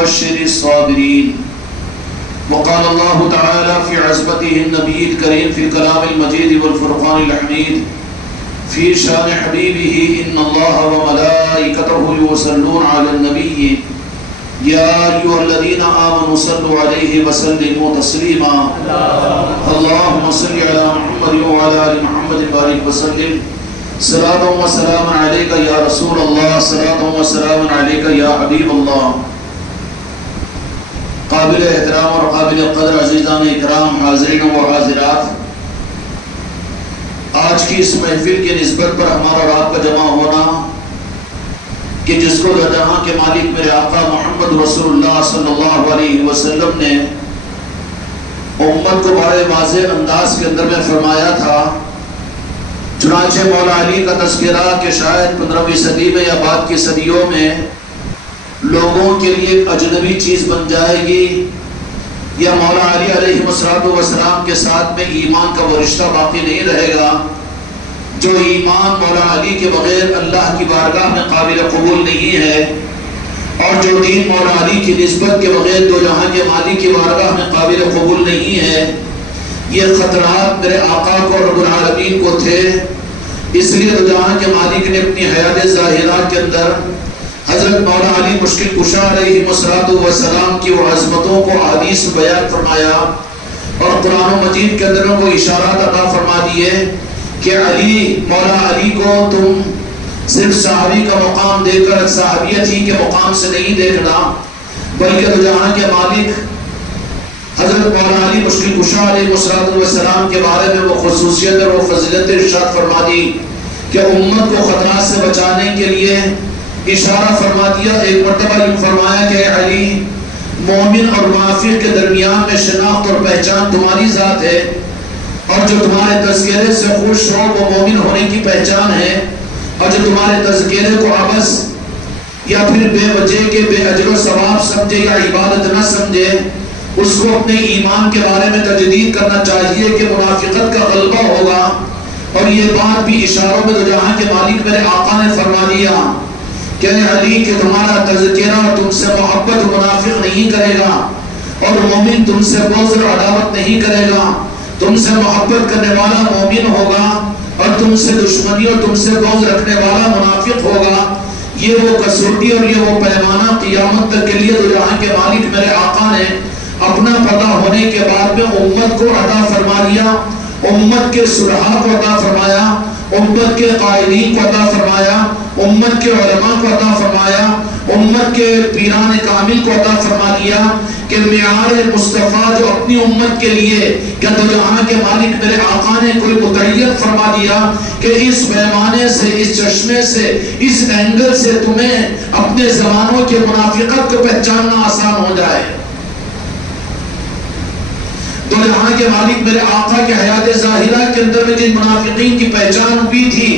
وبشر الصابرين. وقال الله تعالى في عزبته النبي الكريم في الكلام المجيد والفرقان الحميد في شان حبيبه إن الله وملائكته يصلون على النبي يا أيها الذين آمنوا صلوا عليه وسلموا تسليما. اللهم صل على محمد وعلى آل محمد وبارك وسلم. صلاة وسلام عليك يا رسول الله، صلاة وسلام عليك يا حبيب الله. قابل احترام اور قابل قدر عزیزان اکرام، حاضرین و حاضرات، آج کی اس محفل کی نسبت پر ہمارا اور آپ کا جمع ہونا کہ جس کو جہاں کے مالک میرے آقا محمد رسول اللہ صلی اللہ علیہ وسلم نے امت کو بڑے واضح انداز کے اندر میں فرمایا تھا. چنانچہ مولا علی کا تذکرہ کہ شاید 15ویں صدی میں یا بعد کی صدیوں میں لوگوں کے لیے ایک اجنبی چیز بن جائے گی، یا مولا علی علیہ السلام کے ساتھ میں ایمان کا وہ رشتہ باقی نہیں رہے گا جو ایمان مولا علی کے بغیر اللہ کی بارگاہ میں قابل قبول نہیں ہے، اور جو دین مولا علی کی نسبت کے بغیر دو جہاں کے مالک کی بارگاہ میں قابل قبول نہیں ہے. یہ خطرات میرے آقا کو رب العالمین کو تھے. اس لیے دو جہاں کے مالک نے اپنی حیات ظاہرہ کے اندر حضرت مولا علی مشکل کشا علیہ السلام کی وہ عظمتوں کو حدیث بیان فرمایا، اور قرآن مجید کے اندر کو اشارات عطا فرما دیے کہ علی، مولا علی کو تم صرف صحابی کا مقام دے کر صحابیت ہی کے مقام سے نہیں دیکھنا، بلکہ دو جہاں کے مالک حضرت مولا علی مشکل کشا علیہ السلام کے بارے میں وہ خصوصیت اور وہ فضیلت ارشاد فرما دی کہ امت کو خطرات سے بچانے کے لیے اشارہ فرما دیا. ایک مرتبہ یہ فرمایا کہ علی، مومن اور منافق کے درمیان میں شناخت اور پہچان تمہاری ذات ہے، اور جو تمہارے تذکرے سے خوش ہو وہ مومن ہونے کی پہچان ہے، اور جو تمہارے تذکرے کو عبث یا پھر بے وجہ کے بے اجر و ثواب سمجھے یا عبادت نہ سمجھے، اس کو اپنے ایمان کے بارے میں تجدید کرنا چاہیے کہ منافقت کا غلبہ ہوگا. اور یہ بات بھی اشاروں میں دو جہاں کے مالک میرے آقا نے فرما دیا کہ علی کہ تمہارا تذکرہ تم سے محبت منافق نہیں کرے گا، اور مومن تم سے بغض اور عداوت نہیں کرے گا. تم سے محبت کرنے والا مومن ہوگا، اور تم سے دشمنی اور تم سے بغض رکھنے والا منافق ہوگا. یہ وہ کسوٹی اور یہ وہ پیمانہ قیامت تک کے لیے دو جہاں کے مالک میرے آقا نے اپنا پتہ ہونے کے بعد میں امت کو عطا فرما دیا، امت کے صلحاء کو عطا فرمایا، امت کے قائدین کو عطا فرمایا، امت کے علماء کو عطا فرمایا، امت کے پیران کامل کو عطا فرما دیا کہ معیار مصطفیٰ جو اپنی امت کے لیے کیا دو جہاں کے مالک میرے آقا نے کوئی متعین فرما دیا کہ اس پیمانے سے، اس چشمے سے، اس اینگل سے تمہیں اپنے زمانوں کے منافقت کو پہچاننا آسان ہو جائے. دو جہاں کے مالک میرے آقا کے حیات ظاہرہ کے اندر میں جن منافقین کی پہچان ہوئی تھی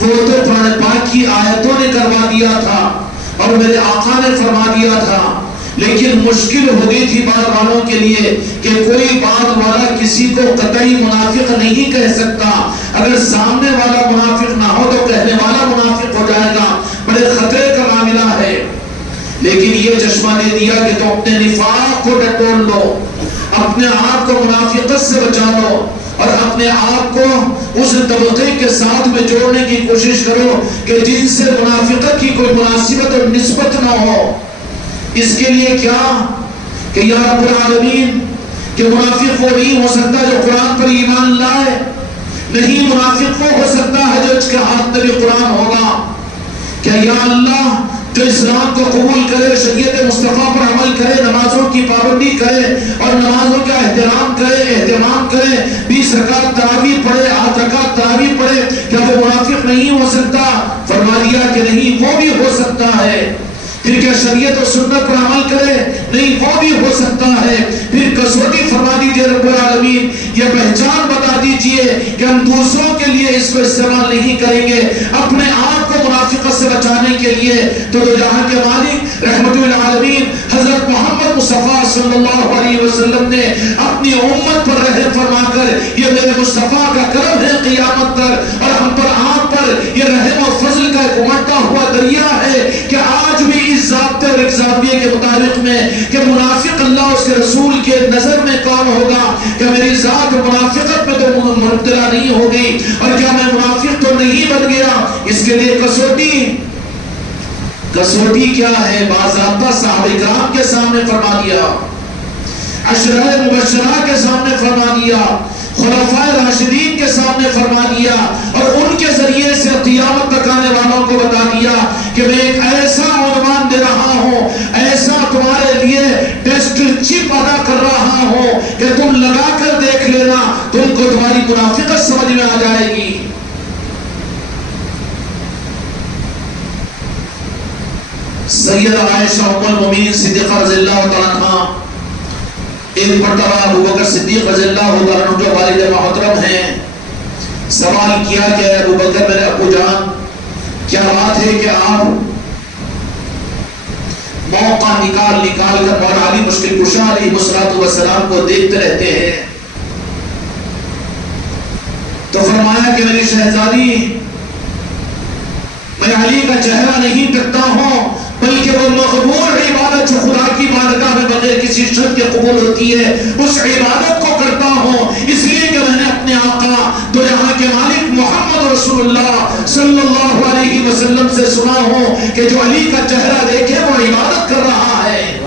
وہ تو قرآن پاک کی آیتوں نے کروا دیا تھا اور میرے آقا نے فرما دیا تھا، لیکن مشکل ہو گئی تھی بعد والوں کے لیے کہ کوئی بعد والا کسی کو قطعی منافق نہیں کہہ سکتا. اگر سامنے والا منافق نہ ہو تو کہنے والا منافق ہو جائے گا. بڑے خطرے کا معاملہ ہے. لیکن یہ چشمہ دے دیا کہ تم اپنے نفاق کو ڈٹول لو، اپنے آپ کو منافقت سے بچا لو، اور اپنے آپ کو اس طبقے کے ساتھ میں جوڑنے کی کوشش کرو کہ جن سے منافقت کی کوئی مناسبت اور نسبت نہ ہو. اس کے لیے کیا کہ یا رب العالمین کہ منافق وہ نہیں ہو سکتا جو قرآن پر ایمان لائے، نہیں منافق وہ ہو سکتا ہے جو اس کے ہاتھ میں بھی قرآن ہوگا. کہ یا اللہ جو اسلام کو قبول کرے، شریعت مصطفیٰ پر عمل کرے، نمازوں کی پابندی کرے اور نمازوں کا احترام کرے، 20 رکعت تراویح پڑھے، 8 رکعت تراویح پڑھے، کیا وہ منافق نہیں ہو سکتا؟ فرما دیا کہ نہیں، وہ بھی ہو سکتا ہے. پھر کیا شریعت و سنت پر عمل کرے؟ نہیں، وہ بھی ہو سکتا ہے. پھر کسوٹی فرما دیجئے رب العالمین، یہ پہچان بتا دیجئے کہ ہم دوسروں کے لیے اس کو استعمال نہیں کریں گے، اپنے آپ کو منافقت سے بچانے کے لیے. تو دو جہاں کے مالک رحمت العالمین حضرت محمد مصطفیٰ صلی اللہ علیہ وسلم نے اپنی امت پر رحم فرما کر، یہ میرے مصطفیٰ کا کرم ہے قیامت تک، اور ہم پر آپ پر پر یہ رحم و فضل کا ایک امڑتا ہوا دریا ہے کہ آج بھی اس ضابطے اور ایک ضابطے کے مطابق میں کہ منافق اللہ اس کے رسول کے نظر میں کون ہوگا، کہ میری ذات منافقت میں تو مبتلا نہیں ہو گئی اور کیا میں منافق تو نہیں بن گیا. اس کے لیے کسوٹی کیا ہے؟ باضابطہ صحابہ کرام کے سامنے فرما دیا، عشرہ مبشرہ کے سامنے فرما دیا، خلفاء راشدین کے سامنے فرما دیا اور ان کے ذریعے سے قیامت تک آنے والوں کو بتا دیا کہ میں ایک ایسا عنوان دے رہا ہوں، ایسا تمہارے لیے ٹیسٹ چپ ادا کر رہا ہوں کہ تم لگا کر دیکھ لینا، تم کو تمہاری منافقت سمجھ میں آ جائے گی. سیدہ عائشہ ام المؤمنین صدیقہ رضی اللہ تعالیٰ عنہ ایک مرتبہ ابو بکر صدیق رضی اللہ تعالیٰ عنہ جو والد محترم ہیں سوال کیا کہ ابو بکر میرے ابو جان کیا بات ہے کہ آپ موقع نکال کر مولا علی مشکل کشا علیہ السلام کو دیکھتے رہتے ہیں؟ تو فرمایا کہ میری شہزادی میں علی کا چہرہ نہیں تکتا ہوں بلکہ وہ مقبول عبادت جو خدا کی بارگاہ میں بغیر کسی شرط کے قبول ہوتی ہے اس عبادت کو کرتا ہوں، اس لیے کہ میں نے اپنے آقا دو جہاں کے مالک محمد رسول اللہ صلی اللہ علیہ وسلم سے سنا ہوں کہ جو علی کا چہرہ دیکھے وہ عبادت کر رہا ہے.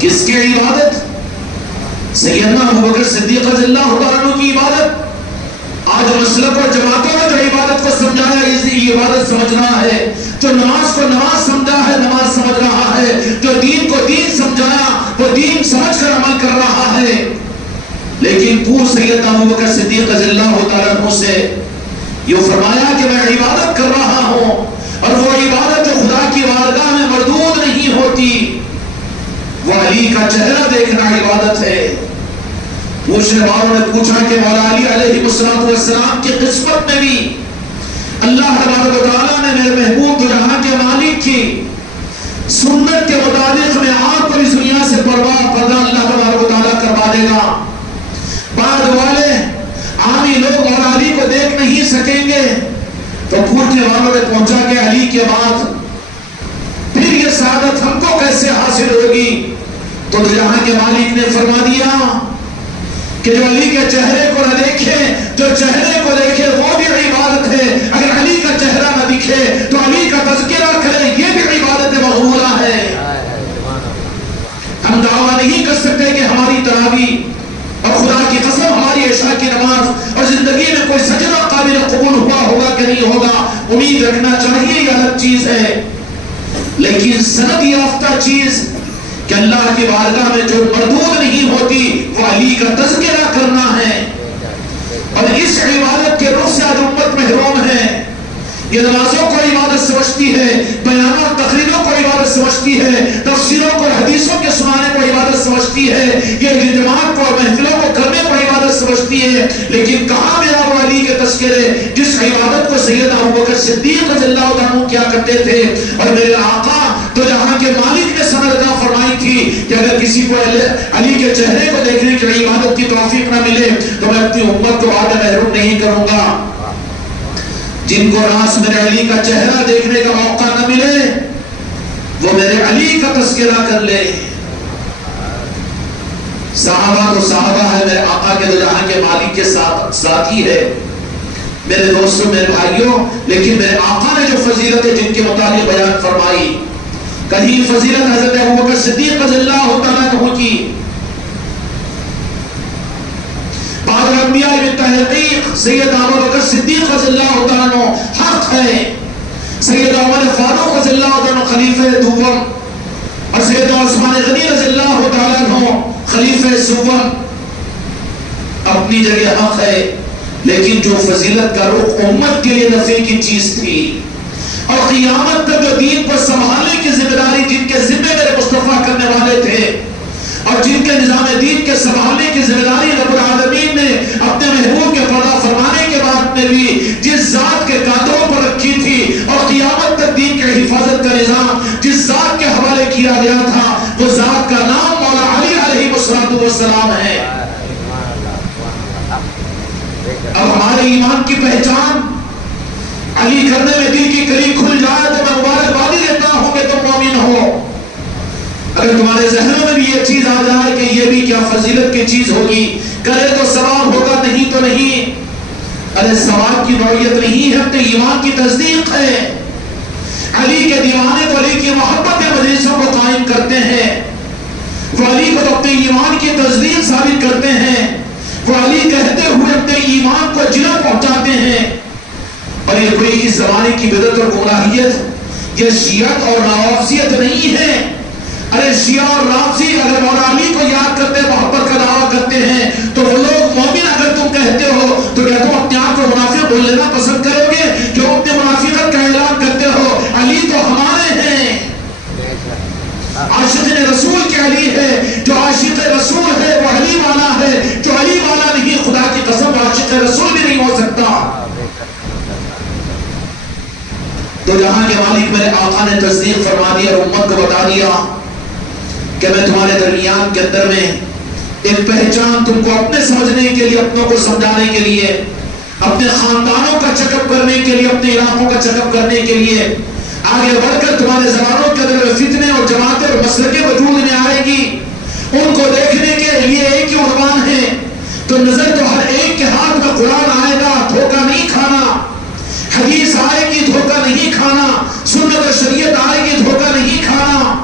کس کی عبادت؟ سیدنا ابو بکر صدیق رضی اللہ عنہ کی عبادت. آج مسلک اور جماعتوں نے جو عبادت کو سمجھایا یہ عبادت سمجھنا ہے، جو نماز کو نماز سمجھا ہے نماز سمجھ رہا ہے، جو دین کو دین سمجھایا وہ دین سمجھ کر عمل کر رہا ہے. لیکن پوچھ سیدنا ابو بکر صدیق رضی اللہ تعالیٰ عنہ سے یہ فرمایا کہ میں عبادت کر رہا ہوں اور وہ عبادت جو خدا کی بارگاہ میں مردود نہیں ہوتی وہ علی کا چہرہ دیکھنا عبادت ہے. پوچھنے والوں نے پوچھا کہ مولا علی علیہ السلام کی قسمت میں بھی اللہ تبارک و تعالیٰ نے میرے محبوب جہاں کے مالک کی سنت کے مطابق میں آپ کو اس دنیا سے پردہ اللہ تبارک و تعالیٰ کروا دے گا. بعد والے عامی لوگ مولا علی کو دیکھ نہیں سکیں گے. تو پوچھنے والوں نے پوچھا کہ علی کے بعد پھر یہ سعادت ہم کو کیسے حاصل ہوگی؟ تو جہاں کے مالک نے فرما دیا کہ جو علی کے چہرے کو نہ دیکھے، جو چہرے کو دیکھے وہ بھی عبادت ہے. اگر علی کا چہرہ نہ دکھے تو علی کا تذکرہ کرے یہ بھی عبادت مقبولہ ہے. ہم دعویٰ نہیں کر سکتے کہ ہماری تراویح اور خدا کی قسم ہماری عشاء کی نماز اور زندگی میں کوئی سجدہ قابل قبول ہوا ہوگا کہ نہیں ہوگا. امید رکھنا چاہیے یہ الگ چیز ہے، لیکن سند یافتہ چیز کہ اللہ کی بارگاہ میں جو مردود نہیں ہوتی وہ علی کا تذکرہ کرنا ہے. اور اس عبادت کے رخ سے آج امت محروم ہے. یہ نمازوں کو عبادت سمجھتی ہے، بیانات تقریروں کو عبادت سمجھتی ہے، تفسیروں کو حدیثوں کے سنانے کو عبادت سمجھتی ہے، یہ اجتماعات کو محفلوں کو کرنے کو عبادت سمجھتی ہے. لیکن کہاں میرا وہ علی کے تذکرے جس عبادت کو سیدنا ابو بکر صدیق رضی اللہ عنہ کیا کرتے تھے اور میرے آقا تو جہاں کے مالک نے سند عطا فرمائی تھی کہ اگر کسی کو علی کے چہرے کو دیکھنے کی عبادت کی توفیق نہ ملے تو میں اپنی امت کو بعد محروم نہیں کروں گا. جن کو راس میرے علی کا چہرہ دیکھنے کا موقع نہ ملے وہ میرے علی کا تذکرہ کر لے. صحابہ تو صحابہ ہے، میرے آقا کے دو جہاں کے مالک کے ساتھی ہے، میرے دوستوں میرے بھائیوں. لیکن میرے آقا نے جو فضیلت ہے جن کے متعلق بیان فرمائی، کہیں فضیلت حضرت ابو بکر صدیق رضی اللہ تعالیٰ عنہ کی بعد انبیاء میں تحقیق سید ابو بکر صدیق رضی اللہ تعالیٰ عنہ حق ہے. سید عمر فاروق رضی اللہ تعالیٰ عنہ خلیفہ دوم اور سید عثمان غنی رضی اللہ تعالیٰ عنہ خلیفہ سوم اپنی جگہ حق ہے. لیکن جو فضیلت کا رخ امت کے لیے نفع کی چیز تھی اور قیامت تک جو دین کو سنبھالنے کی ذمہ داری جن کے ذمہ میرے مصطفیٰ کرنے والے تھے اور جن کے نظام دین کے سنبھالنے کی ذمہ داری رب العالمین نے اپنے محبوب کے پردہ فرمانے کے بعد میں بھی جس ذات کے کاندھوں پر رکھی تھی اور قیامت تک دین کے حفاظت کا نظام جس ذات کے حوالے کیا گیا تھا وہ ذات کا نام مولا علی علیہ السلام ہے. اب ہمارے ایمان کی پہچان علی کرنے میں دل کی کلی کھل جائے تو میں مبارکبادی دیتا ہوں کہ تم مومن ہو. اگر تمہارے ذہنوں میں بھی یہ چیز آ جائے کہ یہ بھی کیا فضیلت کی چیز ہوگی, کرے تو ثواب ہوگا, نہیں تو نہیں. ارے ثواب کی نوعیت نہیں ہے, تو ایمان کی تصدیق ہے. علی کے دیوانے تو علی کی محبت مجلسوں کو قائم کرتے ہیں, وہ علی کو اپنے ایمان کی تصدیق ثابت کرتے ہیں, وہ علی کہتے ہوئے اپنے ایمان کو جلا پہنچاتے ہیں. اور یہ کوئی اس زمانے کی بدعت اور گمراہیت, یہ شیعت اور رافضیت نہیں ہے. ارے شیعہ اور رافضی اگر مولا علی کو یاد کرتے محبت کا دعویٰ کرتے ہیں تو وہ لوگ مومن اگر تم کہتے ہو تو کیا تم اپنے آپ کو منافق بول لینا پسند کرو گے؟ کیوں اپنے منافقت کا اعلان کرتے ہو؟ علی تو ہمارے ہیں, عاشق رسول کے علی ہے. جو عاشق رسول ہے وہ علی والا ہے, جو علی والا نہیں خدا کی قسم عاشق رسول بھی نہیں ہو سکتا. تو جہاں کے مالک میرے آقا نے تصدیق فرما دیا اور امت کو بتا دیا کہ میں تمہارے درمیان کے اندر میں ایک پہچان تم کو اپنے سمجھنے کے لیے, اپنوں کو سمجھانے کے لیے, اپنے خاندانوں کا چیک اپ کرنے کے لیے, اپنے علاقوں کا چیک اپ کرنے کے لیے, آگے بڑھ کر تمہارے زبانوں کے اندر فتنے اور جماعتیں اور مسلکیں وجود میں آئے گی, ان کو دیکھنے کے لیے ایک ہی عنوان ہے. تو نظر تو ہر ایک کے ہاتھ میں قرآن آئے گا, دھوکہ نہیں کھانا. حدیث آئے گی, دھوکہ نہیں کھانا. سنت و شریعت آئے گی, دھوکہ نہیں کھانا.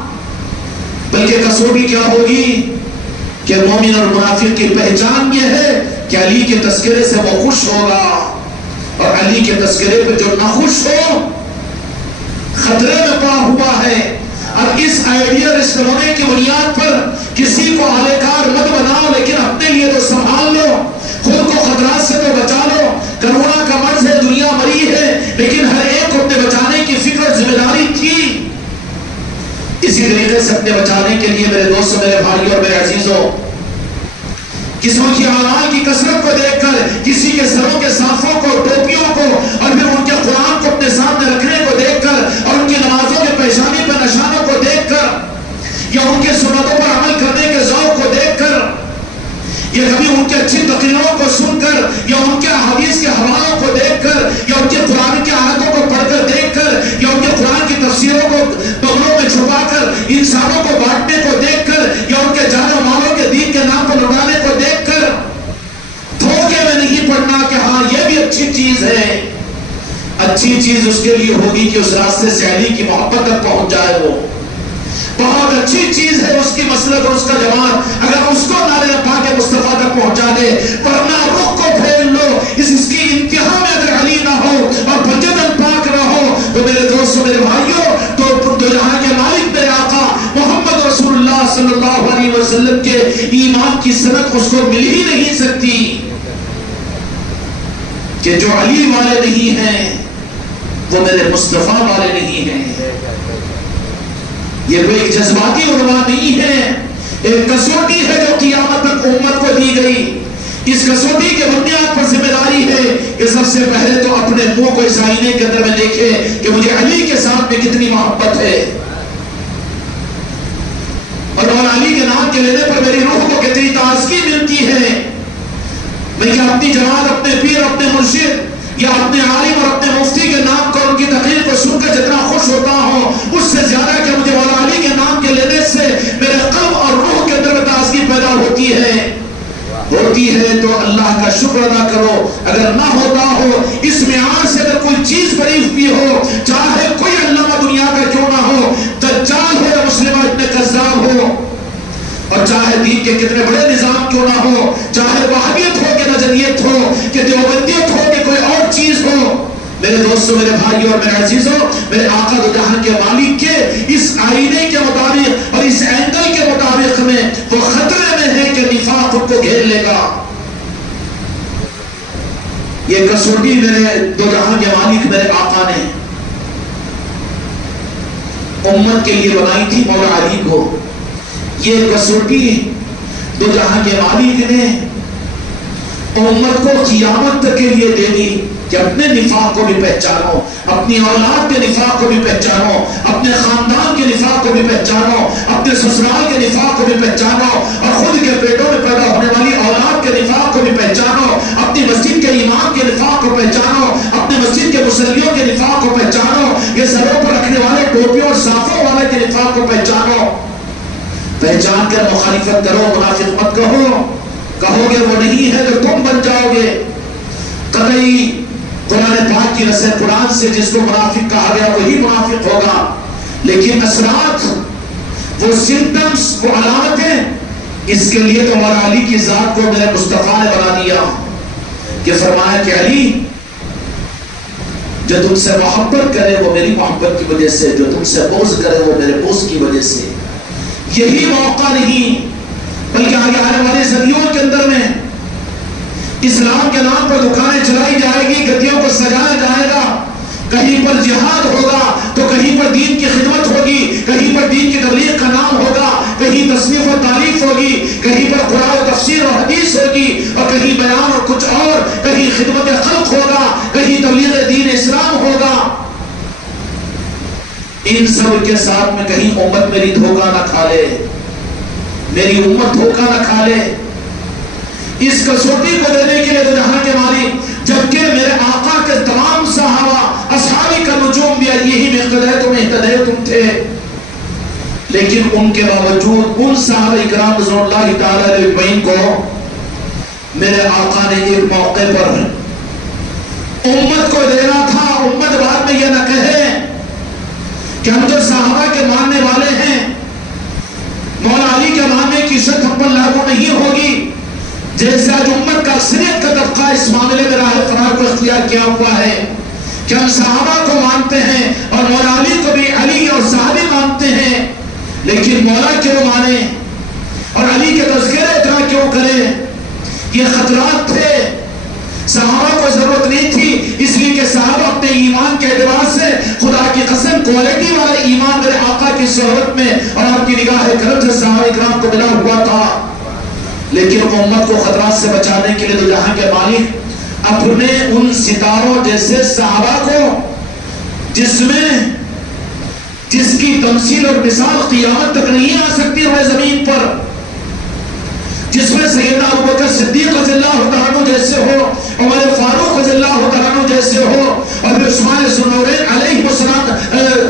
بلکہ کسوٹی کیا ہوگی کہ مومن اور منافق کی پہچان یہ ہے کہ علی کے تذکرے سے وہ خوش ہوگا, اور علی کے تذکرے پہ جو نہ خوش ہو خطرے میں پڑا ہوا ہے. اب اس آئیڈیا رشتہ کی بنیاد پر کسی کو اہلکار مت بناؤ, لیکن اپنے لیے تو سنبھال لو, خود کو خطرات سے تو بچا لو. کرونا کا مرض ہے, دنیا مری ہے, لیکن ہر ایک کو اپنے بچانے کی فکر ذمہ داری تھی. اسی طریقے سے اپنے بچانے کے لیے میرے دوستوں, میرے بھائیوں اور میرے عزیزوں, قسموں کی اعمال کی کثرت کو دیکھ کر, کسی کے سروں کے صافوں کو, ٹوپیوں کو, اور پھر ان کے قرآن کو اپنے سامنے رکھنے کو دیکھ کر, اور ان کی نمازوں کے پیشانی پہ نشانوں کو دیکھ کر, یا ان کے سنتوں پر عمل کرنے کے ذوق کو دیکھ کر, یا کبھی ان کے اچھی تقریروں کو سن کر, یا ان کے حدیث کے حوالوں کو دیکھ کر, یا ان کے قرآن کی آیتوں کو پڑھ کر دیکھ کر, یا ان کے قرآن کی تفسیروں کو بغلوں میں چھپا کر انسانوں کو بانٹنے کو دیکھ کر, یا ان کے جان و مالوں کے دین کے نام پر لٹانے کو دیکھ کر دھوکے میں نہیں پڑنا کہ ہاں یہ بھی اچھی چیز ہے. اچھی چیز اس کے لیے ہوگی کہ اس راستے سے علی کی محبت تک پہنچ جائے. وہ بہت اچھی چیز ہے اس کی مسلک اور اس کا جماعت, اگر اس کو نعرے پاک مصطفیٰ تک پہنچا دے. ورنہ رخ کو پھیر لو, اس کی انتہا میں اگر علی نہ ہو اور بجدن پاک نہ ہو تو میرے دوستوں, میرے بھائیوں, تو جہاں کے مالک میرے آقا محمد رسول اللہ صلی اللہ علیہ وسلم کے ایمان کی سند اس کو مل ہی نہیں سکتی. کہ جو علی والے نہیں ہیں وہ میرے مصطفیٰ والے نہیں ہیں. یہ کوئی جذباتی عنوان نہیں ہے, ایک کسوٹی ہے جو قیامت تک امت کو دی گئی. اس کسوٹی کے بنیاد پر ذمہ داری ہے کہ سب سے پہلے تو اپنے منہ کو اس آئینے کے اندر میں دیکھے کہ مجھے علی کے ساتھ میں کتنی محبت ہے, اور علی کے نام کے لینے پر میری روح کو کتنی تازگی ملتی ہے. میں کیا اپنی جماعت, اپنے پیر, اپنے مرشد یا اپنے عالم اور اپنے مفتی کے نام کو, ان کی تقریر کو سن کر جتنا خوش ہوتا ہوں, اس سے زیادہ کہ مجھے مولا علی کے نام کے لینے سے میرے قلب اور روح کے اندر تازگی پیدا ہوتی ہے. تو اللہ کا شکر ادا کرو. اگر نہ ہوتا ہو, اس معیار سے اگر کوئی چیز بری ہوئی ہو, چاہے کوئی علامہ دنیا کا کیوں نہ ہو, دجال ہو یا مسلمہ ابن کذاب ہو, اور چاہے دین کے کتنے بڑے نظام کیوں نہ ہو, چاہے وہابیت ہو کہ نجدیت ہو کہ دیوبندیت ہو کہ کوئی اور چیز ہو, میرے دوستوں, میرے بھائیوں اور میرے عزیزوں, میرے آقا دو جہاں کے مالک کے اس آئینے کے مطابق اور اس اینگل کے مطابق میں وہ خطرے میں ہے کہ نفاق خود کو گھیر لے گا. یہ کسوٹی میرے دو جہاں کے مالک میرے آقا نے امت کے لیے بنائی تھی, مولا علی کو. یہ کسوٹی دو جہاں کے مالک نے امت کو قیامت تک کے لیے دے دی کہ اپنے نفاق کو بھی پہچانو، اپنی اولاد کے نفاق کو بھی پہچانو، اپنے خاندان کے نفاق کو بھی پہچانو، اپنے سسرال کے نفاق کو بھی پہچانو، اور خود کے پیٹوں میں پیدا ہونے والی اولاد کے نفاق کو بھی پہچانو، اپنی مسجد کے امام کے نفاق کو پہچانو، اپنے مسجد کے مصلیوں کے نفاق کو پہچانو، یہ سروں پر رکھنے والے ٹوپیوں اور صافوں والے کے نفاق کو پہچانو۔ پہچان کر مخالفت کرو، منافق مت کہو گے وہ نہیں ہے تو تم بن جاؤ گے۔ قطعی قرآن پاک کی رسل قرآن سے جس کو منافق کہا گیا وہی منافق ہوگا، لیکن اثرات، وہ سمپٹمز، وہ علامتیں، اس کے لیے تو مولا علی کی ذات کو میرے مصطفیٰ نے بنا دیا کہ فرمایا کہ علی جو تم سے محبت کرے وہ میری محبت کی وجہ سے، جو تم سے بغض کرے وہ میرے بغض کی وجہ سے۔ یہی موقع نہیں بلکہ آگے آنے والے صدیوں کے اندر میں اسلام کے نام پر دکانیں چلائی جائے گی، گدیوں کو سجایا جائے گا، کہیں پر جہاد ہوگا تو کہیں پر دین کی خدمت ہوگی، کہیں پر دین کی تبلیغ کا نام ہوگا، کہیں تصنیف و تعریف ہوگی، کہیں پر قرآن و تفسیر و حدیث ہوگی، اور کہیں بیان اور کچھ اور، کہیں خدمت خلق ہوگا، کہیں تبلیغ دین اسلام ہوگا۔ ان سب کے ساتھ میں کہیں امت میری دھوکہ نہ کھا لے، میری امت دھوکہ نہ کھا لے۔ اس کسوٹی کو دینے کے لیے تو جہاں کے مالک، جبکہ میرے آقا کے تمام صحابہ اصحابی کا نجوم بھی یہی مقتدیتم اہتدیتم تھے، لیکن ان کے باوجود ان صحابہ اکرام رضوان اللہ تعالی علیہ اجمعین کو میرے آقا نے ایک موقع پر امت کو دینا تھا۔ امت بعد میں یہ نہ کہے کہ ہم جو صحابہ کے ماننے والے ہیں، مولا علی کے ماننے کی شرط ہم پر لاگو نہیں ہوگی، جیسے آج امت کا اکثریت کا طبقہ اس معاملے میں راہ فرار کو اختیار کیا ہوا ہے کہ ہم صحابہ کو مانتے ہیں اور مولا علی کو بھی علی اور صحابی مانتے ہیں، لیکن مولا کیوں مانے اور علی کے تذکرے اتنا کیوں کرے؟ یہ خطرات تھے، صحابہ کو ضرورت نہیں تھی، اس لیے کہ صحابہ اپنے ایمان کے اعتبار سے خدا کی قسم کوالٹی والا ایمان میرے آقا کی صحبت میں اور آپ کی نگاہ کرم سے صحابہ اکرام کو ملا ہوا تھا، لیکن امت کو خطرات سے بچانے کے لیے تو جہاں کے مالک اپنے ان ستاروں جیسے صحابہ کو جس کی تمثیل اور مثال قیامت تک نہیں آ سکتی روئے زمین پر، جس میں سیدنا ابوبکر صدیق رضی اللہ تعالیٰ عنہ جیسے ہو، عمر فاروق رضی اللہ تعالیٰ عنہ جیسے ہو، اور پھر عثمان ذوالنورین علیہ السلام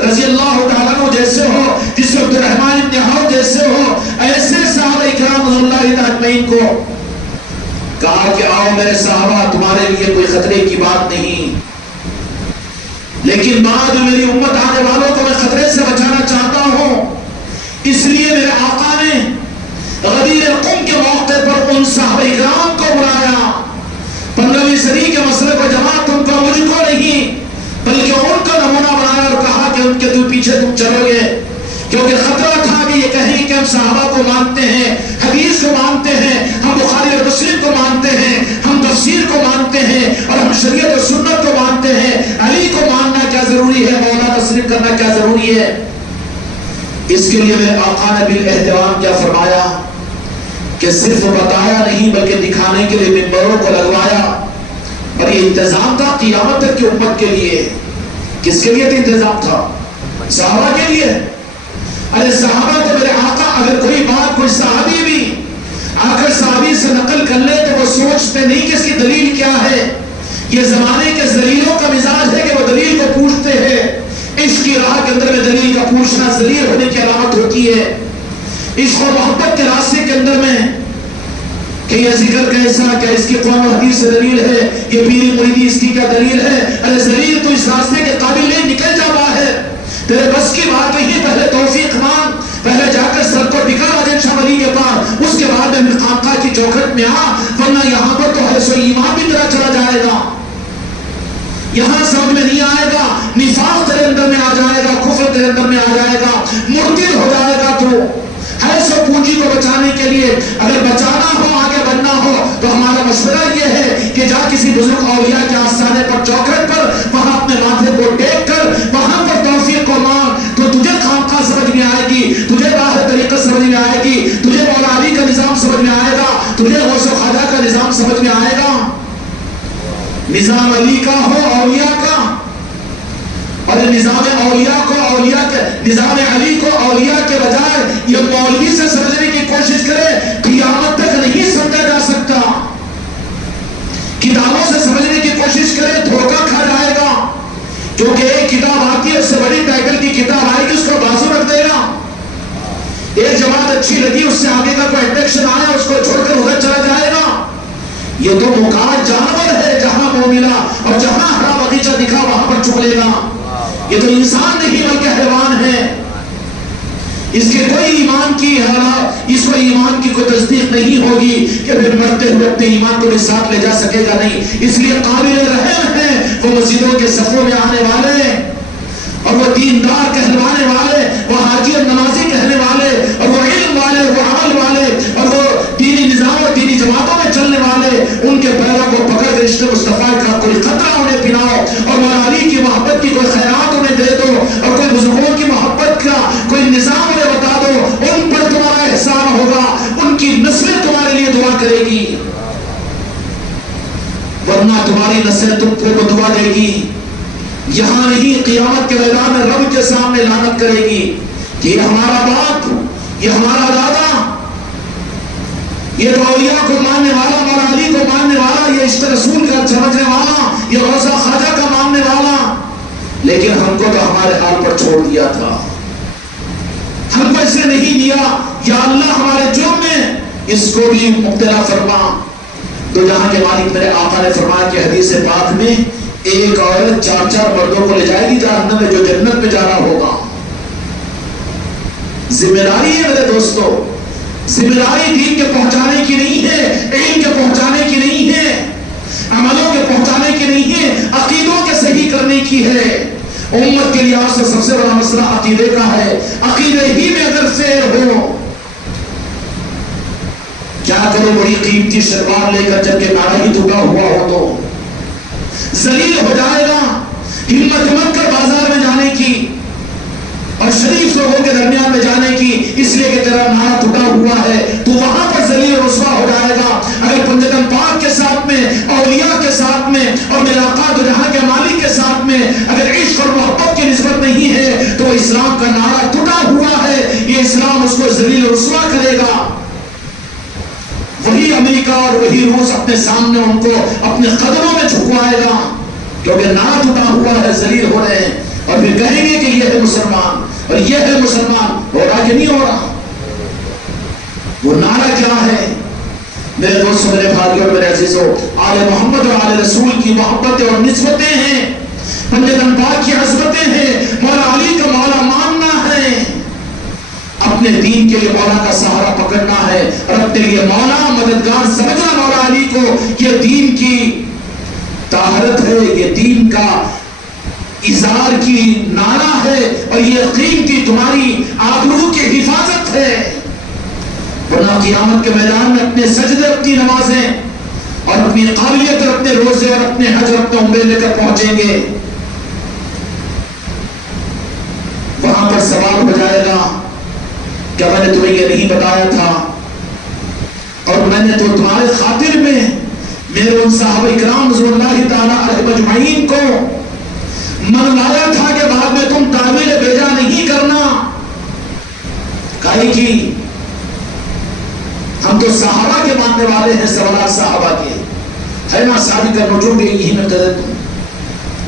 رضی اللہ تعالیٰ عنہ جیسے ہو، جس میں عبد الرحمن بن عوف جیسے ہو، ایسے صحابہ اکرام رضی اللہ تعالیٰ عنہ کو کہا کہ آؤ میرے صحابہ، تمہارے لیے کوئی خطرے کی بات نہیں، لیکن بعد میری امت آنے والوں کو میں خطرے سے بچانا چاہتا ہوں، اس لیے میرے آقا نے غدیر قم کے موقع پر ان صحابہ اکرام کو بلایا، 15ویں صدی کے مسئلے کو جماعت ان کو مجھ کو نہیں بلکہ ان کا نمونہ بنایا اور کہا کہ ان کے پیچھے تم چلو گے، کیونکہ خطرہ تھا کہ یہ کہیں کہ ہم صحابہ کو مانتے ہیں، حدیث کو مانتے ہیں، ہم بخاری اور مسلم کو مانتے ہیں، ہم تفسیر کو مانتے ہیں، اور ہم شریعت اور سنت کو مانتے ہیں، علی کو ماننا کیا ضروری ہے، مولا تسلیم کرنا کیا ضروری ہے؟ اس کے لیے میرے آقا نے بالاہتمام کیا فرمایا کہ صرف بتایا نہیں بلکہ دکھانے کے لیے منبروں کو لگوایا، اور یہ انتظام تھا قیامت تک کی امت کے لیے۔ کس کے لیے انتظام تھا؟ صحابہ کے لیے۔ ارے صحابہ تو میرے آقا اگر کوئی بات کوئی صحابی بھی آ کر صحابی سے نقل کر لے تو وہ سوچتے نہیں کہ اس کی دلیل کیا ہے۔ یہ زمانے کے ذلیلوں کا مزاج ہے کہ وہ دلیل کو پوچھتے ہیں، عشق کی راہ کے اندر میں دلیل کا پوچھنا ذلیل ہونے کی علامت ہوتی ہے۔ عشق و محبت کے راستے کے اندر میں کہ یہ ذکر کیسا، کیا اس کی قرآن و حدیث سے دلیل ہے، یہ پیری مریدی اس کی کیا دلیل ہے؟ ارے ذلیل تو اس راستے کے قابل نہیں، نکل جا باہر، تیرے بس کی بات نہیں، پہلے توفیق مانگ، پہلے جا کر سر کو ٹکا راجن شاہ ولی کے پاس، اس کے بعد میں خانقاہ کی چوکھٹ میں آ، ورنہ یہاں پر تو حیث و ایمان بھی تیرا چلا جائے گا، یہاں سمجھ میں نہیں آئے گا، نفاق تیرے اندر میں آ جائے گا، کفر تیرے اندر میں آ جائے گا، مرتد ہو جائے گا۔ تو حیث و پونجی کو بچانے کے لیے اگر بچانا ہو، آگے بڑھنا ہو، تو ہمارا مشورہ یہ ہے کہ جا کسی بزرگ اولیاء کے آستانے پر، چوکھٹ پر، وہاں اپنے ماتھے کو ٹیک کر وہاں پر توفیق کو مانگ، تو تجھے خانقاہ سمجھ میں آئے گی، تجھے راہ طریقت سمجھ میں آئے گی، تجھے مولا علی کا نظام سمجھ میں آئے گا، تجھے غوث و خواجہ کا نظام سمجھ میں آئے گا۔ نظام علی کا ہو اولیاء کا، اور نظام اولیاء کو اولیاء کے نظام علی کو اولیاء کے بجائے یہ مولوی سے سمجھنے کی کوشش کرے، قیامت تک نہیں سمجھا جا سکتا۔ کتابوں سے سمجھنے کی کوشش کرے، دھوکہ کھا جائے گا، کیونکہ ایک کتاب آتی ہے، اس سے بڑی ٹائٹل کی کتاب آئے گی، اس کو بازو رکھ دے گا۔ ایک جماعت اچھی لگی، اس سے آگے کا کوئی اٹریکشن آیا، اس کو چھوڑ کر ادھر چلا جائے گا۔ یہ تو مقاد جانور ہے، جہاں منہ ملا اور جہاں ہرا باغیچہ دکھا وہاں پر چک لے گا۔ یہ تو انسان نہیں بلکہ حیوان ہے، اس کے کوئی ایمان کی اس کو ایمان کی کوئی تصدیق نہیں ہوگی کہ پھر مرتے ہوئے اپنے ایمان کو بھی ساتھ لے جا سکے گا نہیں۔ اس لیے قابل رحم ہیں وہ مسجدوں کے صفوں میں آنے والے، اور وہ دیندار کہلوانے والے، وہ حاجی اور نمازی کہنے والے، اور وہ علم والے، وہ عمل والے، اور وہ دینی نظام اور دینی جماعتوں میں چلنے والے، ان کے پیروں کو پکڑ کر عشق مصطفیٰ کا کوئی خطرہ انہیں پلاؤ، اور مولا علی کی محبت کی کوئی خیرات انہیں دے دو، اور کوئی بزرگوں کی محبت کا کوئی نظام انہیں بتا دو، ان پر تمہارا احسان ہوگا، ان کی نسلیں تمہارے لیے دعا کرے گی، ورنہ تمہاری نسل تم کو دعا دے گی، یہاں نہیں قیامت کے میدان میں رب کے سامنے لعنت کرے گی کہ یہ ہمارا باپ، یہ ہمارا دادا، یہ تو اولیاء کو ماننے والا، مولا علی کو ماننے والا، یہ عشق رسول کا سمجھنے والا، یہ غوثہ خواجہ کا ماننے والا، لیکن ہم کو تو ہمارے حال پر چھوڑ دیا تھا، ہم کو اسے نہیں دیا، یا اللہ ہمارے جرم میں اس کو بھی مبتلا فرما۔ تو جہاں کے مالک میرے آقا نے فرمایا کہ حدیث پاک میں ایک عورت 4 مردوں کو لے جائے گی جہنم میں، جو جنت میں جانا ہوگا۔ ذمہ داری ہے میرے دوستو، ذمہ داری دین کے پہنچانے کی نہیں ہے، علم کے پہنچانے کی نہیں ہے، عملوں کے پہنچانے کی نہیں ہے، عقیدوں کے صحیح کرنے کی ہے۔ امت کے لیے آپ سے سب سے بڑا مسئلہ عقیدے کا ہے، عقیدے ہی میں اگر فیر ہو، کیا کرو بڑی قیمتی شلوار لے کر جب کہ نارا ہی ٹوٹا ہوا ہو تو ذلیل ہو جائے گا، ہمت مت کر بازار میں جانے کی اور شریف لوگوں کے درمیان میں جانے کی، اس لیے کہ تیرا نارا ٹوٹا ہوا ہے، تو وہاں پر ذلیل و رسوا ہو جائے گا۔ اگر پنجتن پاک کے ساتھ میں، اولیاء کے ساتھ میں، اور میرا آقا دو جہاں کے مالک کے ساتھ میں اگر عشق اور محبت کی نسبت نہیں ہے تو اسلام کا نعرہ ٹوٹا ہوا ہے، یہ اسلام اس کو ذلیل و رسوا کرے گا۔ وہی امریکہ اور وہی روس اپنے سامنے ان کو اپنے قدموں میں جھکوائے گا، کیونکہ نعرہ ٹوٹا ہوا ہے، ذلیل ہو رہے ہیں، اور پھر کہیں گے کہ یہ ہے مسلمان اور یہ ہے مسلمان، ہو رہا کہ نہیں ہو رہا؟ وہ نعرہ کیا ہے؟ میرے دوستوں، میرے بھائیوں اور میرے عزیزوں، آل محمد اور آل رسول کی محبتیں اور نسبتیں ہیں، پنجتن پاک کی عظمتیں ہیں، مولا علی کا مولا ماننا ہے، اپنے دین کے لیے مولا کا سہارا پکڑنا ہے، اور اپنے لیے مولا مددگار سمجھنا مولا علی کو، یہ دین کی طہارت ہے، یہ دین کا اظہار کی نعرہ ہے، اور یہ قیمتی تمہاری آبرو کی حفاظت ہے، ورنہ قیامت کے میدان میں اپنے سجدے، اپنی نمازیں اور اپنی قابلیت اور اپنے روزے اور اپنے حج اور اپنے عمرے لے کر پہنچیں گے، وہاں پر سوال ہو جائے گا کیا میں نے تمہیں یہ نہیں بتایا تھا، اور میں نے تو تمہارے خاطر میں میرے ان صحابہ اکرام رضوان اللہ تعالیٰ علیہ مجمعین کو منوایا تھا کہ بعد میں تم تعویل بیجا نہیں کرنا، کہے کہ ہم تو صحابہ کے ماننے والے ہیں، سوالات صحابہ کے ہے نا، صحابی کا رجوع بھی یہی میں قدر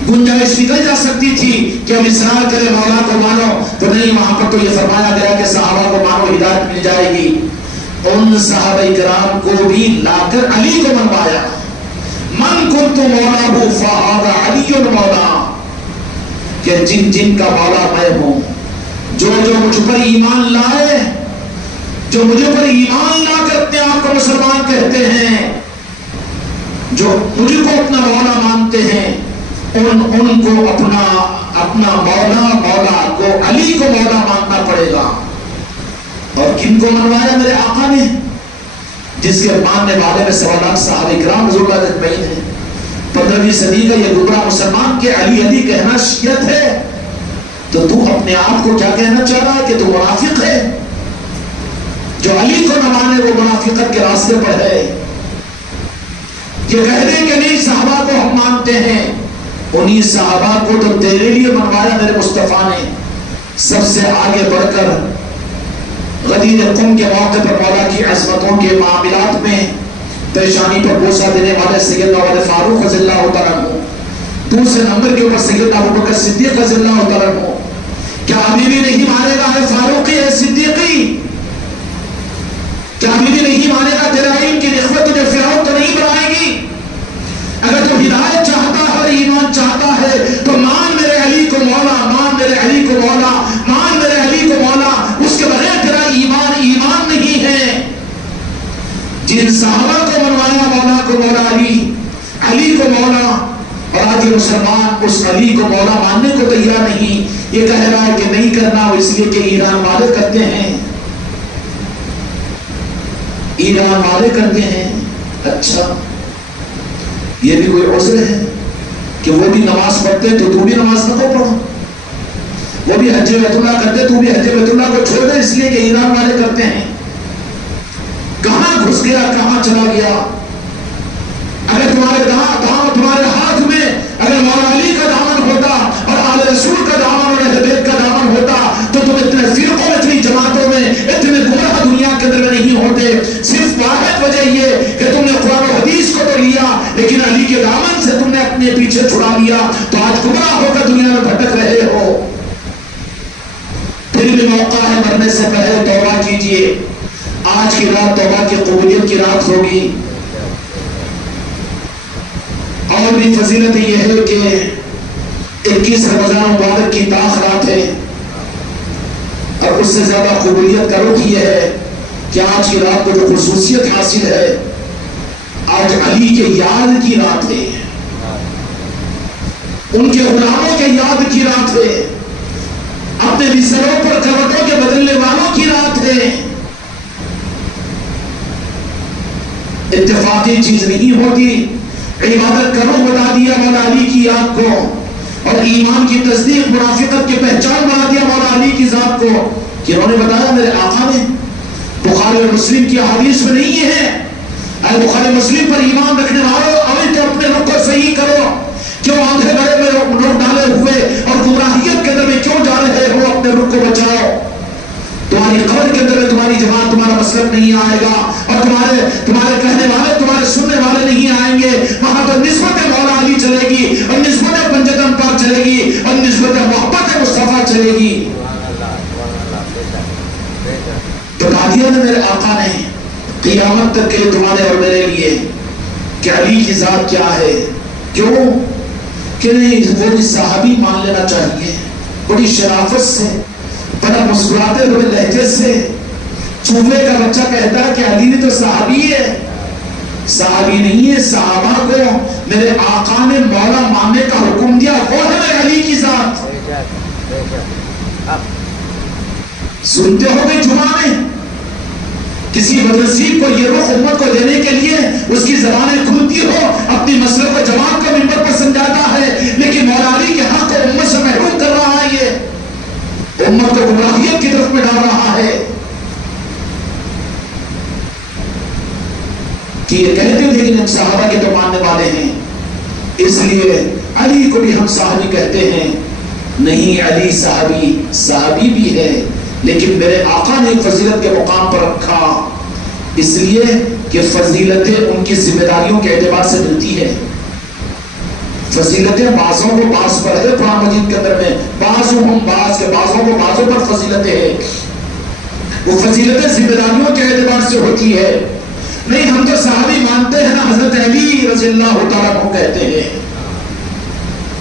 گنجائش نکل جا سکتی تھی کہ ہم اصرار کریں مولا کو مانو، تو نہیں، وہاں پر تو یہ فرمایا گیا کہ صحابہ کو مانو ہدایت مل جائے گی۔ ان صحابہ کرام کو بھی لا کر علی کو منوایا، من کنت مولا فہذا علی مولا، کہ جن جن کا مولا میں ہوں، جو جو مجھ پر ایمان لائے، جو مجھے پر ایمان لا کر اپنے آپ کو مسلمان کہتے ہیں، جو مجھے کو اپنا مولا مانتے ہیں، ان کو اپنا مولا کو علی کو مولا ماننا پڑے گا۔ اور کن کو منوایا میرے آقا نے؟ جس کے ماننے والے میں 1.25 لاکھ صحابہ کرام رضی اللہ اجمعین ہیں۔ 15ویں صدی کا یہ گمراہ مسلمان کے علی علی کہنا شیعت ہے، تو تو اپنے آپ کو کیا کہنا چاہ رہا ہے کہ تو منافق ہے؟ جو علی کو نہ مانے وہ منافقت کے راستے پر ہے۔ یہ کہہ دیں کہ نہیں صحابہ کو ہم مانتے ہیں، انہی صحابہ کو تو تیرے لیے منوایا میرے مصطفیٰ نے۔ سب سے آگے بڑھ کر غدیر قم کے موقع پر مولا کی عظمتوں کے معاملات میں پیشانی پر بوسہ دینے والے سیدنا عمر فاروق رضی اللہ تعالیٰ عنہ، دوسرے نمبر کے اوپر سیدنا ابوبکر صدیق رضی اللہ تعالیٰ عنہ، کیا ابھی بھی نہیں مانے گا اے فاروقی اے صدیقی؟ کیا ابھی بھی نہیں مانے گا تیرا علم کی نسبت تجھے فرعون تو نہیں بنائے گی؟ اگر تو ہدایت چاہتا ہے اور ایمان چاہتا ہے تو مان میرے علی کو مولا، مان میرے علی کو مولا، مان میرے علی کو مولا، اس کے بغیر تیرا ایمان نہیں ہے۔ جن صحابہ کو منوایا مولا کو مولا علی کو مولا، اور آج مسلمان اس علی کو مولا ماننے کو تیار نہیں، یہ کہہ رہا ہے کہ نہیں کرنا، اس لیے کہ ایران والے کرتے ہیں، ایران والے کرتے ہیں۔ اچھا یہ بھی کوئی عذر ہے کہ وہ بھی نماز پڑھتے تو بھی نماز نہ کو پڑھو، وہ بھی حج بیت اللہ کرتے تو بھی حج بیت اللہ کو چھوڑ دے اس لیے کہ ایران والے کرتے ہیں؟ کہاں گھس گیا، کہاں چلا گیا؟ اگر تمہارے ہاتھ میں اگر مولا علی کا دامن ہوتا اور آل رسول کا دامن اور اہل بیت کا دامن ہوتا تو تم اتنے فرقوں میں، اتنی جماعتوں میں، اتنے گمراہ دنیا کے اندر میں نہیں ہوتے۔ صرف واحد وجہ یہ کہ تم نے قرآن و حدیث کو تو لیا لیکن علی کے دامن سے تم نے اپنے پیچھے چھڑا لیا، تو آج گمراہ ہو کر دنیا میں بھٹک رہے ہو۔ پھر بھی موقع ہے، مرنے سے پہلے توبہ کیجئے۔ آج کی رات توبہ کی قبولیت کی رات ہوگی۔ اور بھی فضیلت یہ ہے کہ 21 رمضان مبارک کی طاق رات ہے، اور اس سے زیادہ قبولیت کا رخ یہ ہے کہ آج کی رات کو جو خصوصیت حاصل ہے، آج علی کے یاد کی رات ہے، ان کے غلاموں کے یاد کی رات ہے، اپنے بستروں پر کروٹوں کے بدلنے والوں کی رات ہے۔ اتفاقی چیز نہیں ہوتی، عبادت کا رخ بتا دیا مولا علی کی یاد کو، اور ایمان کی تصدیق، منافقت کی پہچان بنا دیا مولا علی کی ذات کو، کہ انہوں نے بتایا میرے آقا نے۔ بخاری اور مسلم کی حدیث میں نہیں ہے، اے بخاری مسلم پر ایمان رکھنے والوں، ابھی تو اپنے رخ کو صحیح کرو، کیوں آنکھیں بڑے میں رخ ڈالے ہوئے اور گمراہیت کے اندر میں کیوں جا رہے ہو؟ اپنے رخ کو بچاؤ، تمہاری قبر کے اندر میں تمہاری جماعت، تمہارا مسلک نہیں آئے گا، اور تمہارے کہنے والے، تمہارے سننے والے نہیں آئیں گے۔ وہاں پر نسبت مولا علی چلے گی، اور نسبت پنجتن پاک چلے گی، اور نسبت محبت مصطفیٰ چلے گی۔ بتا دیا نا میرے آقا نے قیامت تک کے تمہارے اور میرے لیے کہ علی کی ذات کیا ہے۔ کیوں کہ نہیں، وہ بھی صحابی مان لینا چاہیے، بڑی شرافت سے، بڑا مسکراتے ہوئے لہجے سے۔ چوہے کا بچہ کہتا ہے کہ علی نے تو صحابی ہے، صحابی نہیں ہے، صحابہ کو میرے آقا نے مولا ماننے کا حکم دیا، وہ ہے میرے علی کی ذات۔ سنتے ہو گئی جمعہ میں کسی بدنصیب کو یہ رخ امت کو دینے کے لیے اس کی زبانیں کھلتی ہو، اپنی مسئلے کو جماعت کو منبر پر سمجھاتا ہے، لیکن مولا علی کے حق کو امت سے محروم کر رہا ہے، یہ امت کو گمراہیت کی طرف میں ڈال رہا ہے۔ کہ یہ کہتے ہیں لیکن ہم صحابہ کے تو ماننے والے ہیں، اس لیے علی کو بھی ہم صحابی کہتے ہیں۔ نہیں، علی صحابی بھی ہے، لیکن میرے آقا نے فضیلت کے مقام پر رکھا، اس لیے کہ فضیلتیں ان کی ذمہ داریوں کے اعتبار سے ملتی ہے۔ فضیلتیں بعضوں کو بعض پر ہے، قرآن مجید کے اندر میں بعضوں کو بعضوں پر فضیلتیں ہیں، وہ فضیلتیں ذمہ داریوں کے اعتبار سے ہوتی ہے۔ نہیں، ہم تو صحابی مانتے ہیں نا، حضرت علی رضی اللہ تعالیٰ عنہ کہتے ہیں۔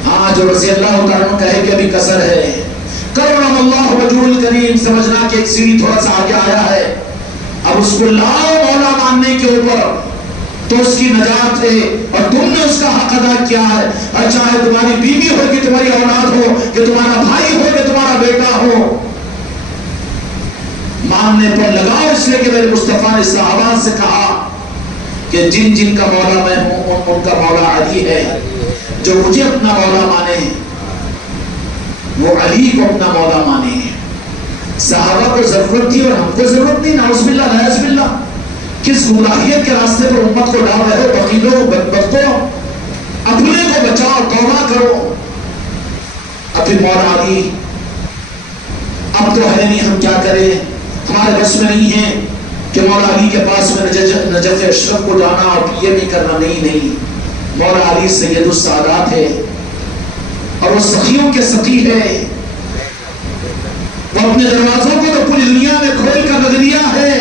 ہاں، جو رضی اللہ تعالیٰ عنہ کہے کہ ابھی کسر ہے، کرم اللہ وجہ الکریم، سمجھنا کہ ایک سیڑھی تھوڑا سا آگے آیا ہے، اب اس کو لاؤ مولا ماننے کے اوپر تو اس کی نجات ہے، اور تم نے اس کا حق ادا کیا ہے، اور چاہے تمہاری بیوی ہو کہ تمہاری اولاد ہو کہ تمہارا بھائی ہو کہ تمہارا بیٹا ہو، ماننے پر لگاؤ، اس لیے کہ میرے مصطفیٰ نے صحابہ سے کہا کہ جن جن کا مولا میں ہوں ان کا مولا علی ہے، جو مجھے اپنا مولا مانے وہ علی کو اپنا مولا مانے۔ صحابہ کو ضرورت تھی اور ہم کو ضرورت نہیں، نعوذ باللہ نعوذ باللہ، کس گمراہیت کے راستے پر امت کو ڈال رہے ہو؟ بخیلوں، بدبختوں، اپنے کو بچاؤ، توبہ کرو۔ اب پھر مولا علی، اب تو ہے نہیں، ہم کیا کریں، ہمارے بس میں نہیں ہے کہ مولا علی کے پاس میں نجف اشرف کو جانا اور یہ نہیں کرنا۔ نہیں، مولا علی سید السادات ہے اور وہ سخیوں کے سخی ہے۔ وہ اپنے دروازوں کو تو پوری دنیا میں کھول کر رکھ دیا ہے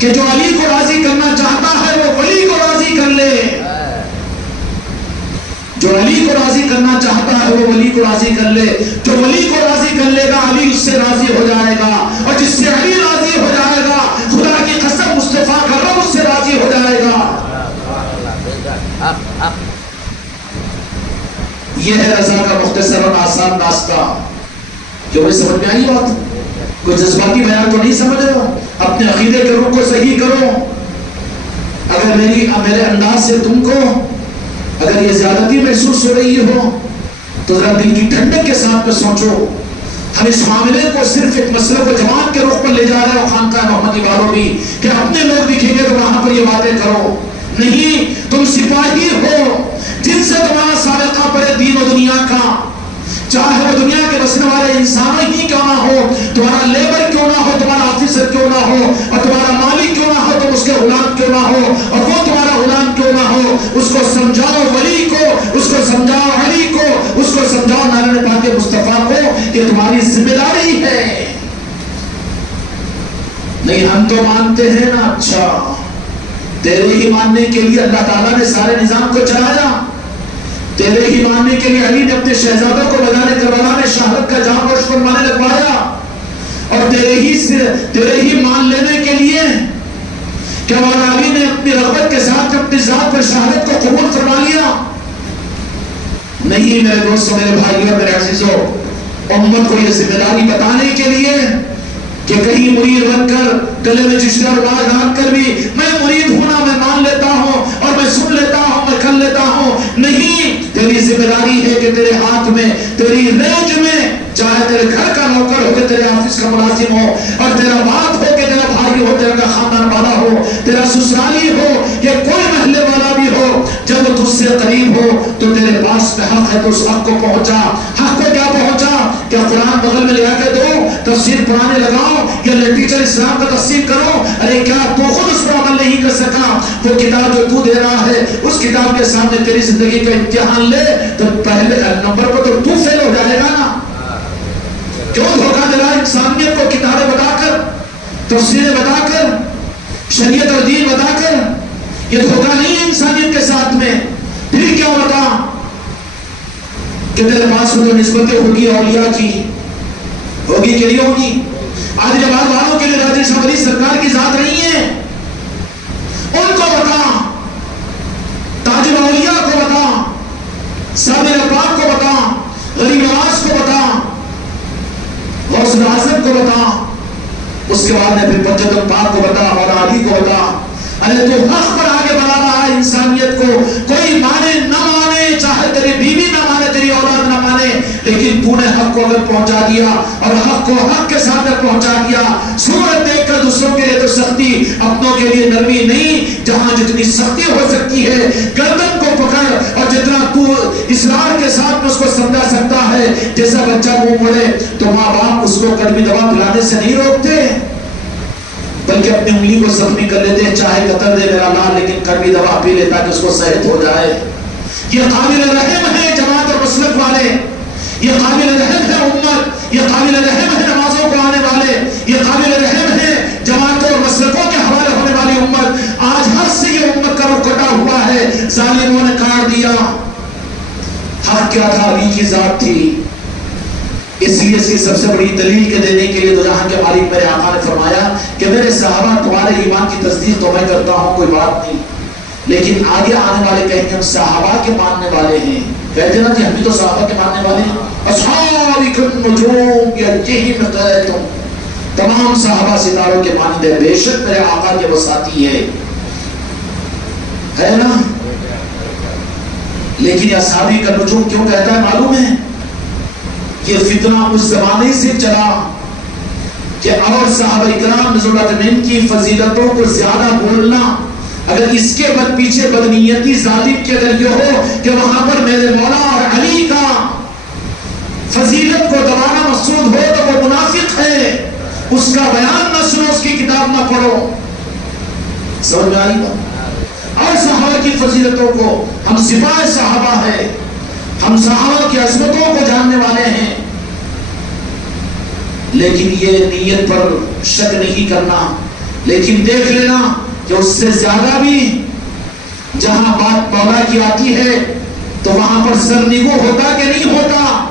کہ جو علی کو راضی کرنا چاہتا ہے وہ ولی کو راضی کر لے، جو علی کو راضی کرنا چاہتا ہے وہ ولی کو راضی کر لے، جو ولی کو راضی کر لے گا علی اس سے راضی ہو جائے گا، اور جس سے علی راضی ہو جائے گا خدا کی قسم مصطفیٰ کا رب اس سے راضی ہو جائے گا۔ یہ ہے رضا کا مختصر اور آسان راستہ۔ کیوں بھائی سمجھ میں آئی بات؟ کوئی جذباتی بیان تو نہیں سمجھ رہا؟ اپنے عقیدے کے رخ کو صحیح کرو۔ اگر میرے انداز سے تم کو اگر یہ زیادتی محسوس ہو رہی ہو تو ذرا دل کی ٹھنڈک کے ساتھ میں سوچو۔ ہم اس معاملے کو صرف ایک مسئلہ کو جماعت کے رخ پر لے جا رہے ہو، خانقاہ محمدی والوں بھی، کہ اپنے لوگ دکھیں گے تو وہاں پر یہ باتیں کرو۔ نہیں، تم سپاہی ہو جن سے تمہارا سابقہ پڑے دین و دنیا کا، چاہے وہ دنیا کے بسنے والے انسان ہی کیوں نہ ہو، تمہارا لیبر کیوں نہ ہو، تمہارا آفیسر کیوں نہ ہو، اور تمہارا مالک کیوں نہ ہو، تم اس کے غلام کیوں نہ ہو، اور وہ تمہارا غلام کیوں نہ ہو، اس کو سمجھاؤ ولی کو، اس کو سمجھاؤ علی کو، اس کو سمجھاؤ نارائن پاک مصطفیٰ کو کہ تمہاری ذمہ داری ہے۔ نہیں ہم تو مانتے ہیں نا، اچھا تیرے ہی ماننے کے لیے اللہ تعالیٰ نے سارے نظام کو چلایا، تیرے ہی ماننے کے لیے علی نے اپنے شہزادوں کو بجانے کربلا میں شہادت کا جام گوش فرمانے لگوایا، اور تیرے ہی مان لینے کے لیے کہ مولا علی نے اپنی رغبت کے ساتھ اپنی ذات پر شہادت کو قبول فرما لیا۔ نہیں میرے دوستوں، میرے بھائیوں، میرے عزیزوں، امت کو یہ ذمہ داری بتانے کے لیے کہ کہیں مرید بن کر گلے میں چشتہ اور باز ڈال کر بھی میں مرید ہوں نا، میں مان لیتا ہوں اور میں سن لیتا ہوں، میں کھل لیتا ہوں۔ نہیں، تیری ذمہ داری ہے کہ تیرے ہاتھ میں، تیری رینج میں، چاہے تیرے گھر کا نوکر ہو کہ تیرے آفس کا ملازم ہو، اور تیرا باپ ہو کہ تیرا بھائی ہو، تیرا خاندان والا ہو، تیرا سسرالی ہو یا کوئی محلے والا بھی ہو، جب وہ تجھ سے قریب ہو تو تیرے پاس میں حق ہے تو اس حق کو پہنچا۔ حق کو کیا پہنچا؟ کیا قرآن بغل میں لے آ کے دو، تفسیر پڑھانے لگاؤ، یا لٹریچر اسلام کا تفسیر کرو؟ ارے کیا تو خود اس پر عمل نہیں کر سکا؟ وہ کتاب جو تو دے رہا ہے اس کتاب کے سامنے تیری زندگی کا امتحان لے تو پہلے نمبر پر تو فیل ہو جائے گا نا۔ کیوں دھوکہ دے رہا ہے انسانیت کو؟ کتابیں بتا کر، تفسیریں بتا کر، شریعت اور دین بتا کر، یہ دھوکہ نہیں ہے انسانیت کے ساتھ میں۔ پھر کیا بتا کہ تیرے پاس وہ نسبتیں ہوگی اولیاء کی، ہوگی کہ نہیں ہوگی؟ آج جماعت والوں کے لیے راجہ شاہ ولی سرکار کی ذات نہیں ہے، ان کو بتا، تاج الاولیاء کو بتا، صابر پاک کو بتا، غریب نواز کو بتا، غوث اعظم کو بتا، اس کے بعد میں پھر بجت پاک کو بتا، مولا علی کو بتا۔ ارے تو حق پر آگے بڑھا رہا ہے انسانیت کو، کوئی مانے نہ مانے، چاہے تیری بیوی نہ مانے، تیری اولاد نہ مانے، لیکن تو نے حق کو اگر پہنچا دیا اور حق کو حق کے ساتھ پہنچا دیا، صورت دیکھ کر دوسروں کے لیے تو سختی، اپنوں کے لیے نرمی نہیں۔ جہاں جتنی سختی ہو سکتی ہے گردن کو پکڑ، اور جتنا تو اصرار کے ساتھ اس کو سمجھا سکتا ہے، جیسا بچہ منہ پڑے تو ماں باپ اس کو کڑوی دوا پلانے سے نہیں روکتے، بلکہ اپنی انگلی کو زخمی کر لیتے ہیں، چاہے قطر دے میرا لال لیکن کڑوی دوا پی لے تاکہ اس کو صحت ہو جائے۔ یہ قابل رحم ہے جماعت اور مسلک والے، یہ قابل رحم ہے امت، یہ قابل رحم ہے نمازوں کو آنے والے، یہ قابل رحم ہے جماعتوں اور مسلکوں کے حوالے ہونے والی امت۔ آج ہر سے یہ امت کا رخ کٹا ہوا ہے، ظالموں نے کاٹ دیا۔ حق کیا تھا؟ علی کی ذات تھی۔ اس لیے اس کی سب سے بڑی دلیل کے دینے کے لیے دو جہاں کے مالک میرے آقا نے فرمایا کہ میرے صحابہ تمہارے ایمان کی تصدیق تو میں کرتا ہوں، کوئی بات نہیں، لیکن آگے آنے والے کہیں گے ہم صحابہ کے ماننے والے ہیں۔ کہتے نا جی ہم بھی تو صحابہ کے ماننے والے ہیں، اصحابکم نجوم یجہی مقیتم، تمام صحابہ ستاروں کے مانندے، بے شک میرے آقا کے وہ ساتھی ہے نا۔ لیکن یہ اصحابی کا نجوم کیوں کہتا ہے معلوم ہے؟ یہ فتنہ اس زمانے سے چلا کہ اور صحابہ کرام رضی اللہ عنہم کی فضیلتوں کو زیادہ بولنا، اگر اس کے بعد پیچھے بدنیتی ظالم کی اگر یہ ہو کہ وہاں پر میرے مولا اور علی کا فضیلت کو دبانا مقصود ہو تو وہ منافق ہے، اس کا بیان نہ سنو، اس کی کتاب نہ پڑھو. سمجھ میں آئی بات؟ اور صحابہ کی فضیلتوں کو، ہم سپاہ صحابہ ہیں، ہم صحابہ کی عظمتوں کو جاننے والے ہیں، لیکن یہ نیت پر شک نہیں کرنا. لیکن دیکھ لینا کہ اس سے زیادہ بھی جہاں بات مولا کی آتی ہے تو وہاں پر سرنگو ہوتا کہ نہیں ہوتا.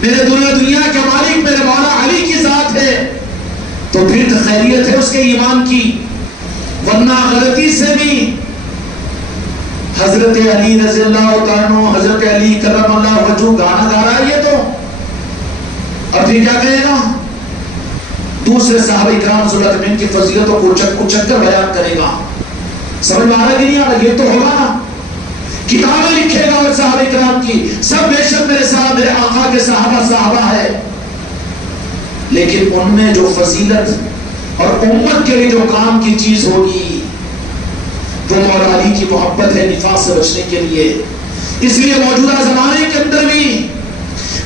میرے دنیا کے مالک میرے مولا علی کی ذات ہے تو پھر خیریت ہے اس کے ایمان کی، ورنہ غلطی سے بھی حضرت علی رضی اللہ عنہ، حضرت علی کرم اللہ وجہہ گانا گا رہا ہے یہ تو، اور پھر کیا کہے گا؟ دوسرے صحابہ کرام رضی اللہ عنہم کی فضیلتوں کو چک کر بیان کرے گا. سمجھ میں آ رہا کہ نہیں آ رہا؟ یہ تو ہوگا نا، کتابیں لکھے گا اور صحابہ کرام کی، سب بے شک میرے آقا کے صحابہ ہے، لیکن ان میں جو فضیلت اور امت کے لیے جو کام کی چیز ہوگی وہ مولا علی کی محبت ہے، نفاق سے بچنے کے لیے. اس لیے موجودہ زمانے کے اندر بھی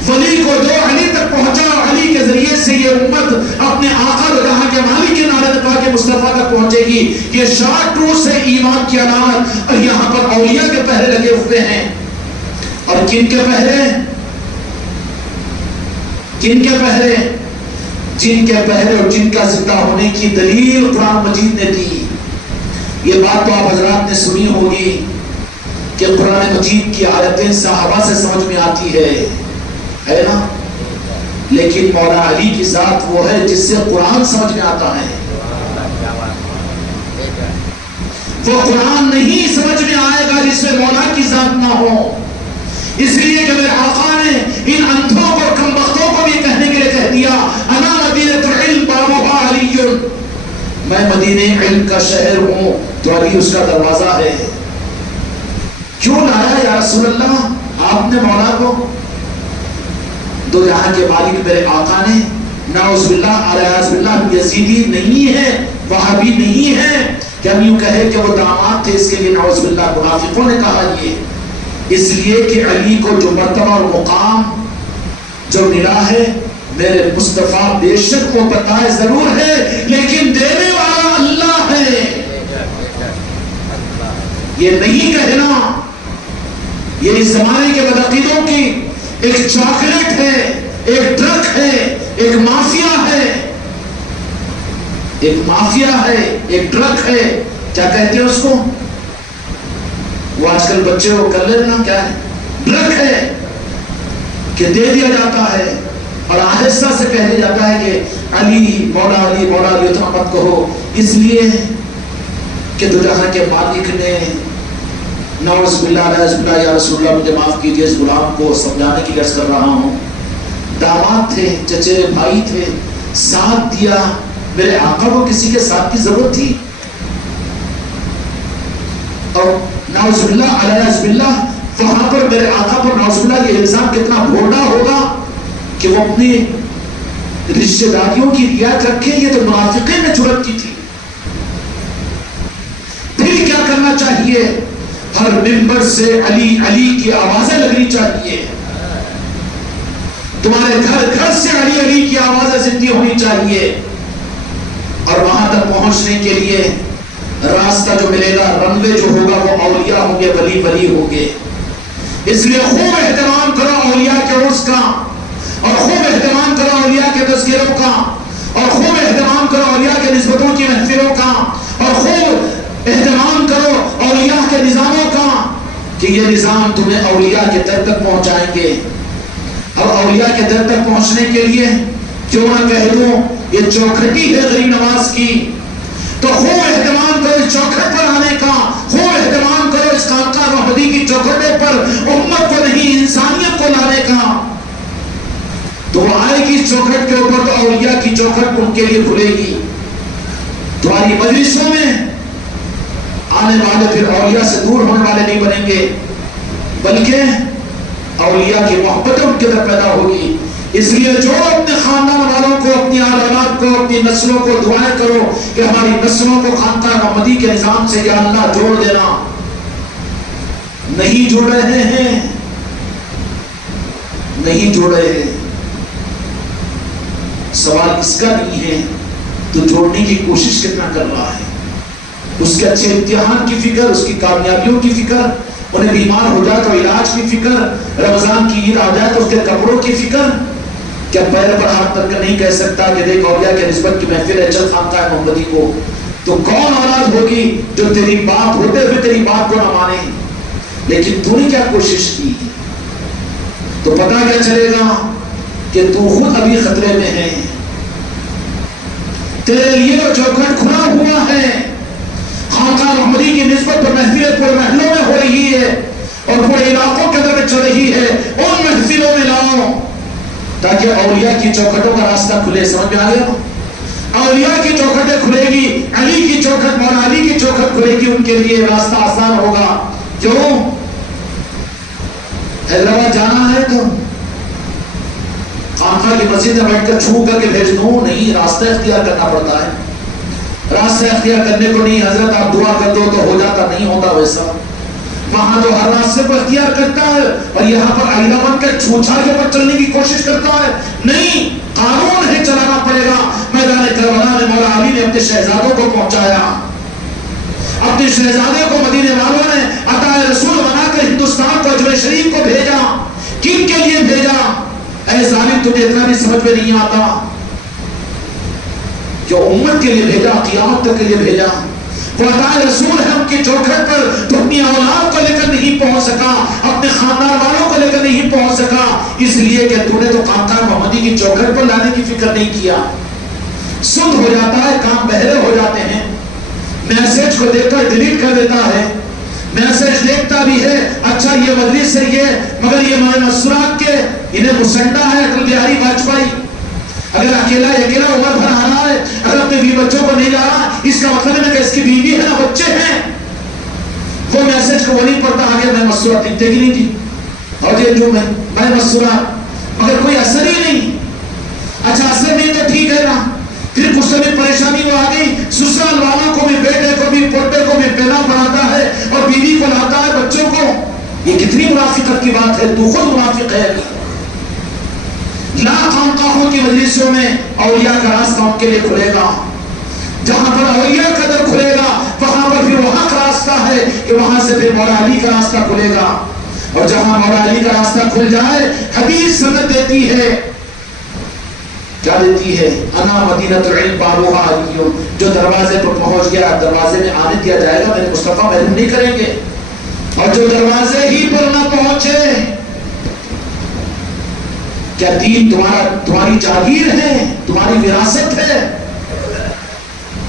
ولی کو جو علی تک پہنچا، علی کے ذریعے سے یہ امت اپنے آقا و جہاں کے مالک کے نعرہ پاک مصطفیٰ تک پہنچے گی. یہ شارٹ روٹ سے ایمان کی علامت، اور یہاں پر اولیاء کے پہرے لگے ہوئے ہیں. اور کن کے پہرے؟ کن کے پہرے؟ جن کے پہرے اور جن کا زندہ ہونے کی دلیل قرآن مجید نے دی. یہ بات تو آپ حضرات نے سنی ہوگی کہ قرآن مجید کی آیتیں صحابہ سے سمجھ میں آتی ہے نا، لیکن مولا علی کی ذات وہ ہے جس سے قرآن سمجھ میں آتا ہے. وہ قرآن نہیں سمجھ میں آئے گا جس میں مولا کی ذات نہ ہو. اس لیے کہ میرے آقا نے ان اندھوں اور کم بختوں کو بھی کہنے کے لیے کہہ دیا، انا مدینۃ العلم بابها علی، میں مدینہ علم کا شہر ہوں تو علی اس کا دروازہ ہے. کیوں لایا یا رسول اللہ آپ نے مولا کو؟ دو جہاں کے مالک میرے آقا نے نعوذ باللہ علیہ باللہ یزیدی نہیں ہے، وہابی نہیں ہے کہ ہم یوں کہے کہ وہ داماد تھے، اس کے لیے نعوذ باللہ منافقوں نے کہا یہ، اس لیے کہ علی کو جو مرتبہ اور مقام جو ملا ہے میرے مصطفیٰ بے شک وہ بتائے ضرور ہے، لیکن دینے والا اللہ ہے. یہ نہیں کہنا یہ اس زمانے کے بدعقیدوں کی ایک چاکلیٹ ہے، ایک ڈرگ ہے، ایک مافیا ہے، ایک مافیا ہے، ایک ڈرگ ہے. کیا کہتے ہیں اس کو؟ وہ آج کل بچے وہ کر لینا کیا ہے؟ ڈرگ ہے کہ دے دیا جاتا ہے اور آہستہ سے کہہ دیا جاتا ہے کہ علی مولا علی مولا علی اتنا مت کہو، اس لیے کہ دو جہاں کے مالک نے نعوذ باللہ علیہ باللہ یا رسول اللہ مجھے معاف کیجئے اس غلام کو سمجھانے کی عرض کر رہا ہوں، داماد تھے، چچیرے بھائی تھے، ساتھ دیا. میرے آقا کو کسی کے ساتھ کی ضرورت تھی؟ اور نعوذ باللہ علیہ باللہ وہاں پر میرے آقا پر نعوذ باللہ یہ الزام کتنا بھوڑا ہوگا کہ وہ اپنی رشتہ داریوں کی رعایت رکھیں. یہ تو منافقین نے جرأت کی تھی. پھر کیا کرنا چاہیے؟ ہر ممبر سے علی علی کی آوازیں لگنی چاہیے. تمہارے گھر گھر سے علی علی کی آوازیں زندگی ہونی چاہیے. اور وہاں تک پہنچنے کے لیے راستہ جو ملے گا، رن وے جو ہوگا وہ اولیاء ہوں گے، ولی ولی ہوں گے. اس لیے خوب اہتمام کرو اولیاء کے عرس کا، اور خوب اہتمام کرو اولیاء کے تذکروں کا، اور خوب اہتمام کرو اولیاء کے نسبتوں کی محفلوں کا، اور خوب اہتمام کرو اولیاء کے نظاموں کا کہ یہ نظام تمہیں اولیاء کے در تک پہنچائیں گے. اور اولیاء کے در تک پہنچنے کے لیے کیوں نہ کہہ دوں یہ چوکھٹی ہے غریب نواز کی، تو خوب اہتمام کرو اس چوکھٹ پر آنے کا، خوب اہتمام کرو اس خانقاہ محمدی کی چوکھٹے پر امت کو نہیں انسانیت کو لانے کا. تو وہ آئے گی چوکھٹ کے اوپر تو اولیاء کی چوکھٹ ان کے لیے کھلے گی. تمہاری مجلسوں میں آنے والے پھر اولیاء سے دور ہونے والے نہیں بنیں گے، بلکہ اولیاء کی محبت ان کے اندر پیدا ہوگی. اس لیے جو اپنے خاندان والوں کو، اپنی اولاد کو، اپنی نسلوں کو دعائیں کرو کہ ہماری نسلوں کو خانقاہ محمدی کے نظام سے یا اللہ جوڑ دینا. نہیں جڑ رہے ہیں، نہیں جڑ رہے ہیں. سوال اس کا نہیں ہے تو جوڑنے کی کوشش کتنا کر رہا ہے. اس کے اچھے امتحان کی فکر، اس کی کامیابیوں کی فکر، انہیں بیمار ہو جائے تو علاج کی فکر، رمضان کی عید آ جائے تو اس کے کپڑوں کی فکر. کیا پیر پر ہاتھ رکھ کر نہیں کہہ سکتا کہ دیکھ اولیاء کے نسبت کی محفل ہے، چل خانقاہ محمدی کو. تو کون اولاد ہوگی جو تیری بات ہوتے ہوئے تیری بات کو نہ مانے؟ لیکن تو نے کیا کوشش کی؟ تو پتہ کیا چلے گا کہ تو خود ابھی خطرے میں ہے. تیرے لیے جو چوکھٹ کھلا ہوا ہے خانقاہ محمدی کی نسبت پر محفلیں پورے محلوں میں ہو رہی ہے اور پورے علاقوں کے اندر میں چل رہی ہے، ان محفلوں میں لاؤ تاکہ اولیاء کی چوکھٹوں کا راستہ کھلے. سمجھ میں آ گیا؟ اولیاء کی چوکھٹیں کھلے گی، علی کی چوکھٹ، مولا علی کی چوکھٹ کھلے گی، ان کے لیے راستہ آسان ہوگا. کیوں؟ حیدرآباد جانا ہے تو خانقاہ کی مسجد میں بیٹھ کر چھو کر کے بھیج دوں؟ نہیں، راستہ اختیار کرنا پڑتا ہے. راستہ اختیار کرنے کو نہیں حضرت آپ دعا کر دو تو ہو جاتا، نہیں ہوتا ویسا. وہاں تو ہر راستے کو اختیار کرتا ہے اور یہاں پر آئینہ بن کر چھوچھال کے پر چلنے کی کوشش کرتا ہے. نہیں، قانون ہے، چلانا پڑے گا. میدان کربلا میں مولا علی نے اپنے شہزادوں کو پہنچایا، اپنے شہزادے کو مدینے والوں نے عطا رسول بنا کر ہندوستان کو اجمیر شریف کو بھیجا. کن کے لیے بھیجا؟ اے ظالم تمہیں اتنا بھی سمجھ میں نہیں آتا کہ امت کے لیے بھیجا، قیامت تک کے لیے بھیجا. وہ عطا رسول ہے، ان کی چوکھٹ پر تو اپنی اولاد کو لے کر نہیں پہنچ سکا، اپنے خاندان والوں کو لے کر نہیں پہنچ سکا، اس لیے کہ تو نے تو خانقاہ محمدی کی چوکھٹ پر لانے کی فکر نہیں کیا. سود ہو جاتا ہے، کام بہرے ہو جاتے ہیں. میسج کو دیکھ کر ڈیلیٹ کر دیتا ہے، میسج دیکھتا بھی ہے، اچھا یہ مجلس ہے یہ، مگر یہ مسورات کے انہیں مسنڈا ہے اٹل بہاری واجپئی. اگر اکیلا عمر بھر آ رہا ہے، اگر اپنے بیوی بچوں کو نہیں جا رہا، اس کا مطلب ہے کہ اس کی بیوی ہے نا، بچے ہیں. وہ میسج کو وہ نہیں پڑھتا، آگے میں مسورات لکھتے کی نہیں تھی اور یہ جو میں مسورات، مگر کوئی اثر ہی نہیں. اچھا اثر نہیں تو ٹھیک ہے نا. پھر کچھ سبھی پریشانی وہ آ گئی، سسرال والوں کو بھی، بیٹے کو بھی، پوتے کو بھی پینا پڑاتا ہے اور بیوی کو لاتا ہے، بچوں کو. یہ کتنی منافقت کی بات ہے، تو خود منافق ہے. لا خانقاہوں کی مجلسوں میں اولیاء کا راستہ ان کے لیے کھلے گا. جہاں پر اولیاء کا در کھلے گا وہاں پر پھر وہاں کا راستہ ہے کہ وہاں سے پھر مولا علی کا راستہ کھلے گا. اور جہاں مولا علی کا راستہ کھل جائے، حدیث سند دیتی ہے، کیا دیتی ہے؟ انا مدینۃ العلم بابوہا علی. جو دروازے پر پہنچ گیا دروازے میں آنے دیا جائے گا، میرے مصطفیٰ محروم نہیں کریں گے. اور جو دروازے ہی پر نہ پہنچے، کیا دین تمہاری جاگیر ہے، تمہاری وراثت ہے؟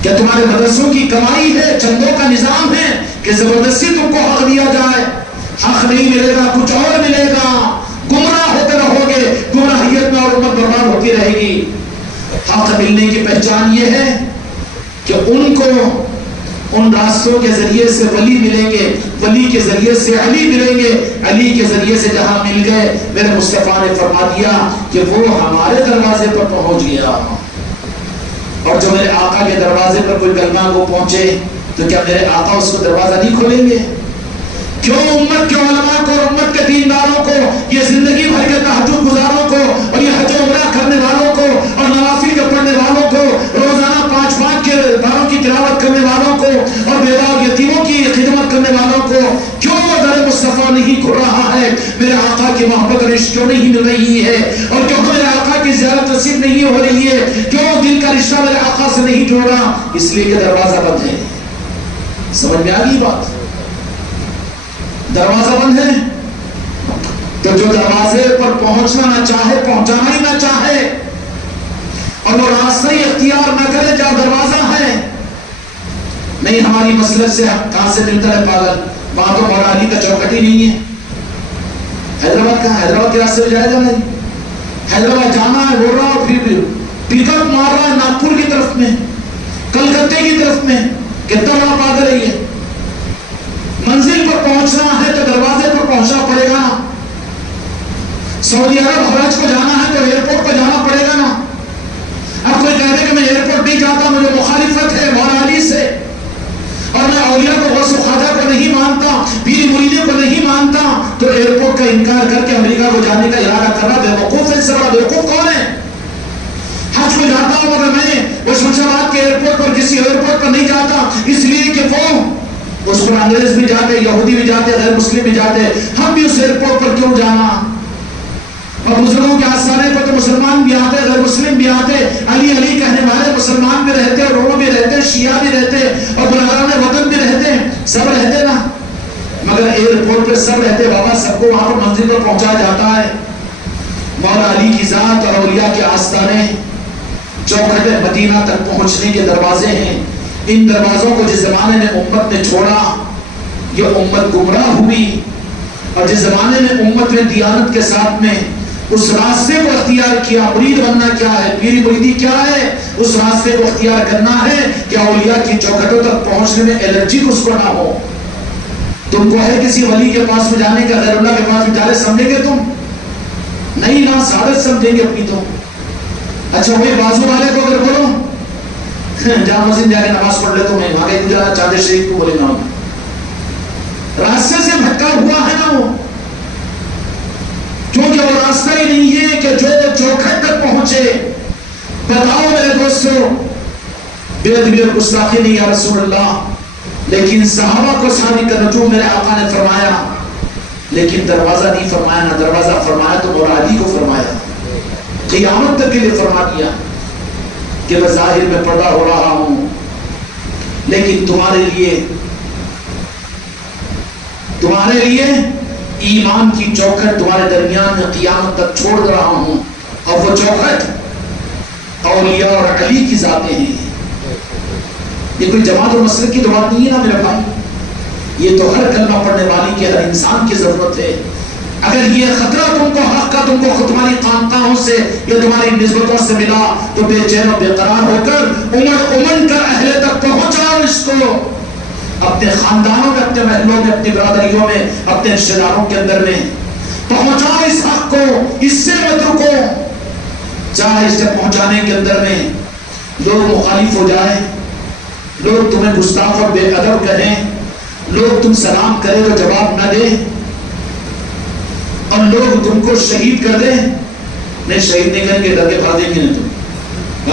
کیا تمہارے مدرسوں کی کمائی ہے، چندوں کا نظام ہے کہ زبردستی تم کو حق دیا جائے؟ حق نہیں ملے گا، کچھ اور ملے گا. گمراہ ہوتے رہو گے، گمراہیت میں اور امت برباد ہوتی رہے گی. حق ملنے کی پہچان یہ ہے کہ ان کو ان راستوں کے ذریعے سے ولی ملیں گے، ولی کے ذریعے سے علی ملیں گے، علی کے ذریعے سے جہاں مل گئے، میرے مصطفیٰ نے فرما دیا کہ وہ ہمارے دروازے پر پہنچ گیا. اور جو میرے آقا کے دروازے پر کوئی کلمہ کو پہنچے تو کیا میرے آقا اس کو دروازہ نہیں کھولیں گے؟ کیوں امت کے علماء کو، امت کے دینداروں کو، یہ زندگی بھر کے تہجد گزاروں کو اور یہ حج و عمرہ کرنے والوں کو اور نوافل کے پڑھنے والوں کو، روزانہ 5 کے باروں کی تلاوت کرنے والوں کو اور بیوہ اور یتیموں کی خدمت کرنے والوں کو کیوں در مصطفیٰ نہیں کھل رہا ہے؟ میرے آقا کی محبت رشتہ کیوں نہیں مل رہی ہے؟ اور کیوں میرے آقا کی زیارت نصیب نہیں ہو رہی ہے؟ کیوں دل کا رشتہ میرے آقا سے نہیں جڑ رہا؟ اس لیے کہ دروازہ بند ہے. سمجھ میں آ گئی بات؟ دروازہ بند ہے. تو جو دروازے پر پہنچنا نہ چاہے، پہنچانا ہی نہ چاہے اور وہ راستہ ہی اختیار نہ کرے جہاں دروازہ ہے، نہیں ہماری مسلک سے کہاں سے ملتا ہے پاگل، وہاں تو مولا علی کا چوکھٹ ہی نہیں ہے. حیدرآباد کہاں؟ حیدرآباد کے راستے میں جائے گا نہیں. حیدرآباد جانا ہے، بول رہا ہوں، پھر پک اپ مار رہا ہے ناگپور کی طرف میں، کلکتے کی طرف میں. کتنا بڑا پاگل ہے یہ. منزل پر پہنچنا ہے تو دروازے پر پہنچنا پڑے گا. سعودی عرب حج کو جانا ہے تو ایئرپورٹ پہ جانا پڑے گا نا. اب کوئی کہہ دے کہ میں ایئرپورٹ نہیں جاتا, مجھے مخالفت ہے مولا علی سے, اور میں اولیاء کو غوث و خواجہ کو نہیں مانتا, پیر مریدوں کو نہیں مانتا, تو ایئرپورٹ کا انکار کر کے امریکہ کو جانے کا ارادہ کرنا بیوقوف ہے. اس سے بڑا بیوقوف کون ہے؟ حج کو جاتا ہوں مگر میں وہ شمشاد کے ایئرپورٹ پر کسی ایئرپورٹ پر نہیں جاتا, اس لیے کہ وہ اس پر انگریز بھی جاتے, یہودی بھی جاتے, غیر مسلم بھی جاتے, ہم بھی اس ایئرپورٹ پر کیوں جانا؟ اور بزرگوں کے آستانے پر تو مسلمان بھی آتے, غیر مسلم بھی آتے, علی علی کہنے والے مسلمان بھی رہتے, روم بھی رہتے, شیعہ بھی رہتے, اور بلغاران وطن بھی رہتے, سب رہتے نا. مگر ایئرپورٹ پہ سب رہتے بابا, سب کو وہاں پر منزل پر پہنچایا جاتا ہے. مولا علی کی ذات اور اولیاء کے آستانے چوکھٹ مدینہ تک پہنچنے کے دروازے ہیں. ان دروازوں کو جس زمانے میں امت نے چھوڑا, یہ امت گمراہ ہوئی, اور جس زمانے میں امت نے دیانت کے ساتھ میں اس راستے کو اختیار کیا, مرید بننا کیا ہے, پیری مریدی کیا ہے, اس راستے کو اختیار کرنا ہے کہ اولیاء کی چوکھٹوں تک پہنچنے میں الرجی اس کو نہ ہو. تم کو ہے کسی ولی کے پاس میں جانے کا, غیر اللہ کے پاس میں جانے سمجھیں گے تم نہیں نا, سعادت سمجھیں گے اپنی تم. اچھا وہی بازو والے کو اگر بولو جامع مسجد جا کے نماز پڑھ لے, تو میں وہاں کے چاند شریف کو بولے گا, راستے سے بھٹکا ہوا ہے نا وہ, کیونکہ وہ راستہ ہی نہیں ہے کہ جو چوکھٹ تک پہنچے. بتاؤ میرے دوستو, بے ادبی اور گستاخی نہیں یا رسول اللہ, لیکن صحابہ کو صحابی کا نجوم میرے آقا نے فرمایا, لیکن دروازہ نہیں فرمایا, نہ دروازہ فرمایا تو مولا علی کو فرمایا, قیامت تک کے لیے فرما دیا کہ میں ظاہر میں پردہ ہو رہا ہوں, لیکن تمہارے لیے ایمان کی چوکھٹ تمہارے درمیان میں قیامت تک چھوڑ رہا ہوں. اور وہ چوکھٹ اولیاء اور علی کی ذاتیں ہیں. یہ کوئی جماعت اور مسلک کی تو بات نہیں ہے نا میرے بھائی, یہ تو ہر کلمہ پڑھنے والی کے, ہر انسان کی ضرورت ہے. اگر یہ خطرہ تم کو حق کا تم کو تمہاری خانقاہوں سے یا تمہاری نسبتوں سے ملا, تو بے چین و بے قرار ہو کر امن کر اہل تک پہنچاؤ اس کو, اپنے خاندانوں میں, اپنے محلوں میں, اپنی برادریوں میں, اپنے رشتہ داروں کے اندر میں پہنچاؤ اس حق کو, اس سے مت رکو. چاہے اس سے پہنچانے کے اندر میں لوگ مخالف ہو جائیں, لوگ تمہیں گستاخ اور بے ادب کہیں, لوگ تم سلام کرے تو جواب نہ دیں, اور لوگ تم کو شہید کر دیں. نہیں شہید نہیں کریں گے, ڈر کے بھاگ دیں گے تم.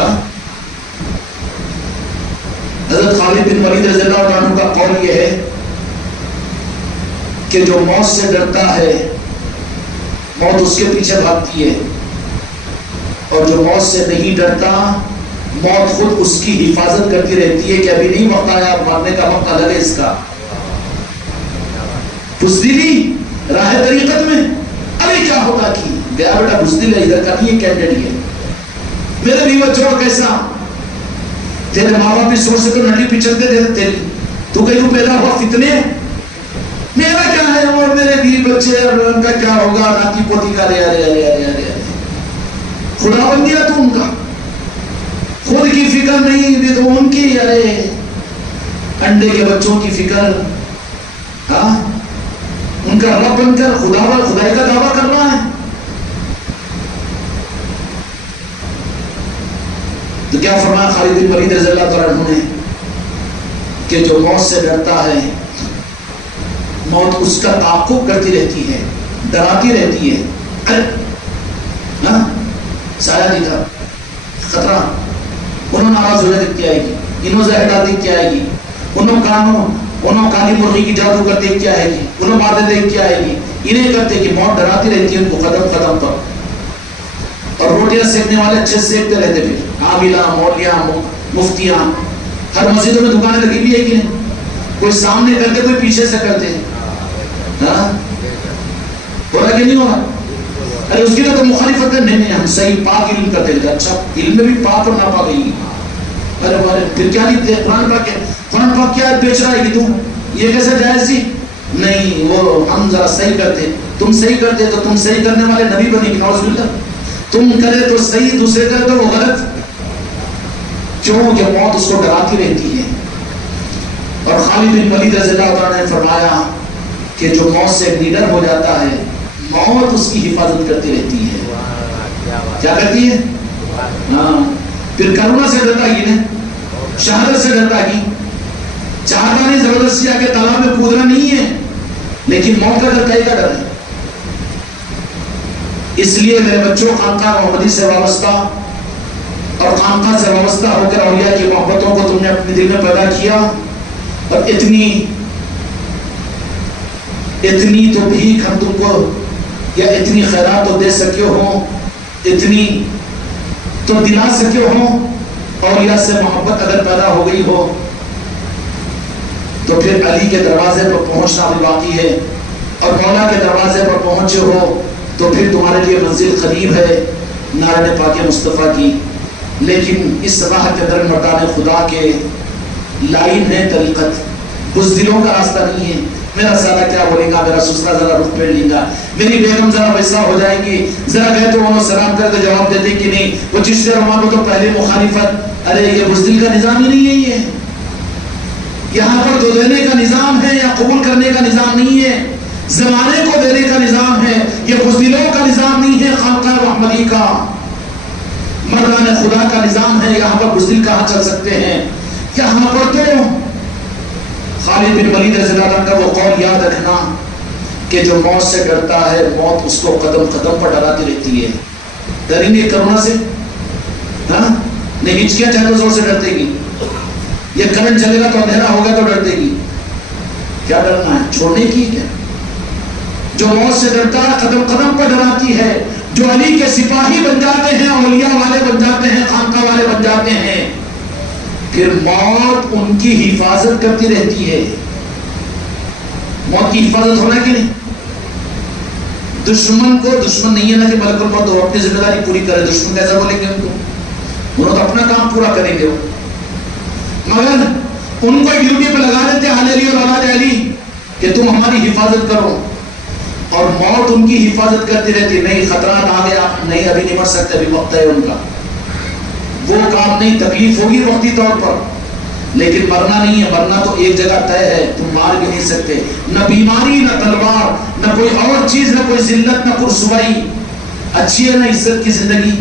حضرت خالد بن ولید رضی اللہ عنہ کا قول یہ ہے کہ جو موت سے ڈرتا ہے موت اس کے پیچھے بھاگتی ہے, اور جو موت سے نہیں ڈرتا موت خود اس کی حفاظت کرتی رہتی ہے کہ ابھی نہیں وقت آیا, مارنے کا وقت الگ ہے اس کا. بزدلی راہ طریقت میں ابھی کیا ہوگا کہ گیا بیٹا بزدل ہے, ادھر کا نہیں ہے, کینڈیڈ ہے. میرے بھی بچوں کیسا, تیرے ماں باپ بھی سوچ سے تو نڈی پچھلتے تھے تیری, تو کہیں پیدا ہوا فتنے, میرا کیا ہے اور میرے بھی بچے ان کا کیا ہوگا, ناتی پوتی کا, رے ارے ارے ارے ارے خدا بن دیا تو ان کا, خود کی فکر نہیں بھی تو ان کی, ارے انڈے کے بچوں کی فکر, ہاں ان کا رب بن کر خدائی کا دعویٰ کر رہا ہے. تو کیا فرمایا خالد بن ولید رضی اللہ تعالیٰ عنہ نے کہ جو موت سے ڈرتا ہے موت اس کا تعاقب کرتی رہتی ہے, ڈراتی رہتی ہے. سایہ دکھا خطرہ, انہوں ناراض ہونے دیکھ کے آئے گی, انہوں زہر ڈال دیکھ کے آئے گی, انہوں کالی مرغی کی جادو کر دیکھ کے آئے گی, انہوں مارتے دیکھ کے آئے گی. انہیں کرتے کہ موت ڈراتی رہتی ہے ان کو قدم قدم پر, اور روٹیاں سیکنے والے اچھے سیکتے رہتے. پھر عاملہ, مولیاں, مفتیاں, ہر مسجدوں میں دکانیں لگی بھی ہے کہ نہیں, کوئی سامنے کرتے کوئی پیچھے سے کرتے. ہو رہا کہ نہیں ہو رہا؟ ارے اس کی تو مخالفت ہے, نہیں ہم صحیح پاک علم کرتے تھے. اچھا علم میں بھی پاک اور ناپاک ہے. ارے بارے پھر کیا نہیں تھے, قرآن پاک کیا بیچ رہا ہے کہ تم, یہ کیسے جائز جی؟ نہیں وہ ہم ذرا صحیح کرتے, تم صحیح کرتے تو تم صحیح کرنے والے نبی بنی, نعوذ باللہ. تم کرے تو صحیح, دوسرے کرے تو وہ غلط. کیوں کہ موت اس کو ڈراتی رہتی ہے. اور خالد بن ولید رضی اللہ عنہ نے فرمایا کہ جو موت سے نڈر ہو جاتا ہے, موت اس کی حفاظت کرتی رہتی ہے. کیا کرتی ہے؟ ہاں. پھر کرونا سے ڈرتا ہی نا, شہادت سے ڈرتا ہی, چاہتا نہیں زبردستی آ کے تالاب میں کودنا نہیں ہے, لیکن موت کا ڈر کئی کا ڈر ہے. اس لیے میرے بچوں, خانقاہ محمدی سے وابستہ اور خانقاہ سے وابستہ ہو کر اولیاء کی محبتوں کو تم نے اپنے دل میں پیدا کیا, اور اتنی تو بھیک ہم تم کو یا اتنی خیرات تو دے سکے ہو, اتنی تو دلا سکے ہو. اولیاء سے محبت اگر پیدا ہو گئی ہو تو پھر علی کے دروازے پر پہنچنا بھی باقی ہے, اور مولا کے دروازے پر پہنچے ہو تو پھر تمہارے لیے منزل قریب ہے نارن پاک مصطفیٰ کی. لیکن اس راہ کے اندر مردان خدا کے لائن ہے طریقت, بزدلوں کا راستہ نہیں ہے. میرا سارا کیا بولے گا, میرا سسرا ذرا رخ پھیر لیں گا, میری بیگم ذرا ویسا ہو جائے گی, ذرا گئے تو انہوں سلام کر کے جواب دیتے کہ نہیں, وہ چشتی رحمان کو تو پہلے مخالفت. ارے یہ بزدل کا نظام ہی نہیں ہے, یہ یہاں پر تو دینے کا نظام ہے یا قبول کرنے کا نظام نہیں ہے, زمانے کو دینے کا نظام ہے, یہ بزدلوں کا نظام نہیں ہے. خانقاہ محمدی کا مردان خدا کا نظام ہے, یہاں پر بزدل کہاں چل سکتے ہیں. یہاں پر تو خالد بن ولید رضی اللہ عنہ کا وہ قول یاد رکھنا کہ جو موت سے ڈرتا ہے موت اس کو قدم قدم پر ڈراتی رہتی ہے. ڈریں گے کرونا سے؟ ہاں نہیں, ہچکیاں چاہے تو زور سے ڈرتے گی, یہ کرنٹ چلے گا تو اندھیرا ہوگا تو ڈرتے گی. کیا ڈرنا ہے, چھوڑنے کی کیا؟ جو موت سے ڈرتا ہے قدم قدم پر ڈراتی ہے. جو علی کے سپاہی بن جاتے ہیں, اولیاء والے بن جاتے ہیں, خانقاہ والے بن جاتے ہیں, پھر موت ان کی حفاظت کرتی رہتی ہے. موت کی حفاظت ہونا کہ نہیں؟ دشمن کو دشمن نہیں ہے نا کہ ملک الموت ہو, اپنی ذمہ داری پوری کرے. دشمن کیسا بولیں گے ان کو, انہوں تو اپنا کام پورا کریں گے, مگر ان کو ڈیوٹی پہ لگا دیتے آل علی اور اولاد علی کہ تم ہماری حفاظت کرو, اور موت ان کی حفاظت کرتی رہتی. نہیں خطرات آ گیا, نہیں ابھی نہیں مر سکتے, ابھی وقت ہے ان کا, وہ کام نہیں, تکلیف ہوگی وقتی طور پر, لیکن مرنا نہیں ہے. مرنا تو ایک جگہ طے ہے, تم مار بھی نہیں سکتے. نہ بیماری, نہ تلوار, نہ کوئی اور چیز, نہ کوئی ذلت, نہ پرسوائی اچھی ہے, نہ عزت کی زندگی.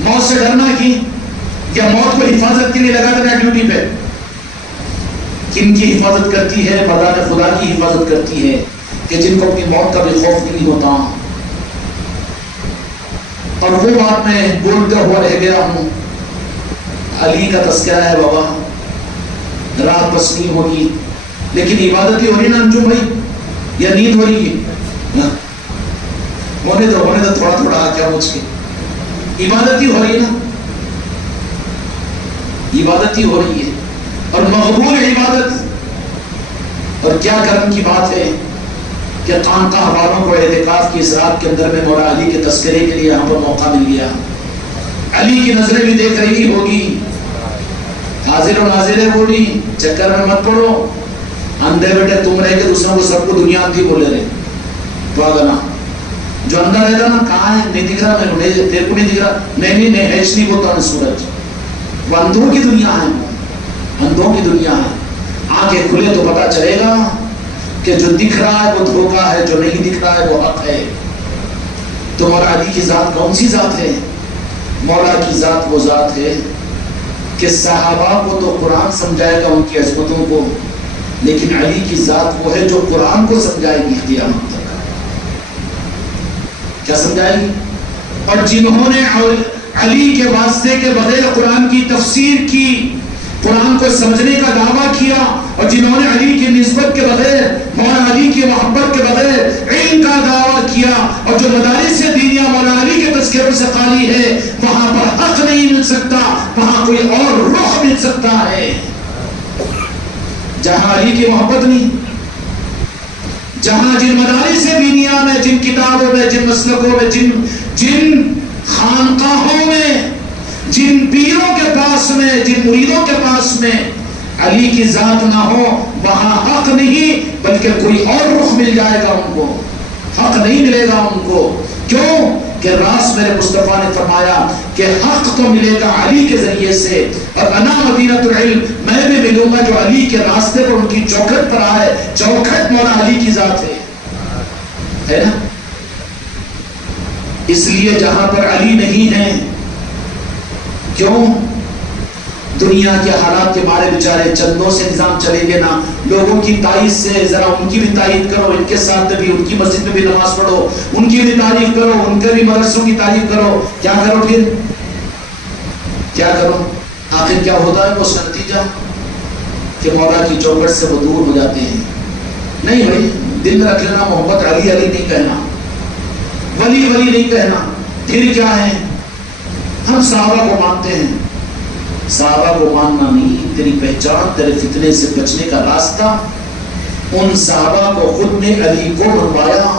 موت سے ڈرنا کی یا موت کو حفاظت کے لیے لگا دینا ڈیوٹی پہ. کن کی حفاظت کرتی ہے؟ مردان خدا کی حفاظت کرتی ہے کہ جن کو اپنی موت کا بھی خوف نہیں ہوتا. اور وہ بات میں بولتا ہوا رہ گیا ہوں, علی کا تذکرہ ہے بابا, رات بس نہیں ہوگی, لیکن عبادت ہی ہو رہی نا انجم بھائی, یا نیند ہو رہی ہے؟ ہونے دو تھوڑا تھوڑا کیا مجھ کے, عبادت ہی ہو رہی ہے نا, عبادت ہی ہو رہی ہے, اور مقبول عبادت. اور کیا کرم کی بات ہے کہ خانقاہ والوں کو اعتکاف کی اس رات کے اندر میں مولا علی کے تذکرے کے لیے یہاں پر موقع مل گیا. علی کی نظریں بھی دیکھ رہی ہوگی, حاضر و ناظر ہے بولی, چکر میں مت پڑو, اندھے بیٹے تم رہ کے دوسروں کو سب کو دنیا اندھی بولے رہے. پاگنا جو اندھا رہتا نا, کہاں ہے, نہیں دکھ رہا, میں تیرے کو نہیں دکھ رہا, نہیں ہیچ نہیں بولتا نا سورج. وہ اندھوں کی دنیا ہے, اندھوں کی دنیا ہے. آنکھیں کھلے تو پتا چلے گا کہ جو دکھ رہا ہے وہ دھوکہ ہے, جو نہیں دکھ رہا ہے وہ حق ہے. تو مولا علی کی ذات کون سی ذات ہے؟ مولا کی ذات وہ ذات ہے کہ صحابہ کو تو قرآن سمجھائے گا ان کی عظمتوں کو, لیکن علی کی ذات وہ ہے جو قرآن کو سمجھائے گی قیامت تک. کیا سمجھائے گی؟ اور جنہوں نے علی کے واسطے کے بغیر قرآن کی تفسیر کی, قرآن کو سمجھنے کا دعویٰ کیا, اور جنہوں نے علی کی نسبت کے بغیر, مولا علی کی محبت کے بغیر علم کا دعویٰ کیا, اور جو مدارس دینیہ مولا علی کے تذکروں سے خالی ہے, وہاں پر حق نہیں مل سکتا, وہاں کوئی اور رخ مل سکتا ہے. جہاں علی کی محبت نہیں, جہاں جن مدارس دینیہ میں, جن کتابوں میں, جن مسلکوں میں, جن خانقاہوں میں, جن پیروں کے پاس میں, جن مریدوں کے پاس میں علی کی ذات نہ ہو, وہاں حق نہیں بلکہ کوئی اور رخ مل جائے گا ان کو, حق نہیں ملے گا ان کو. کیوں کہ راست میرے مصطفیٰ نے فرمایا کہ حق تو ملے گا علی کے ذریعے سے, اور انا مدینۃ العلم, میں بھی ملوں گا جو علی کے راستے پر ان کی چوکھٹ پر آئے. چوکھٹ مولا علی کی ذات ہے نا. اس لیے جہاں پر علی نہیں ہیں، کیوں؟ دنیا کے حالات کے بارے بیچارے چندوں سے نظام چلے گے نا، لوگوں کی تائید سے ذرا ان کی بھی تائید کرو، ان کے ساتھ بھی ان کی مسجد میں بھی نماز پڑھو، ان کی بھی تعریف کرو، ان کے بھی مدرسوں کی تعریف کرو، کیا کرو پھر؟ کیا کرو؟ آخر کیا ہوتا ہے اس کا نتیجہ کہ مولا کی چوکھٹ سے وہ دور ہو جاتے ہیں۔ نہیں بھائی، دل میں رکھ لینا، محبت علی علی نہیں کہنا، ولی ولی نہیں کہنا، پھر کیا ہے؟ ہم صحابہ کو مانتے ہیں، صحابہ کو ماننا نہیں، تیری پہچان تیرے فتنے سے بچنے کا راستہ ان صحابہ کو خود نے علی کو منوایا۔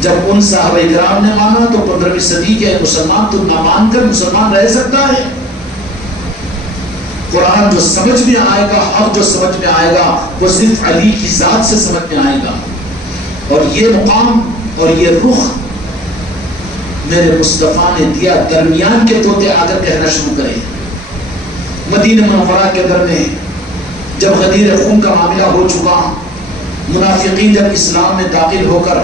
جب ان صحابہ کرام نے مانا تو 15ویں صدی کے مسلمان تو نہ مان کر مسلمان رہ سکتا ہے؟ قرآن جو سمجھ میں آئے گا، حق جو سمجھ میں آئے گا، وہ صرف علی کی ذات سے سمجھ میں آئے گا۔ اور یہ مقام اور یہ رخ میرے مصطفیٰ نے دیا، درمیان کے طوطے آ کر کہنا شروع کرے۔ مدینہ منورہ کے اندر میں جب غدیر خون کا معاملہ ہو چکا، منافقین جب اسلام میں داخل ہو کر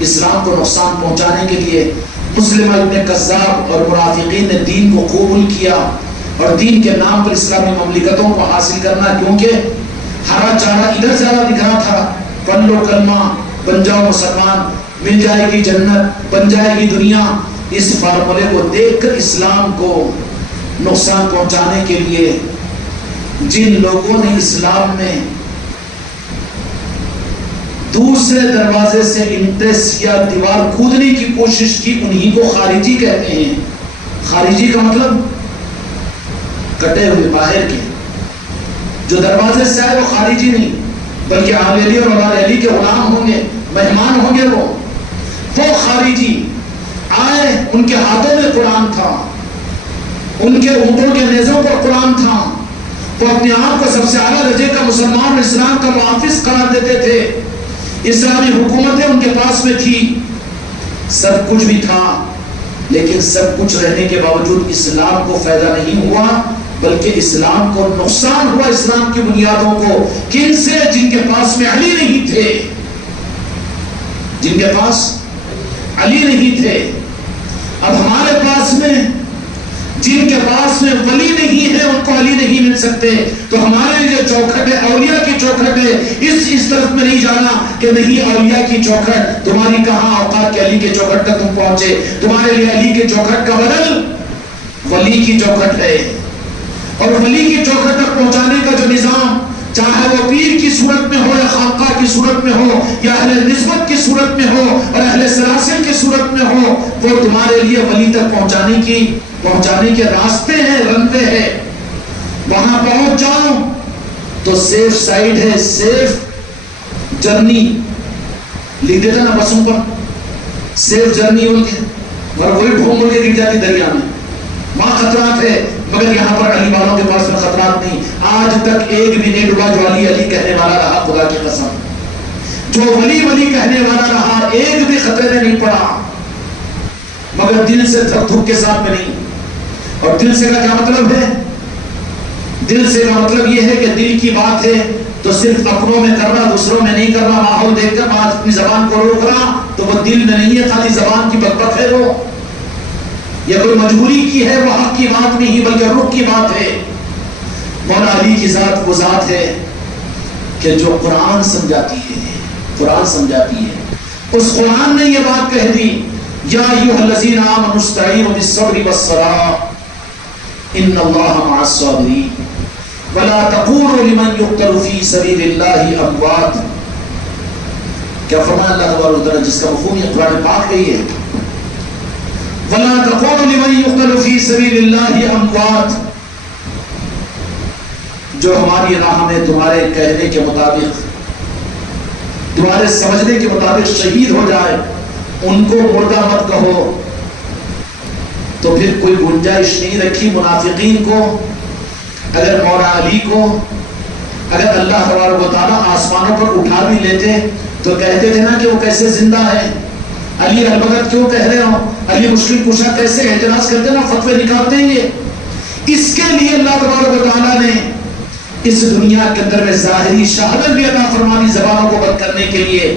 اسلام کو نقصان پہنچانے کے لیے مسلمہ ابن کذاب اور منافقین نے دین کو قبول کیا، اور دین کے نام پر اسلامی مملکتوں کو حاصل کرنا، کیونکہ ہرا چارہ ادھر زیادہ دکھ رہا تھا، پڑھ لو کلمہ، بن جاؤ مسلمان، مل جائے گی جنت، بن جائے گی دنیا۔ اس فارمولے کو دیکھ کر اسلام کو نقصان پہنچانے کے لیے جن لوگوں نے اسلام میں دوسرے دروازے سے انٹریس یا دیوار کودنے کی کوشش کی، انہی کو خارجی کہتے ہیں۔ خارجی کا مطلب کٹے ہوئے، باہر کے، جو دروازے سے آئے وہ خارجی نہیں، بلکہ اہل علی اور اولاد علی کے غلام ہوں گے، مہمان ہوں گے، وہ خارجی آئے، ان کے ہاتھوں میں قرآن تھا، ان کے اونٹوں کے نیزوں پر قرآن تھا، وہ اپنے آپ کو سب سے اعلیٰ درجے کا مسلمان اسلام کا محافظ قرار دیتے تھے، اسلامی حکومتیں ان کے پاس میں تھی، سب کچھ بھی تھا، لیکن سب کچھ رہنے کے باوجود اسلام کو فائدہ نہیں ہوا، بلکہ اسلام کو نقصان ہوا، اسلام کی بنیادوں کو۔ کن سے؟ جن کے پاس میں علی نہیں تھے، جن کے پاس علی نہیں تھے۔ اب ہمارے پاس میں جن کے پاس میں ولی نہیں ہے، ان کو علی نہیں مل سکتے، تو ہمارے لیے چوکھٹ ہے، اولیاء کی چوکھٹ ہے، اس طرف میں نہیں جانا کہ نہیں اولیاء کی چوکھٹ تمہاری کہاں اوقات کے علی کے چوکھٹ تک تم پہنچے، تمہارے لیے علی کے چوکھٹ کا بدل ولی کی چوکھٹ ہے۔ اور ولی کی چوکھٹ تک پہنچانے کا جو نظام، چاہے وہ پیر کی صورت میں ہو یا خانقاہ کی صورت میں ہو یا اہل نسبت کی صورت میں ہو اور اہل سلاسل کی صورت میں ہو، وہ تمہارے لیے ولی تک پہنچانے کے راستے ہیں، رنتے ہیں۔ وہاں پہنچ جاؤ تو سیف سائیڈ ہے، سیف جرنی لکھ دیتا نا بسوں پر، سیف جرنی بول کے، اور وہی ڈھونگ کے گر جاتی دریا میں، وہاں خطرات ہے، مگر یہاں پر علی والوں کے پاس میں خطرات نہیں۔ آج تک ایک بھی نہیں ڈوبا جو علی علی کہنے والا رہا، خدا کی قسم، جو ولی ولی کہنے والا رہا، ایک بھی خطرے میں نہیں پڑا، مگر دل سے دھک دھک کے ساتھ میں نہیں۔ اور دل سے کا کیا مطلب ہے؟ دل سے کا مطلب یہ ہے کہ دل کی بات ہے تو صرف اپنوں میں کرنا، دوسروں میں نہیں کرنا، ماحول دیکھ کر آج اپنی زبان کو روک رہا تو وہ دل میں نہیں ہے، خالی زبان کی بک بک ہے، وہ یا کوئی مجبوری کی ہے، وہ حق کی بات نہیں بلکہ روح کی بات ہے۔ مولا علی کی ذات وہ ذات ہے کہ جو قرآن سمجھاتی ہے، قرآن سمجھاتی ہے۔ اس قرآن نے یہ بات کہہ دی، یا ایھا الذین آمنوا استعینوا بالصبر والصلاۃ ان اللہ مع الصابرین ولا تقولوا لمن يقتل فی سبیل اللہ اموات۔ کیا فرمایا اللہ تبارک و تعالیٰ، جس کا مفہوم یہ قرآن پاک ہے، یہ وَلَا تَقُولُوا لِمَن يُقْتَلُ فِي سَبِيلِ اللَّهِ أَمْوَاتٌ، جو ہماری راہ میں تمہارے کہنے کے مطابق، تمہارے سمجھنے کے مطابق شہید ہو جائے، ان کو مردہ مت کہو۔ تو پھر کوئی گنجائش نہیں رکھی منافقین کو، اگر مولا علی کو اگر اللہ تبارک و تعالیٰ آسمانوں پر اٹھا بھی لیتے تو کہتے تھے نا کہ وہ کیسے زندہ ہے، علی البغت کیوں کہہ رہے ہو، علی مشکل کشا کیسے اعتراض کرتے نا، فتوے نکالتے ہیں یہ۔ اس کے لیے اللہ تبارک و تعالیٰ نے اس دنیا کے اندر میں ظاہری شہادت بھی عطا فرمانی زبانوں کو بند کرنے کے لیے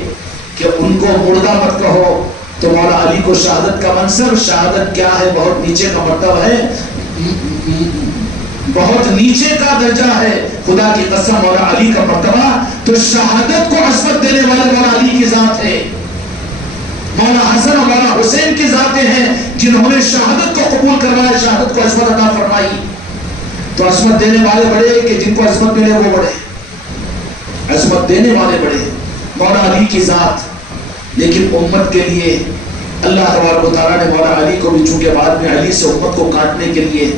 کہ ان کو مردہ مت کہو، تو مولا علی کو شہادت کا منصب، شہادت کیا ہے؟ بہت نیچے کا مرتبہ ہے، بہت نیچے کا درجہ ہے۔ خدا کی قسم مولا علی کا مرتبہ تو شہادت کو عصمت دینے والے مولا علی کی ذات ہے۔ مولا حسن اور مولا حسین کی ذاتیں ہیں جنہوں نے شہادت کو قبول کروایا، شہادت کو عصمت عطا فرمائی۔ تو عصمت دینے والے بڑے کہ جن کو عصمت ملے وہ بڑے، عصمت دینے والے بڑے مولا علی کی ذات۔ لیکن امت کے لیے اللہ تبارک و تعالیٰ نے مولا علی کو بھی، چونکہ بعد میں علی سے امت کو کاٹنے کے لیے،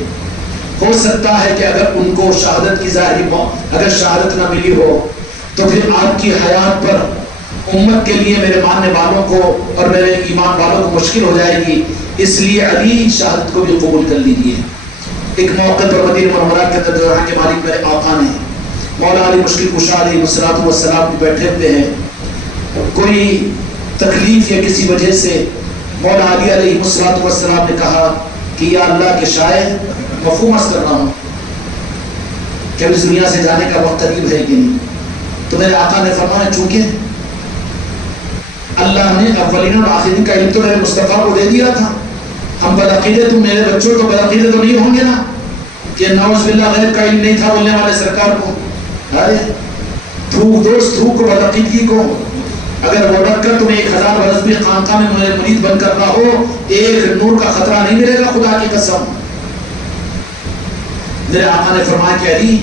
ہو سکتا ہے کہ اگر ان کو شہادت کی ظاہری اگر شہادت نہ ملی ہو تو پھر آپ کی حیات پر امت کے لیے، میرے ماننے والوں کو اور میرے ایمان والوں کو مشکل ہو جائے گی۔ اس لیے علی شہادت کو بھی قبول کر لیجیے۔ ایک موقع پر مدینہ منورہ کے اندر جہاں کے مالک میرے آقا نے، مولا علی مشکل کشا علیہ الصلوۃ والسلام بیٹھے ہوتے ہیں، کوئی تکلیف یا کسی وجہ سے مولا علی علیہ الصلوۃ والسلام نے کہا کہ یا اللہ کے شاعر مفہوم عرض کر رہا ہوں کہ اس دنیا سے جانے کا وقت قریب ہے کہ نہیں؟ تو میرے آقا نے فرمایا چونکہ اللہ نے اولین اور آخرین کا علم تو میرے مصطفیٰ کو دے دیا تھا، ہم بدعقیدے، تم میرے بچوں تو بدعقیدے تو نہیں ہوں گے نا کہ نعوذ باللہ غیب کا علم نہیں تھا بولنے والے سرکار کو؟ ارے تھوک دوست تھوک کو بدعقیدگی کو، اگر وہ رکھ کر تمہیں 1000 برس بھی خانقاہ میں میرے مرید بن کر نہ ہو، ایک نور کا خطرہ نہیں ملے گا خدا کی قسم۔ میرے آقا نے فرمایا کہ علی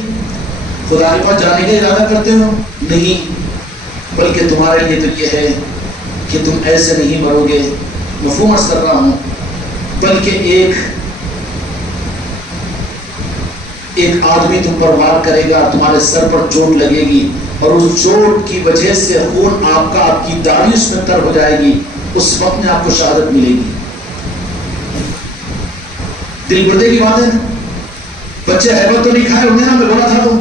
خدا کے پاس جانے کا ارادہ کرتے ہو؟ نہیں، بلکہ تمہارے لیے تو یہ ہے کہ تم ایسے نہیں مرو گے، مفہوم عرض کر رہا ہوں، بلکہ ایک آدمی تم پر وار کرے گا، تمہارے سر پر چوٹ لگے گی اور اس چوٹ کی وجہ سے خون آپ کی داڑھی اس میں تر ہو جائے گی، اس وقت میں آپ کو شہادت ملے گی۔ دل گردے کی بات ہے نا، بچے حیبت تو نہیں کھائے ہونے نا، میں بولا تھا تو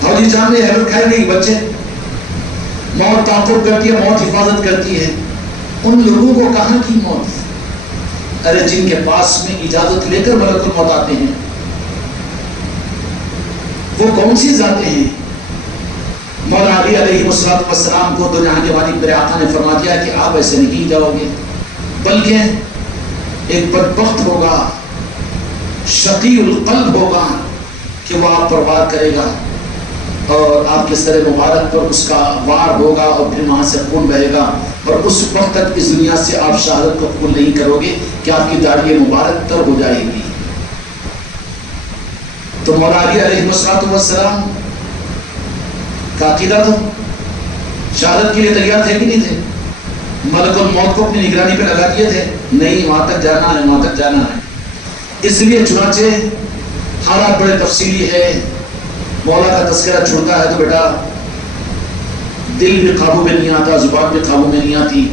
فوجی جان نے حیبت کھائے نہیں، بچے موت تعاقب کرتی ہے، موت حفاظت کرتی ہے، ان لوگوں کو کہاں کی موت؟ ارے جن کے پاس میں اجازت لے کر ملک الموت آتے ہیں، وہ کون سی ذاتیں ہیں؟ مولا علی علیہ السلام کو تو جہاں کے مالک میرے آقا نے فرما دیا کہ آپ ایسے نہیں جاؤ گے، بلکہ ایک بدبخت ہوگا، شقی القلب ہوگا کہ وہ آپ پر وار کرے گا اور آپ کے سر مبارک پر اس کا وار ہوگا اور پھر وہاں سے خون بہے گا، اور اس وقت تک اس دنیا سے آپ شہادت کو قبول نہیں کرو گے کہ آپ کی داڑھی مبارک تر ہو جائے گی۔ تو مولا علی علیہ السلام کا عقیدہ تو شہادت کے لیے تیار تھے کہ نہیں تھے؟ ملک الموت کو اپنی نگرانی پہ لگا دیے تھے، نہیں وہاں تک جانا ہے، وہاں تک جانا ہے۔ اس لیے چنانچہ حالات بڑے تفصیلی ہے، مولا کا تذکرہ چھوڑتا ہے تو بیٹا دل بھی قابو میں نہیں آتا، زبان بھی قابو میں نہیں آتی،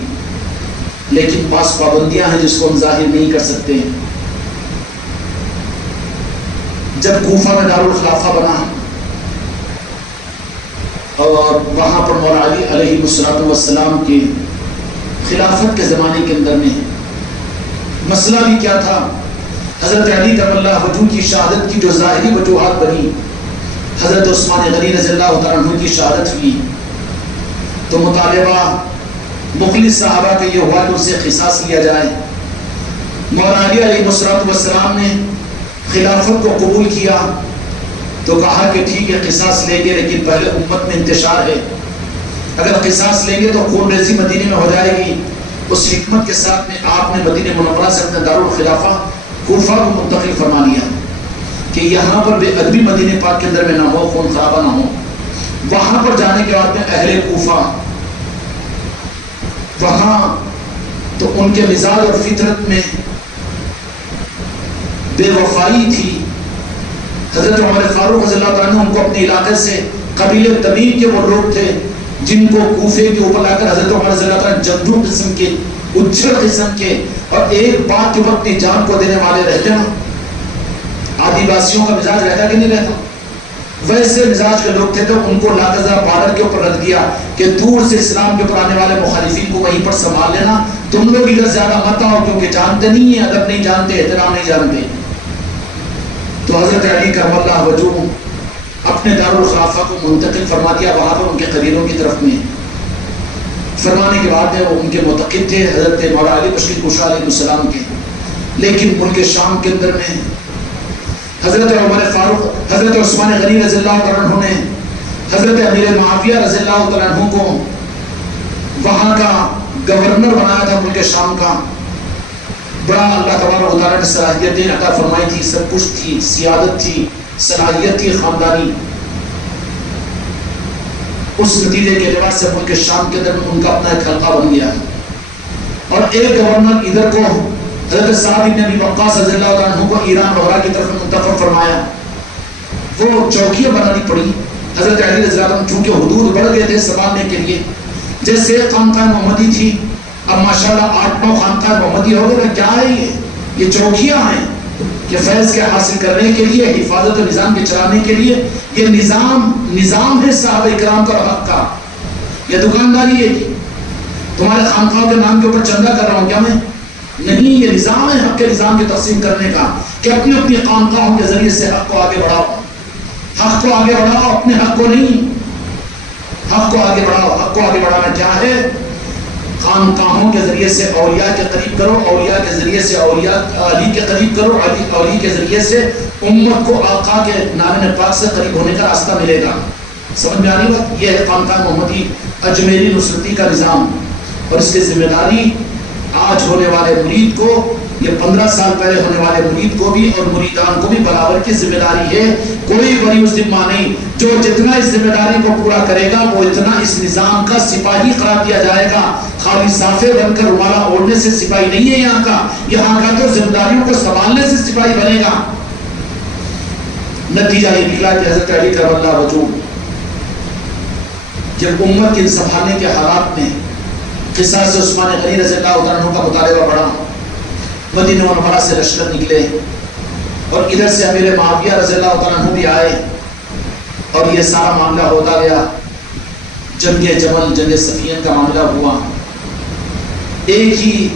لیکن پاس پابندیاں ہیں جس کو ہم ظاہر نہیں کر سکتے۔ جب کوفہ میں دارالخلافہ بنا اور وہاں پر مولا علی علیہ السلام کی خلافت کے زمانے کے اندر میں مسئلہ بھی کیا تھا، حضرت علی کرم اللہ وجہ کی شہادت کی جو ظاہری وجوہات بنی، حضرت عثمان غنی رضی اللہ تعالیٰ عنہ کی شہادت ہوئی تو مطالبہ مخلص صحابہ کا یہ ہوا کہ ان سے قصاص لیا جائے۔ مولا علی علیہ السلام نے خلافت کو قبول کیا تو کہا کہ ٹھیک ہے قصاص لیں گے، لیکن پہلے امت میں انتشار ہے، اگر قصاص لیں گے تو خون ریزی مدینے میں ہو جائے گی۔ اس حکمت کے ساتھ میں آپ نے مدینہ منورہ سے اپنے دارالخلافہ کوفہ کو منتقل فرما لیا کہ یہاں پر بے ادبی مدینہ پاک کے اندر میں نہ ہو، خون خرابہ نہ ہو۔ وہاں پر جانے کے بعد میں اہل کوفہ، وہاں تو ان کے مزاج اور فطرت میں بے وفائی تھی۔ حضرت عمر فاروق رضی اللہ عنہ ان کو اپنے علاقے سے قبیلہ تمیم کے وہ لوگ تھے جن کو کوفے کے اوپر لا کر حضرت عمر رضی اللہ عنہ جنگجو قسم کے، اجھل قسم کے اور ایک بات کے وقت اپنی جان کو دینے والے رہتے نا، آدی واسیوں کا مزاج رہتا کہ نہیں رہتا، ویسے مزاج کے لوگ تھے تو ان کو لا کر بارڈر کے اوپر رکھ دیا کہ دور سے اسلام کے اوپر آنے والے مخالفین کو وہیں پر سنبھال لینا، تم لوگ ادھر زیادہ مت آؤ کیونکہ جانتے نہیں ہیں، ادب نہیں جانتے، احترام نہیں جانتے۔ تو حضرت علی کرم اللہ وجہ اپنے دارالخلافہ کو منتقل فرما دیا وہاں پر ان کے قبیلوں کی طرف میں۔ فرمانے کے بعد وہ ان کے معتقد تھے حضرت مولا علی مشکل کشا علیہ السلام کے، لیکن ملک شام کے اندر میں حضرت عمر فاروق، حضرت عثمان غنی رضی اللہ تعالیٰ عنہ نے حضرت امیر معاویہ رضی اللہ تعالیٰ عنہ کو وہاں کا گورنر بنایا تھا ملک شام کا. بڑا اللہ تبارک و تعالیٰ نے صلاحیتیں عطا فرمائی تھی، سب کچھ تھی، سیادت تھی، صلاحیت تھی خاندانی. اس نتیجے کے لحاظ سے ملک شام کے اندر ان کا اپنا ایک حلقہ بن گیا. اور ایک گورنر ادھر کو حضرت سعد بن ابی وقاص رضی اللہ تعالیٰ عنہ کو ایران وغیرہ کی طرف منتقل فرمایا. وہ چوکیاں بنانی پڑی. حضرت علی رضی اللہ عنہ چونکہ حدود بڑھ گئے تھے سنبھالنے کے لیے، جیسے خانقاہ محمدی تھی، اب ماشاءاللہ 8-9 خانقاہ محمدی ہو گئے. کیا ہے یہ چوکیاں ہیں کہ فیض کے حاصل کرنے کے لیے، حفاظت و نظام کے چلانے کے لیے. یہ نظام ہے صحابہ کرام کا حق کا. یہ دکانداری ہے کہ تمہارے خانقاہوں کے نام کے اوپر چندہ کر رہا ہوں کیا میں؟ نہیں، یہ نظام ہے حق کے نظام کی تقسیم کرنے کا کہ اپنی اپنی خانقاہوں کے ذریعے سے حق کو آگے بڑھاؤ. حق کو آگے بڑھاؤ، اپنے حق کو نہیں. حق کو آگے بڑھاؤ. حق کو آگے بڑھانا کیا ہے؟ خانقاہوں کے ذریعے سے اولیاء کے قریب کرو، اولیاء کے ذریعے سے اولیاء علی کے قریب کرو، علی کے ذریعے سے امت کو آقا کے نام پاک سے قریب ہونے کا راستہ ملے گا. سمجھ میں آ رہی بات؟ یہ ہے خانقاہ محمدی اجمیری نصرتی کا نظام. اور اس کی ذمہ داری آج ہونے والے مرید کو، یہ 15 سال پہلے ہونے والے مرید کو بھی اور مریدان کو بھی برابر کی ذمہ داری ہے. کوئی بڑی ذمہ نہیں. جو جتنا اس ذمہ داری کو پورا کرے گا وہ اتنا اس نظام کا سپاہی قرار دیا جائے گا. خالی صافے بن کر رومالہ اوڑھنے سے سپاہی نہیں ہے یہاں کا. یہاں کا تو ذمہ داریوں کو سنبھالنے سے سپاہی بنے گا. نتیجہ یہ نکلا کہ حضرت علی کرم اللہ وجہہ جب امت کے سنبھالنے کے حالات میں قصاص عثمان غنی رضی اللہ عنہ کا مطالبہ بڑھا، مدینہ منورہ سے لشکر نکلے اور ادھر سے امیر معاویہ رضی اللہ عنہ بھی آئے اور یہ سارا معاملہ ہوتا گیا. جنگ جمل، جنگ صفین کا معاملہ ہوا. ایک ہی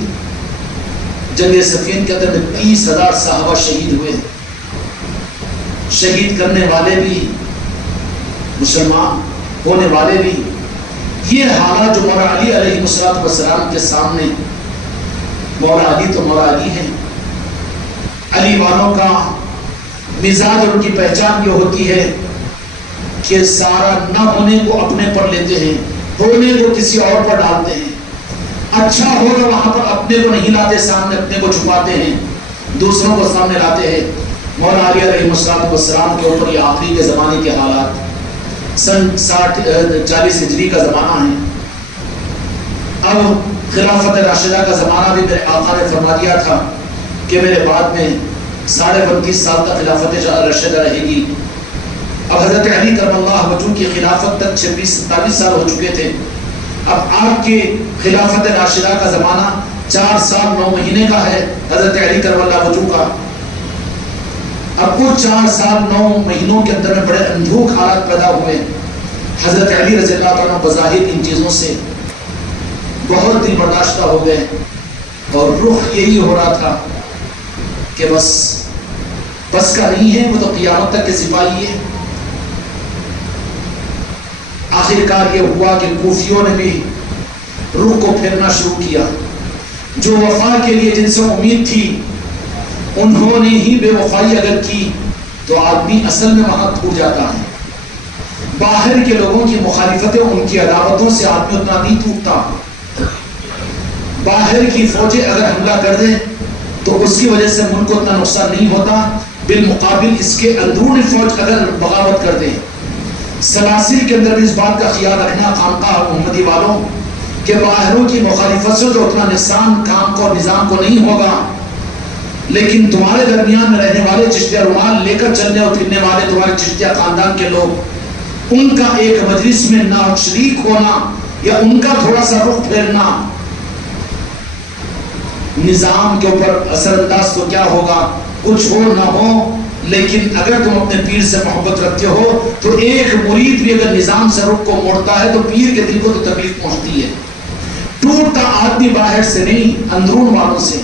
جنگ صفین کے اندر 30,000 صحابہ شہید ہوئے. شہید کرنے والے بھی، مسلمان ہونے والے بھی. یہ حالات جو مولا علی علیہ السلام کے سامنے، مولا علی تو مولا علی ہیں. علی والوں کا مزاج اور ان کی پہچان یہ ہوتی ہے کہ سارا نہ ہونے کو اپنے پر لیتے ہیں، ہونے کو کسی اور پر ڈالتے ہیں. اچھا ہوگا وہاں پر اپنے کو نہیں لاتے سامنے، اپنے کو چھپاتے ہیں، دوسروں کو سامنے لاتے ہیں. مولا علی علیہ السلام کے اوپر یہ آخری کے زمانے کے حالات، سن 40 ہجری کا زمانہ ہے. اب خلافت راشدہ کا زمانہ بھی میرے آقا نے فرما دیا تھا کہ میرے بعد میں 32.5 سال تک خلافت راشدہ رہے گی. اب حضرت علی کرم اللہ وجہہ کی خلافت تک 26-27 سال ہو چکے تھے. اب آپ کے خلافت راشدہ کا زمانہ 4 سال 9 مہینے کا ہے حضرت علی کرم اللہ وجہہ کا. اب وہ 4 سال 9 مہینوں کے اندر میں بڑے اندھوک حالات پیدا ہوئے. حضرت علی رضی اللہ عنہ بظاہر ان چیزوں سے بہت دل برداشتہ ہو گئے اور رخ یہی ہو رہا تھا کہ بس کا نہیں ہے، وہ تو قیامت تک کے سپاہی ہے. آخر کار یہ ہوا کہ کوفیوں نے بھی رخ کو پھیرنا شروع کیا. جو وفا کے لیے جن سے امید تھی انہوں نے ہی بے وفائی اگر کی تو آدمی اصل میں وہاں ٹوٹ جاتا ہے. باہر کے لوگوں کی مخالفتیں، ان کی عداوتوں سے آدمی اتنا نہیں ٹوٹتا. باہر کی فوجیں اگر حملہ کر دیں تو اس کی وجہ سے ملک کو اتنا نقصان نہیں ہوتا. بالمقابل اس کے اندرون فوج اگر بغاوت کر دیں، سلاسل کے اندر بھی اس بات کا خیال رکھنا خانقاہ محمدی والوں کہ باہروں کی مخالفت سے تو اتنا نقصان کام کو نظام کو نہیں ہوگا، لیکن تمہارے درمیان میں رہنے والے چشتیہ رومال لے کر چلنے اور پھرنے والے تمہارے چشتیہ خاندان کے لوگ، ان کا ایک مجلس میں نہ شریک ہونا یا ان کا تھوڑا سا رخ پھیرنا نظام کے اوپر اثر انداز تو کیا ہوگا. کچھ ہو نہ ہو، لیکن اگر تم اپنے پیر سے محبت رکھتے ہو تو ایک مرید بھی اگر نظام سے رخ کو موڑتا ہے تو پیر کے دل کو تو تکلیف پہنچتی ہے. ٹوٹتا آدمی باہر سے نہیں، اندرون والوں سے.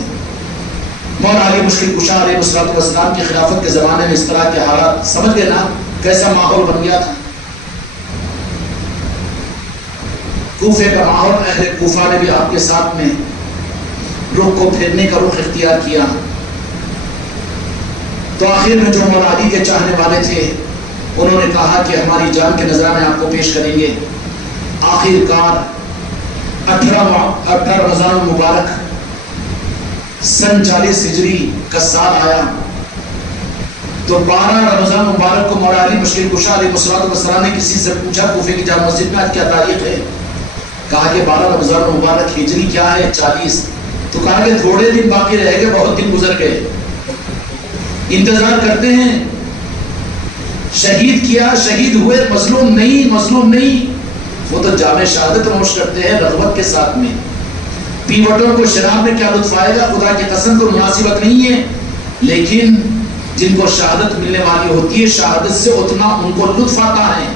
مولا علی مشکل کشا علیہ السلام کی خلافت کے زمانے میں اس طرح کے حالات سمجھ گئے نا کیسا ماحول بن گیا تھا. کوفے کا ماحول، اہل کوفہ نے بھی آپ کے ساتھ میں رخ کو پھیرنے کا رخ اختیار کیا. تو آخر میں جو مولا علی کے چاہنے والے تھے انہوں نے کہا کہ ہماری جان کے نذرانے آپ کو پیش کریں گے. آخر کار 18 رمضان المبارک سن 40 ہجری کا سال آیا تو 12 رمضان مبارک کو مولا علی مشکل کشا علیہ السلام نے کسی سے پوچھا کوفے کی جامع مسجد میں آج کیا تاریخ ہے؟ کہا کہ 12 رمضان مبارک ہجری کیا ہے 40. تو کہا کہ تھوڑے دن باقی رہ گئے، بہت دن گزر گئے، انتظار کرتے ہیں. شہید کیا، شہید ہوئے، مظلوم نہیں، مظلوم نہیں. وہ تو جام شہادت نوش کرتے ہیں رغبت کے ساتھ میں. پیوٹوں کو شراب میں کیا لطف آئے گا، خدا کی قسم کو مناسبت نہیں ہے. لیکن جن کو شہادت ملنے والی ہوتی ہے شہادت سے اتنا ان کو لطف آتا ہے.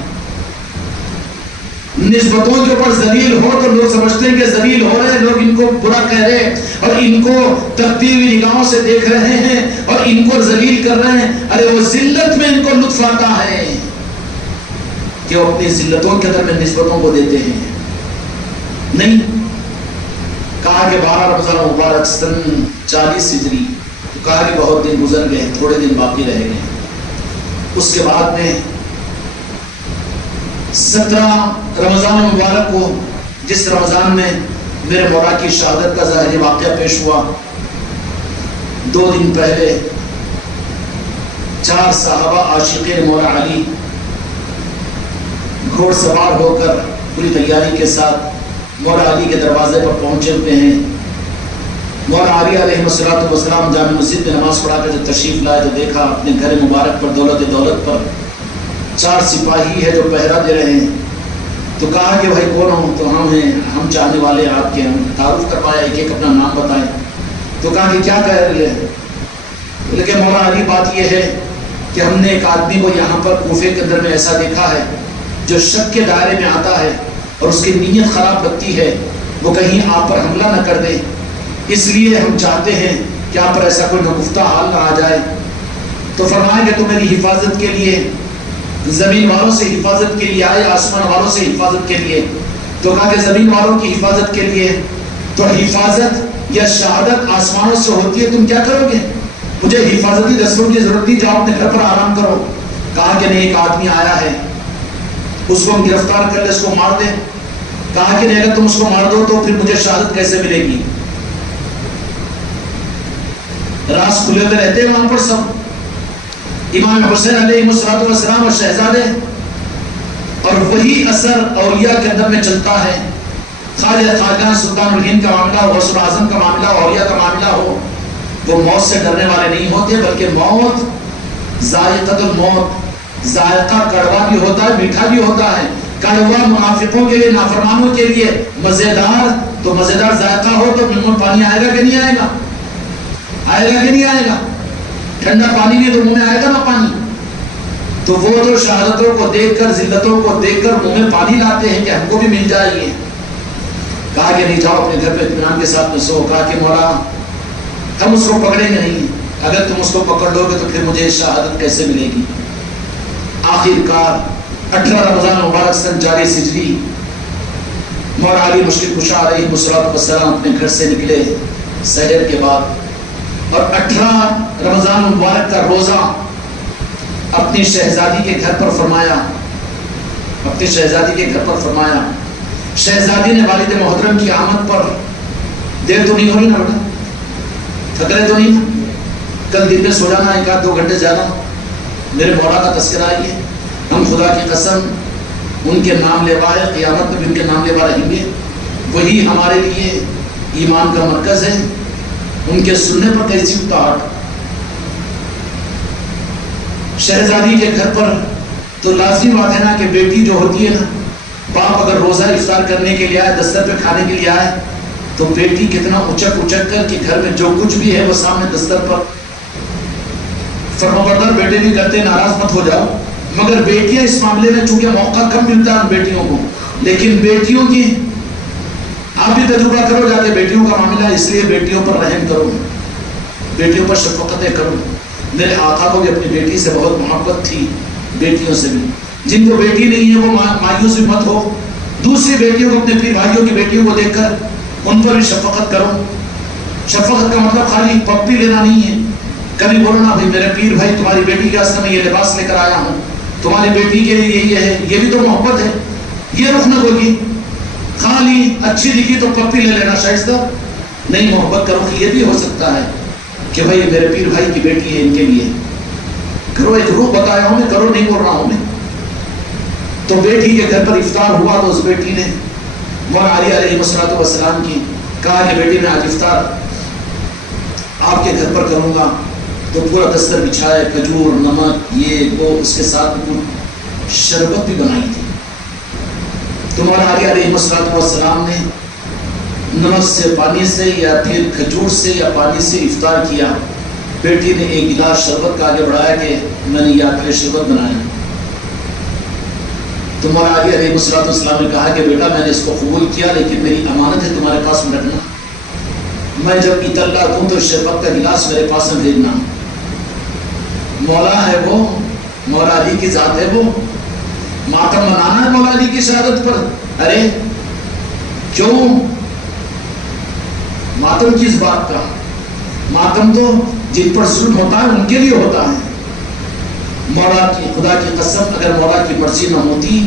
نسبتوں کے اوپر ذلیل ہو تو لوگ سمجھتے ہیں کہ ذلیل ہو رہے ہیں، لوگ ان کو برا کہہ رہے ہیں اور ان کو تکتی ہوئی نگاہوں سے دیکھ رہے ہیں اور ان کو ذلیل کر رہے ہیں. ارے وہ ذلت میں ان کو لطف آتا ہے کہ وہ اپنی ذلتوں کے اندر میں نسبتوں کو دیتے ہیں. نہیں، کہا کہ 12 رمضان مبارک سن 40 ہجری. تو کہا کہ بہت دن گزر گئے، تھوڑے دن باقی رہ گئے. اس کے بعد میں 17 رمضان مبارک کو، جس رمضان میں میرے مولا کی شہادت کا ظاہری واقعہ پیش ہوا، 2 دن پہلے 4 صحابہ عاشقین مولا علی گھوڑ سوار ہو کر پوری تیاری کے ساتھ مولا علی کے دروازے پر پہنچے ہوئے ہیں. مولا علی علیہ السلام جامع مسجد میں نماز پڑھا کر جب تشریف لائے تو دیکھا اپنے گھر مبارک پر دولت پر 4 سپاہی ہے جو پہرا دے رہے ہیں. تو کہا کہ بھائی کون ہوں؟ تو ہم ہیں، ہم چاہنے والے آپ کے. ہم تعارف کروایا، ایک ایک اپنا نام بتائیں. تو کہا کہ کیا کہہ رہے ہیں؟ لیکن مولا علی بات یہ ہے کہ ہم نے ایک آدمی کو یہاں پر کوفے کے اندر میں ایسا دیکھا ہے جو شک کے دائرے میں آتا ہے اور اس کی نیت خراب لگتی ہے، وہ کہیں آپ پر حملہ نہ کر دے. اس لیے ہم چاہتے ہیں کہ آپ پر ایسا کوئی نگفتہ حال نہ آ جائے. تو فرمائیں کہ تو میری حفاظت کے لیے زمین والوں سے حفاظت کے لیے آئے، آسمان والوں سے حفاظت کے لیے. تو کہا کہ زمین والوں کی حفاظت کے لیے تو حفاظت یا شہادت آسمانوں سے ہوتی ہے، تم کیا کرو گے؟ مجھے حفاظتی دستوں کی ضرورت نہیں، جاؤ اپنے گھر پر آرام کرو. کہا کہ نہیں، ایک آدمی آیا ہے، اس کو ہم گرفتار کر لے، اس کو مار دے. کہا کہ نہیں، اگر تم اس کو مار دو تو پھر مجھے شہادت کیسے ملے گی؟ راز کھلے ہوئے رہتے ہیں وہاں پر سب. امام حسین علیہ السلام اور شہزادے، اور وہی اثر اولیاء کے اندر میں چلتا ہے. خواجہ خواجہ سلطان الہند کا معاملہ ہو، غوث الاعظم کا معاملہ ہو، اولیاء کا معاملہ ہو، وہ موت سے ڈرنے والے نہیں ہوتے، بلکہ موت ذائقۃ الموت، ذائقہ کڑوا بھی ہوتا ہے، میٹھا بھی ہوتا ہے. کڑوا منافقوں کے لیے، نافرمانوں کے لیے، مزیدار تو مزیدار ذائقہ ہو تو منہ میں پانی آئے گا کہ نہیں آئے گا؟ آئے گا کہ نہیں آئے گا؟ ٹھنڈا پانی نہیں تو منہ میں آئے گا نا پانی. تو وہ تو شہادتوں کو دیکھ کر، ذلتوں کو دیکھ کر منہ میں پانی لاتے ہیں کہ ہم کو بھی مل جائے گی. کہا کہ نہیں، جاؤ اپنے گھر پہ اطمینان کے ساتھ میں سو. کہا کہ مولا ہم اس کو پکڑیں گے نہیں، اگر تم اس کو پکڑ لو گے تو پھر مجھے شہادت کیسے ملے گی؟ آخر کار 18 رمضان مبارک سن 40 ہجری مولا علی مشکل کشا علیہ السلام اپنے گھر سے نکلے سحر کے بعد، اور 18 رمضان مبارک کا روزہ اپنی شہزادی کے گھر پر فرمایا. اپنی شہزادی کے گھر پر فرمایا. شہزادی نے والد محترم کی آمد پر، دیر تو نہیں ہو رہی نا بیٹا، تھک رہے تو نہیں؟ کل دن میں سو جانا 1-2 گھنٹے زیادہ. میرے مولا کا تذکرہ ہے، ہم خدا کی قسم ان کے نام لیوا ہے، قیامت میں بھی ان کے نام لیوا رہیں گے. وہی ہمارے لیے ایمان کا مرکز ہے. ان کے سننے پر کیسی اتاہٹ. شہزادی کے گھر پر تو لازمی بات ہے نا کہ بیٹی جو ہوتی ہے نا، باپ اگر روزہ افطار کرنے کے لیے آئے، دستر پہ کھانے کے لیے آئے، تو بیٹی کتنا اچک کر کہ گھر میں جو کچھ بھی ہے وہ سامنے دستر پر. فرمانبردار بیٹے بھی کرتے، ناراض مت ہو جاؤ، مگر بیٹیاں اس معاملے میں چونکہ موقع کم ملتا ہے بیٹیوں کو، لیکن بیٹیوں کی آپ بھی تجربہ کرو جا کے بیٹیوں کا معاملہ. اس لیے بیٹیوں پر رحم کرو، بیٹیوں پر شفقتیں کرو. میرے آقا کو بھی اپنی بیٹی سے بہت محبت تھی، بیٹیوں سے بھی. جن کو بیٹی نہیں ہے وہ مایوس بھی مت ہو، دوسری بیٹیوں کو، اپنے پیر بھائیوں کی بیٹیوں کو دیکھ کر ان پر بھی شفقت کرو. شفقت کا مطلب خالی پپی لینا نہیں ہے. کبھی بولنا بھائی میرے پیر بھائی تمہاری بیٹی کے واسطے میں یہ لباس لے کر آیا ہوں، تمہاری بیٹی کے لیے یہی ہے، یہ بھی تو محبت ہے. یہ رخ نہ ہوگی خالی اچھی دکھی تو پپی لے لینا شائستہ نہیں. محبت کا رخ یہ بھی ہو سکتا ہے کہ بھائی میرے پیر بھائی کی بیٹی ہے، ان کے لیے کرو. ایک روح بتایا ہوں میں، کرو نہیں بول رہا ہوں میں. تو بیٹی کے گھر پر افطار ہوا تو اس بیٹی نے مولانا علی علیہ السلام کی کہا کہ بیٹی میں آج افطار آپ کے گھر پر کروں گا. تو پورا دستر بچھایا، کھجور، نمک، یہ وہ، اس کے ساتھ شربت بھی بنائی تھی. تو مولانا علی علیہ السلام نے نمک سے، پانی سے، یا پھر کھجور سے یا پانی سے افطار کیا. بیٹی نے ایک گلاس شربت کا آگے بڑھایا کہ میں نے یہ آپ کے لیے شربت بنایا. تو مولانا علی علیہ السلام نے کہا کہ بیٹا میں نے اس کو قبول کیا، لیکن میری امانت ہے تمہارے پاس میں رکھنا. میں جب اطلاع دوں تو شربت کا گلاس میرے پاس میں بھیجنا. مولا ہے وہ، مولا علی کی ذات ہے وہ. ماتم منانا ہے مولا علی کی شہادت پر. ارے کیوں ماتم کس بات کا؟ ماتم تو جن پر ظلم ہوتا ہے ان کے لیے ہوتا ہے. مولا کی، خدا کی قسم، اگر مولا کی مرضی نہ ہوتی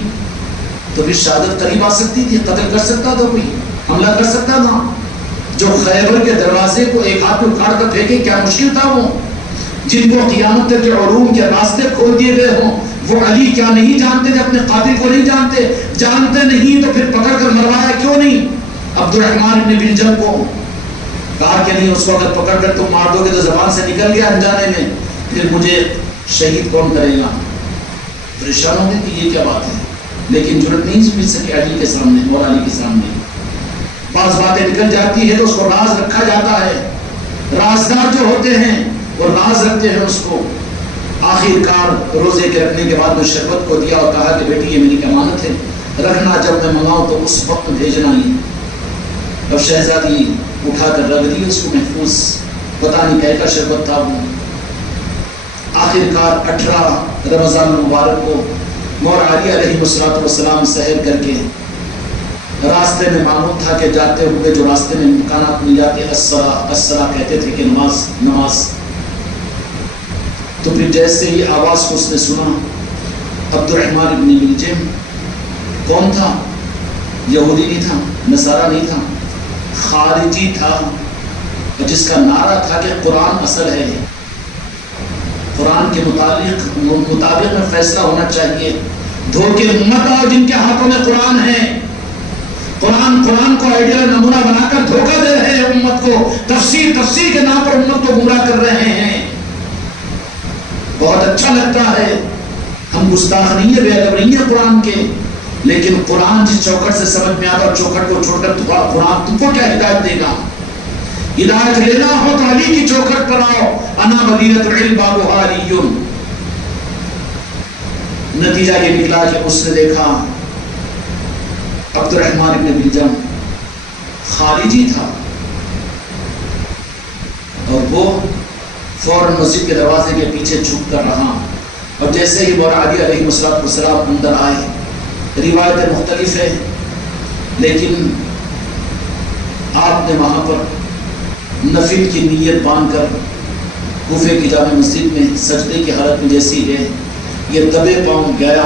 تو بھی شہادت قریب آ سکتی تھی. قتل کر سکتا تھا، کوئی حملہ کر سکتا تھا. جو خیبر کے دروازے کو ایک ہاتھ میں اکھاڑ کر پھینکے، کیا مشکل تھا وہ؟ جن کو قیامت تک کے علوم کے راستے کھول دیے گئے ہوں، وہ علی کیا نہیں جانتے تھے؟ اپنے قاتل کو نہیں جانتے؟ جانتے نہیں تو پھر پکڑ کر مروایا کیوں نہیں؟ عبد الرحمن ابن بلجم کو کہا کہ نہیں، اس کو اگر پکڑ کر تم مار دو گے تو زبان سے نکل گیا انجانے میں، پھر مجھے شہید کون کرے گا؟ پریشان ہو گئے کہ یہ کیا بات ہے. لیکن جرأت نہیں مل سکے علی کے سامنے، مولا علی کے سامنے. بعض باتیں نکل جاتی ہے تو اس کو راز رکھا جاتا ہے. رازدار جو ہوتے ہیں وہ راز رکھتے ہیں اس کو. آخر کار روزے کے رکھنے کے بعد میں شربت کو دیا اور کہا کہ بیٹی یہ میری امانت ہے، رکھنا، جب میں منگاؤں تو اس وقت بھیجنا ہی. اب شہزادی اٹھا کر رکھ دی اس کو محفوظ. پتہ نہیں کہہ کا شربت تھا وہ. آخر کار 18 رمضان المبارک کو مولانا علی علیہ السلام سحر کر کے راستے میں معلوم تھا کہ جاتے ہوئے جو راستے میں مکانات مل جاتے، الصلاۃ کہتے تھے کہ نماز. تو پھر جیسے ہی آواز کو اس نے سنا، عبد الرحمن ابن بلجم کون تھا؟ یہودی نہیں تھا، نصارہ نہیں تھا، خارجی تھا، جس کا نعرہ تھا کہ قرآن اصل ہے، قرآن کے مطابق میں فیصلہ ہونا چاہیے. دھوکے مت آؤ جن کے ہاتھوں میں قرآن ہے. قرآن کو آئیڈیل نمونہ بنا کر دھوکہ دے رہے ہیں امت کو. تفسیر کے نام پر امت کو گمراہ کر رہے ہیں. بہت اچھا لگتا ہے، ہم گستاخ نہیں ہے، بے ادب نہیں ہے قرآن کے، لیکن قرآن جس چوکھٹ سے سمجھ میں آتا، چوکھٹ کو چھوڑ کر قرآن تم کو کیا ہدایت دے گا؟ ہدایت لینا ہو تو علی کی چوکھٹ پر آؤ. انا مدینۃ العلم بابها علی. نتیجہ یہ نکلا کہ اس نے دیکھا عبد الرحمن ابن بلجم خارجی تھا اور وہ فوراً مسجد کے دروازے کے پیچھے چھپ کر رہا. اور جیسے ہی مولانا علی علیہ السلام اندر آئے، روایتیں مختلف ہیں، لیکن آپ نے وہاں پر نفل کی نیت باندھ کر کوفے کی جامع مسجد میں سجدے کی حالت میں جیسی ہے یہ دبے پاؤں گیا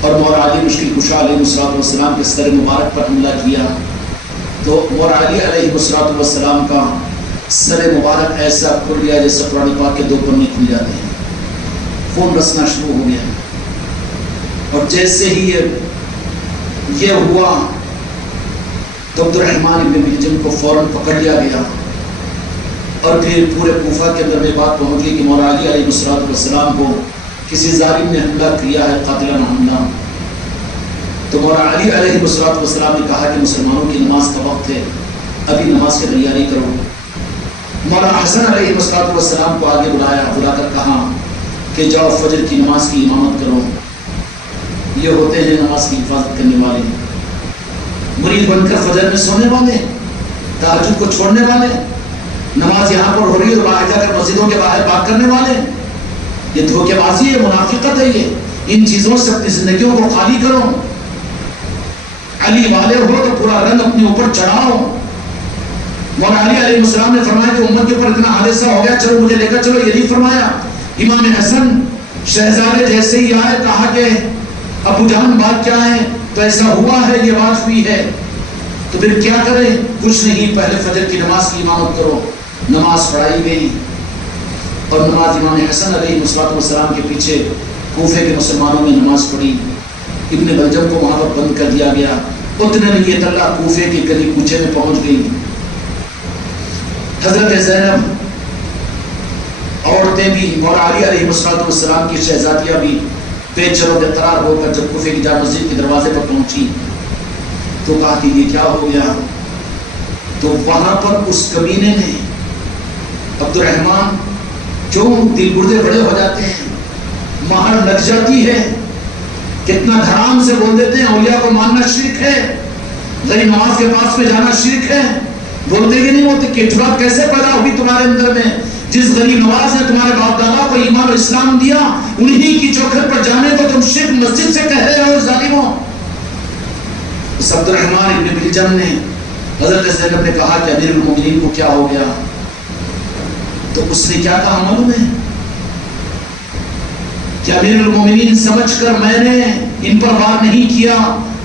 اور مولانا علی مشکل کشا علیہ السلام کے سر مبارک پر حملہ کیا. تو مولانا علی علیہ السلام کا سر مبارک ایسا کھل گیا جیسے قرآن پاک کے 2 پنے کھل جاتے ہیں. خون رسنا شروع ہو گیا. اور جیسے ہی یہ ہوا تو عبد الرحمن ابن بلجم کو فوراً پکڑ لیا گیا. اور پھر پورے کوفہ کے اندر یہ بات پہنچ گئی کہ مولانا علی علیہ السلام کو کسی ظالم نے حملہ کیا ہے، قاتلانہ حملہ. تو مولانا علی علیہ السلام نے کہا کہ مسلمانوں کی نماز کا وقت ہے، ابھی نماز کی تیاری کرو. مولانا حسن علیہ السلام کو آگے بلا کر کہا کہ جاؤ فجر کی نماز کی امامت کرو. یہ ہوتے ہیں نماز کی حفاظت کرنے والے، مرید بن کر فجر میں سونے والے، تہجد کو چھوڑنے والے، نماز یہاں پر ہو رہی ہے اور باہر جا کر مسجدوں کے باہر بات کرنے والے. یہ دھوکے بازی ہے، منافقت ہے. یہ ان چیزوں سے اپنی زندگیوں کو خالی کرو. علی والے ہو تو پورا رنگ اپنے اوپر چڑھاؤ. مولا علی علیہ السلام نے فرمایا کہ امت کے اوپر اتنا حادثہ ہو گیا, چلو مجھے لے کر چلو. یہ نہیں فرمایا. امام حسن شہزادے جیسے ہی آئے کہا کہ ابو جان بات کیا ہے؟ تو ایسا ہوا ہے, یہ بات ہوئی ہے. تو پھر کیا کریں؟ کچھ نہیں, پہلے فجر کی نماز کی امامت کرو. نماز پڑھائی گئی اور نماز امام حسن علیہ السلام کے پیچھے کوفے کے مسلمانوں نے نماز پڑھی. ابن بلجم کو وہاں پر بند کر دیا گیا. اتنے میں یہ طلع کوفے کے گلی کوچے میں پہنچ گئی. حضرت زینب, عورتیں بھی, اور علی علیہ السلام کی شہزادیاں بھی بے چر و بے قرار ہو کر جب کوفے کی جامع مسجد کے دروازے پر پہنچی تو کہا کہ یہ کیا ہو گیا. تو وہاں پر اس کمینے نے عبد الرحمن, کیوں دل گردے بڑے ہو جاتے ہیں, مہر لگ جاتی ہے, کتنا دھڑام سے بول دیتے ہیں اولیاء کو ماننا شرک ہے, غیر نواز کے پاس میں جانا شرک ہے. بولتے کہ نہیں ہوتے کہ بات کیسے پیدا ہوئی تمہارے اندر میں؟ جس غریب نواز نے تمہارے باپ دادا کو ایمان اور اسلام دیا, انہی کی چوکھٹ پر جانے کو تم شرک مسجد سے کہہ رہے ہو ظالموں. اس عبد الرحمن ابن بلجم نے حضرت زینب نے کہا کہ امیر المومنین کو کیا ہو گیا؟ تو اس نے کیا کہا معلوم ہے کہ امیر المومنین سمجھ کر میں نے ان پر وار نہیں کیا,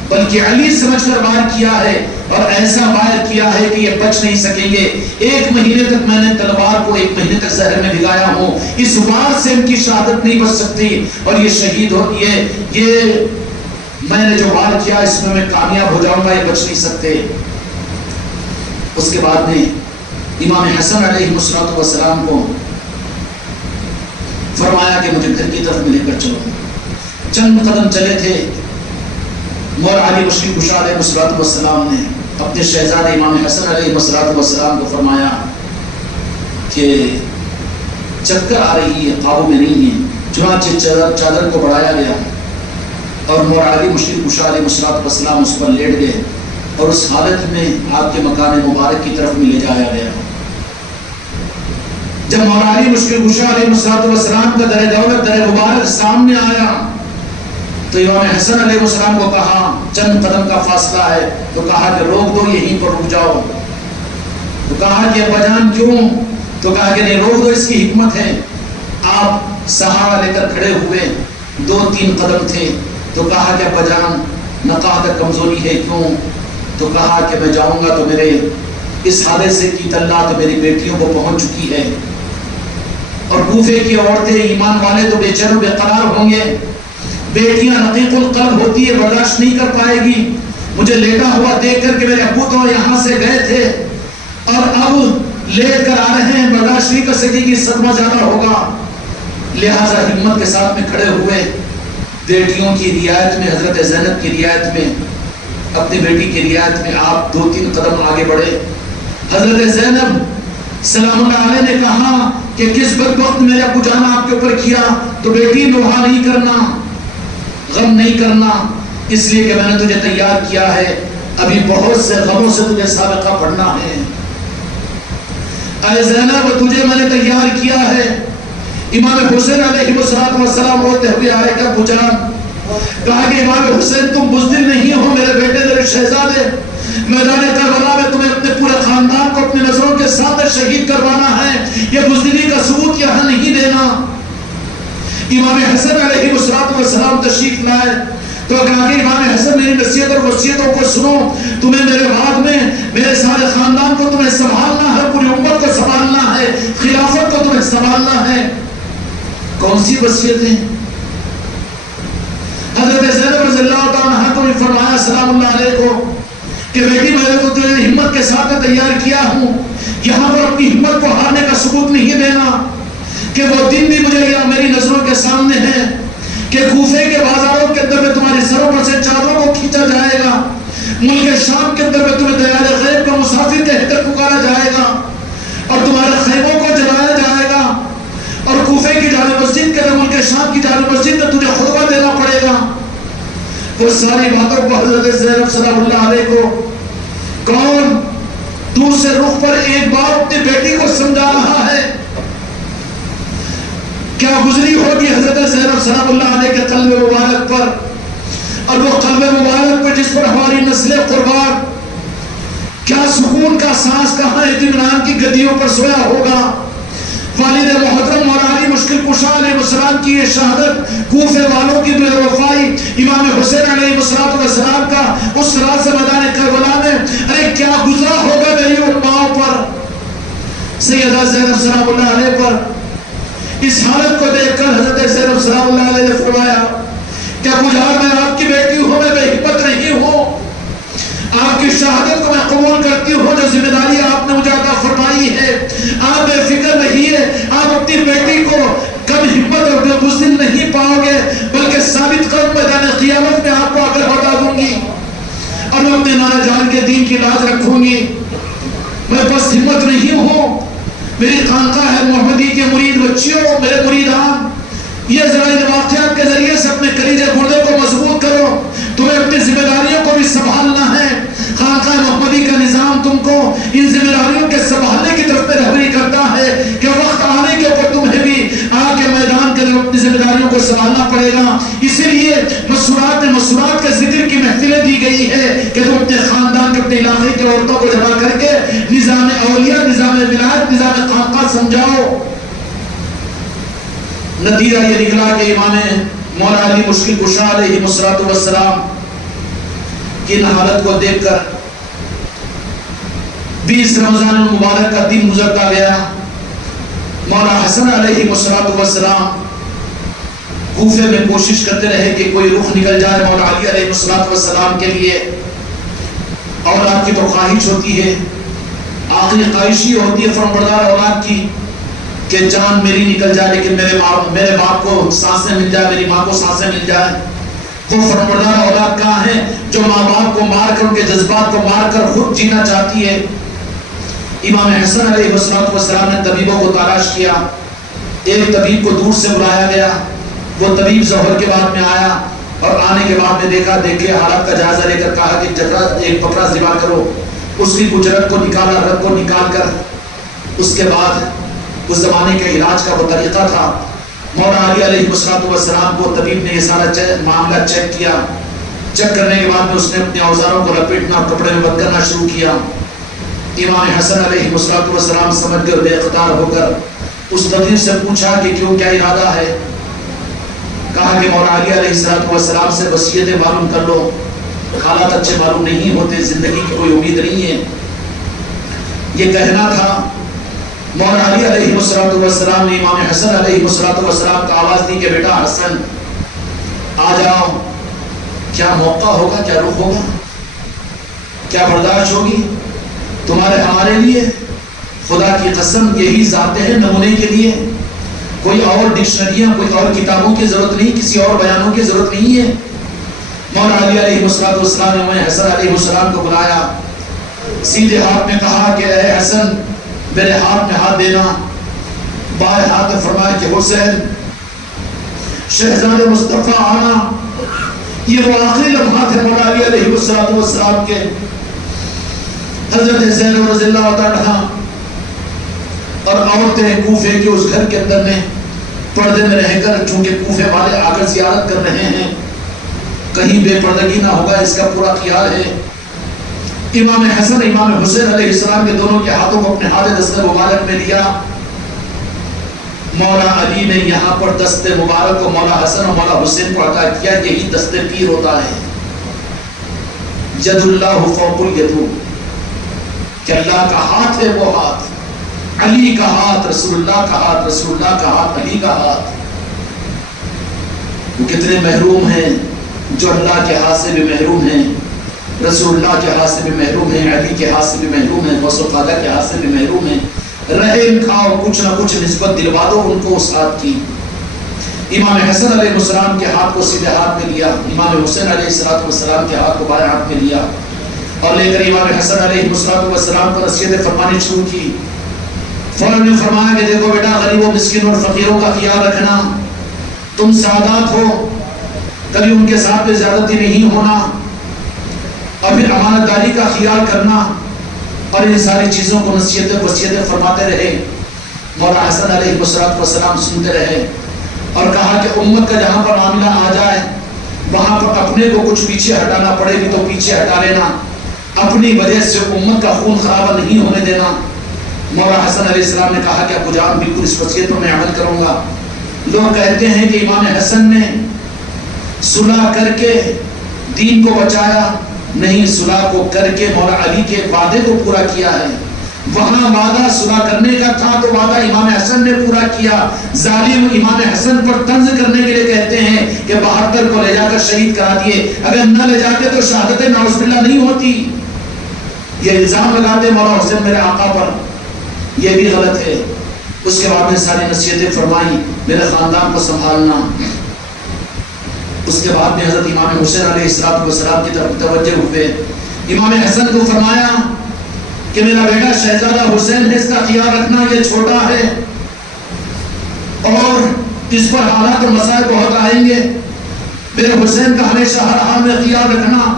بلکہ علی سمجھ کر وار کیا ہے, اور ایسا وار کیا ہے کہ یہ بچ نہیں سکیں گے. 1 مہینے تک میں نے تلوار کو 1 مہینے تک زہر میں بھگایا ہوں, اس وار سے ان کی شہادت نہیں بچ سکتی اور یہ شہید ہو یہ میں نے جو وار کیا اس میں کامیاب ہو جاؤں گا, یہ بچ نہیں سکتے. اس کے بعد میں امام حسن علیہ السلام کو فرمایا کہ مجھے گھر کی طرف میں لے کر چلو. چند قدم چلے تھے, مولا علی مشرق کشا علیہ السلام نے اپنے شہزادے امام حسن علیہ السلام کو فرمایا کہ چکر آ رہی ہے, قابو میں نہیں ہے. چنانچہ چادر کو بڑھایا گیا اور مولا علی مشرق کشا علیہ السلام اس پر لیٹ گئے اور اس حالت میں آپ کے مکان مبارک کی طرف میں لے جایا گیا. جب مولا علی مشکل کشا علیہ السلام کا در دولت در مبارک سامنے آیا تو امام حسن علیہ السلام کو کہا چند قدم کا فاصلہ ہے, تو کہا کہ روک دو, یہیں پر رک جاؤ. تو کہا کہ ابا جان کیوں؟ تو کہا کہ نہیں روک دو, اس کی حکمت ہے. آپ سہارا لے کر کھڑے ہوئے, 2-3 قدم تھے, تو کہا کہ ابا جان نقاہت کمزوری ہے, کیوں؟ تو کہا کہ میں جاؤں گا تو میرے اس حادثے کی اطلاع تو میری بیٹیوں کو پہنچ چکی ہے, اور کوفے کی عورتیں ایمان والے تو بے چین و بے قرار ہوں گے. بیٹیاں رقیق القلب ہوتی ہے, برداشت نہیں کر پائے گی. مجھے لیٹا ہوا دیکھ کر کہ میرے ابو تو یہاں سے گئے تھے اور اب لیٹ کر آ رہے ہیں, برداشت نہیں کر سکے گی, صدمہ زیادہ ہوگا. لہٰذا ہمت کے ساتھ میں کھڑے ہوئے, بیٹیوں کی رعایت میں, حضرت زینب کی رعایت میں, اپنی بیٹی کی رعایت میں آپ 2-3 قدم آگے بڑھے. حضرت زینب سلام اللہ علیہ نے کہا کہ کس بدبخت میرے ابو جان آپ کے اوپر کیا؟ تو بیٹی نوحہ نہیں کرنا, غم نہیں کرنا, اس لیے کہ میں نے تجھے تیار کیا ہے, ابھی بہت سے غموں سے تجھے سابقہ پڑھنا ہے. اے زینب تجھے میں نے تیار کیا ہے. امام حسین علیہ السلام روتے ہوئے آئے کہ ابو جان, کہا کہ امام حسین تم بزدل نہیں ہو, میرے بیٹے میرے شہزادے, میدان کربلا میں تمہیں اپنے پورے خاندان کو اپنی نظروں کے ساتھ شہید کروانا ہے, یہ بزدلی کا ثبوت یہاں نہیں دینا. امام حسن علیہ السلام تشریف لائے تو کہا کہ امام حسن میری نصیحت اور وصیتوں کو سنو, تمہیں میرے بعد میں میرے سارے خاندان کو تمہیں سنبھالنا ہے, پوری امت کو سنبھالنا ہے, خلافت کو تمہیں سنبھالنا ہے. کون سی وصیتیں؟ حضرت زینب رضی اللہ تعالیٰ عنہ کو بھی فرمایا سلام اللہ علیہ کو کہ بیٹی میں نے تو تجھے ہمت کے ساتھ تیار کیا ہوں, یہاں پر اپنی ہمت کو ہارنے کا ثبوت نہیں دینا, کہ وہ دن بھی مجھے یا میری نظروں کے سامنے ہے کہ کوفے کے بازاروں کے اندر میں تمہاری سروں پر سے چادروں کو کھینچا جائے گا, ملک شام کے اندر میں تمہیں دیار غیب کا مسافر کہہ کر پکارا جائے گا, اور تمہارے خیموں کو جلایا جائے گا, اور کوفے کی جامع مسجد کے اندر ملک شام کی جامع مسجد میں تجھے خطبہ دینا پڑے گا. وہ ساری باتوں کو حضرت زینب سلام اللہ علیہ کو کون دوسرے رخ پر ایک بار اپنی بیٹی کو سمجھا رہا ہے, کیا گزری ہوگی حضرت زینب سلام اللہ علیہ کے قلب مبارک پر, اور وہ قلب مبارک پر جس پر ہماری نسلیں قربان. کیا سکون کا سانس کہاں اطمینان کی گدیوں پر سویا ہوگا. والد محترم مولا علی مشکل کشا علیہ السلام کی یہ شہادت، کوفے والوں کی بے وفائی، امام حسین علیہ السلام کا اس رات سے میدان کربلا میں ارے کیا گزرا ہوگا میری ماؤں پر، سیدہ زینب سلام اللہ علیہ پر. اس حالت کو دیکھ کر حضرت زینب سلام اللہ علیہ نے فرمایا کیا بجھار میں آپ کی بیٹی ہوں، میں بے ہمت نہیں ہوں. آپ کی شہادت کو میں قبول کرتی ہوں، جو ذمہ داری آپ نے مجھے عطا فرمائی ہے. آپ بے فکر نہیں ہے، آپ اپنی بیٹی کو کم ہمت اور بزدل نہیں پاؤ گے، بلکہ ثابت قدم میدان قیامت میں آپ کو آگر بتا دوں گی اور میں اپنے نانا جان کے دین کی لاج رکھوں گی. میں بس ہمت نہیں ہوں. میری خانقاہ ہے محمدی کے مرید بچیوں، میرے مریدان، یہ ذرا ان واقعات کے ذریعے سے اپنے کلیجے گردے کو مضبوط کرو. تمہیں اپنی ذمہ داریوں کو بھی سنبھالنا ہے. خانقاہ محمدی کا نظام تم کو ان ذمہ داریوں کے سنبھالنے کی طرف میں رہبری کرتا ہے کہ وقت آنے کے اوپر تمہیں بھی آگے میدان کے لیے اپنی ذمہ داریوں کو سنبھالنا پڑے گا. اسی لیے مسورات کے ذکر کی محفلیں دی گئی ہے کہ تم اپنے خاندان کے اپنے علاقے کے عورتوں کو جمع کر کے نظام اولیاء، نظام ولایت، نظام خانقاہ سمجھاؤ. نتیجہ یہ نکلا کہ امام مولا علی مشکل کشا علیہ السلام کی ان حالت کو دیکھ کر 20 رمضان المبارک کا دن گزرتا گیا. مولا حسن علیہ السلام کوفے میں کوشش کرتے رہے کہ کوئی رخ نکل جائے مولا علی علیہ السلام کے لیے. اولاد کی تو خواہش ہوتی ہے، آخری خواہش یہ ہوتی ہے فرمانبردار اولاد کی کہ جان میری نکل جائے لیکن میرے باپ کو سانسیں مل جائے، میری ماں کو سانسیں مل جائے. وہ فرمانبردار اولاد کہاں ہے جو ماں باپ کو مار کر، ان کے جذبات کو مار کر خود جینا چاہتی ہے. امام حسن علیہ السلام نے طبیبوں کو تلاش کیا. ایک طبیب کو دور سے بلایا گیا. وہ طبیب ظہر کے بعد میں آیا اور آنے کے بعد میں دیکھے حالات کا جائزہ لے کر کہا کہ ایک بکرا ذبح کرو. اس کی کچھ رگ کو نکالا، رگ کو نکال کر اس کے بعد اس زمانے کے علاج کا وہ طریقہ تھا. مولا علی علیہ السلام کو طبیب نے یہ سارا معاملہ چیک کیا. چیک کرنے کے بعد میں اس نے اپنے اوزاروں کو لپیٹنا اور کپڑے میں بند کرنا شروع کیا. امام حسن علیہ السلام سمجھ کر بے اختیار ہو کر اس طبیب سے پوچھا کہ کیوں، کیا ارادہ ہے. کہا کہ مولا علی علیہ السلام سے وصیتیں معلوم کر لو، حالات اچھے معلوم نہیں ہوتے، زندگی کی کوئی امید نہیں ہے. یہ کہنا تھا. مولا علی علیہ السلام نے امام حسن علیہ السلام کا آواز دی کہ بیٹا حسن آ جاؤ. کیا موقع ہوگا، کیا رخ ہوگا، کیا برداشت ہوگی تمہارے ہمارے لیے. خدا کی قسم یہی ذاتیں ہیں نمونے کے لیے. کوئی اور ڈکشنریاں، کوئی اور کتابوں کی ضرورت نہیں، کسی اور بیانوں کی ضرورت نہیں ہے. مولا علی علیہ السلام نے امام حسن علیہ السلام کو بلایا. سیدھے ہاتھ میں کہا کہ اے حسن میرے ہاتھ میں ہاتھ دینا. بائیں ہاتھ میں فرمایا کہ حسین شہزاد مصطفیٰ آنا. یہ وہ آخری لمحات ہے مولا علی علیہ السلام کے. حضرت زینب رضی اللہ تعالیٰ اور عورتیں کوفے کے اس گھر کے اندر میں پردے میں رہ کر، چونکہ کوفے والے آ کر زیارت کر رہے ہیں، کہیں بے پردگی نہ ہوگا اس کا پورا خیال ہے. امام حسن امام حسین علیہ السلام کے دونوں کے ہاتھوں کو اپنے ہاتھ دست مبارک میں لیا. مولا علی نے یہاں پر دست مبارک کو مولا حسن اور مولا حسین کو عطا کیا. یہی دست پیر ہوتا ہے. ید اللہ فوق الید، کہ اللہ کا ہاتھ ہے وہ ہاتھ، علی کا ہاتھ، رسول اللہ کا ہاتھ، رسول اللہ کا ہاتھ، علی کا ہاتھ. وہ کتنے محروم ہیں جو اللہ کے ہاتھ سے بھی محروم ہیں، رسول اللہ کے ہاتھ سے بھی محروم ہیں، علی کے ہاتھ سے بھی محروم ہیں، غوث خواجہ کے ہاتھ سے بھی محروم ہیں. رحم کھاؤ، کچھ نہ کچھ نسبت دلوا دو ان کو اس ہاتھ کی. امام حسن علیہ السلام کے ہاتھ کو سیدھے ہاتھ میں لیا، امام حسین علیہ السلام کے ہاتھ کو بائیں ہاتھ میں لیا اور لے کر امام حسن علیہ السلام کو نصیحتیں فرمانی شروع کی. فوراً نے فرمایا کہ دیکھو بیٹا، غریبوں مسکینوں اور فقیروں کا خیال رکھنا. تم سعادات ہو، کبھی ان کے ساتھ زیادتی نہیں ہونا، اور پھر امانت داری کا خیال کرنا، اور ان ساری چیزوں کو وصیتیں فرماتے رہے. مولا حسن علیہ السلام سنتے رہے اور کہا کہ امت کا جہاں پر معاملہ آ جائے وہاں پر وقت اپنے کو کچھ پیچھے ہٹانا پڑے گی تو پیچھے ہٹا لینا، اپنی وجہ سے امت کا خون خرابہ نہیں ہونے دینا۔ مولا حسن علیہ السلام نے کہا کہ ابو جان بالکل اس وصیت پر میں عمل کروں گا۔ لوگ کہتے ہیں کہ امام حسن نے صلح کر کے دین کو بچایا، نہیں، صلح کو کر کے مولا علی کے وعدے کو پورا کیا ہے۔ وہاں وعدہ صلح کرنے کا تھا تو وعدہ امام حسن نے پورا کیا۔ ظالم امام حسن پر طنز کرنے کے لیے کہتے ہیں کہ 72 کو لے جا کر شہید کرا دیے، اگر نہ لے جاتے تو شہادت نعوذ باللہ نہیں ہوتی۔ یہ الزام لگاتے مولا حسین میرے آقا پر، یہ بھی غلط ہے۔ اس کے بعد میں ساری نصیحتیں فرمائی، میرے خاندان کو سنبھالنا۔ اس کے بعد میں حضرت امام حسین علیہ السلام کی طرف توجہ ہوئے۔ امام حسن کو فرمایا کہ میرا بیٹا شہزادہ حسین ہے، اس کا خیال رکھنا، یہ چھوٹا ہے اور اس پر حالات و مسائل بہت آئیں گے۔ میرے حسین کا ہمیشہ ہر حال میں خیال رکھنا۔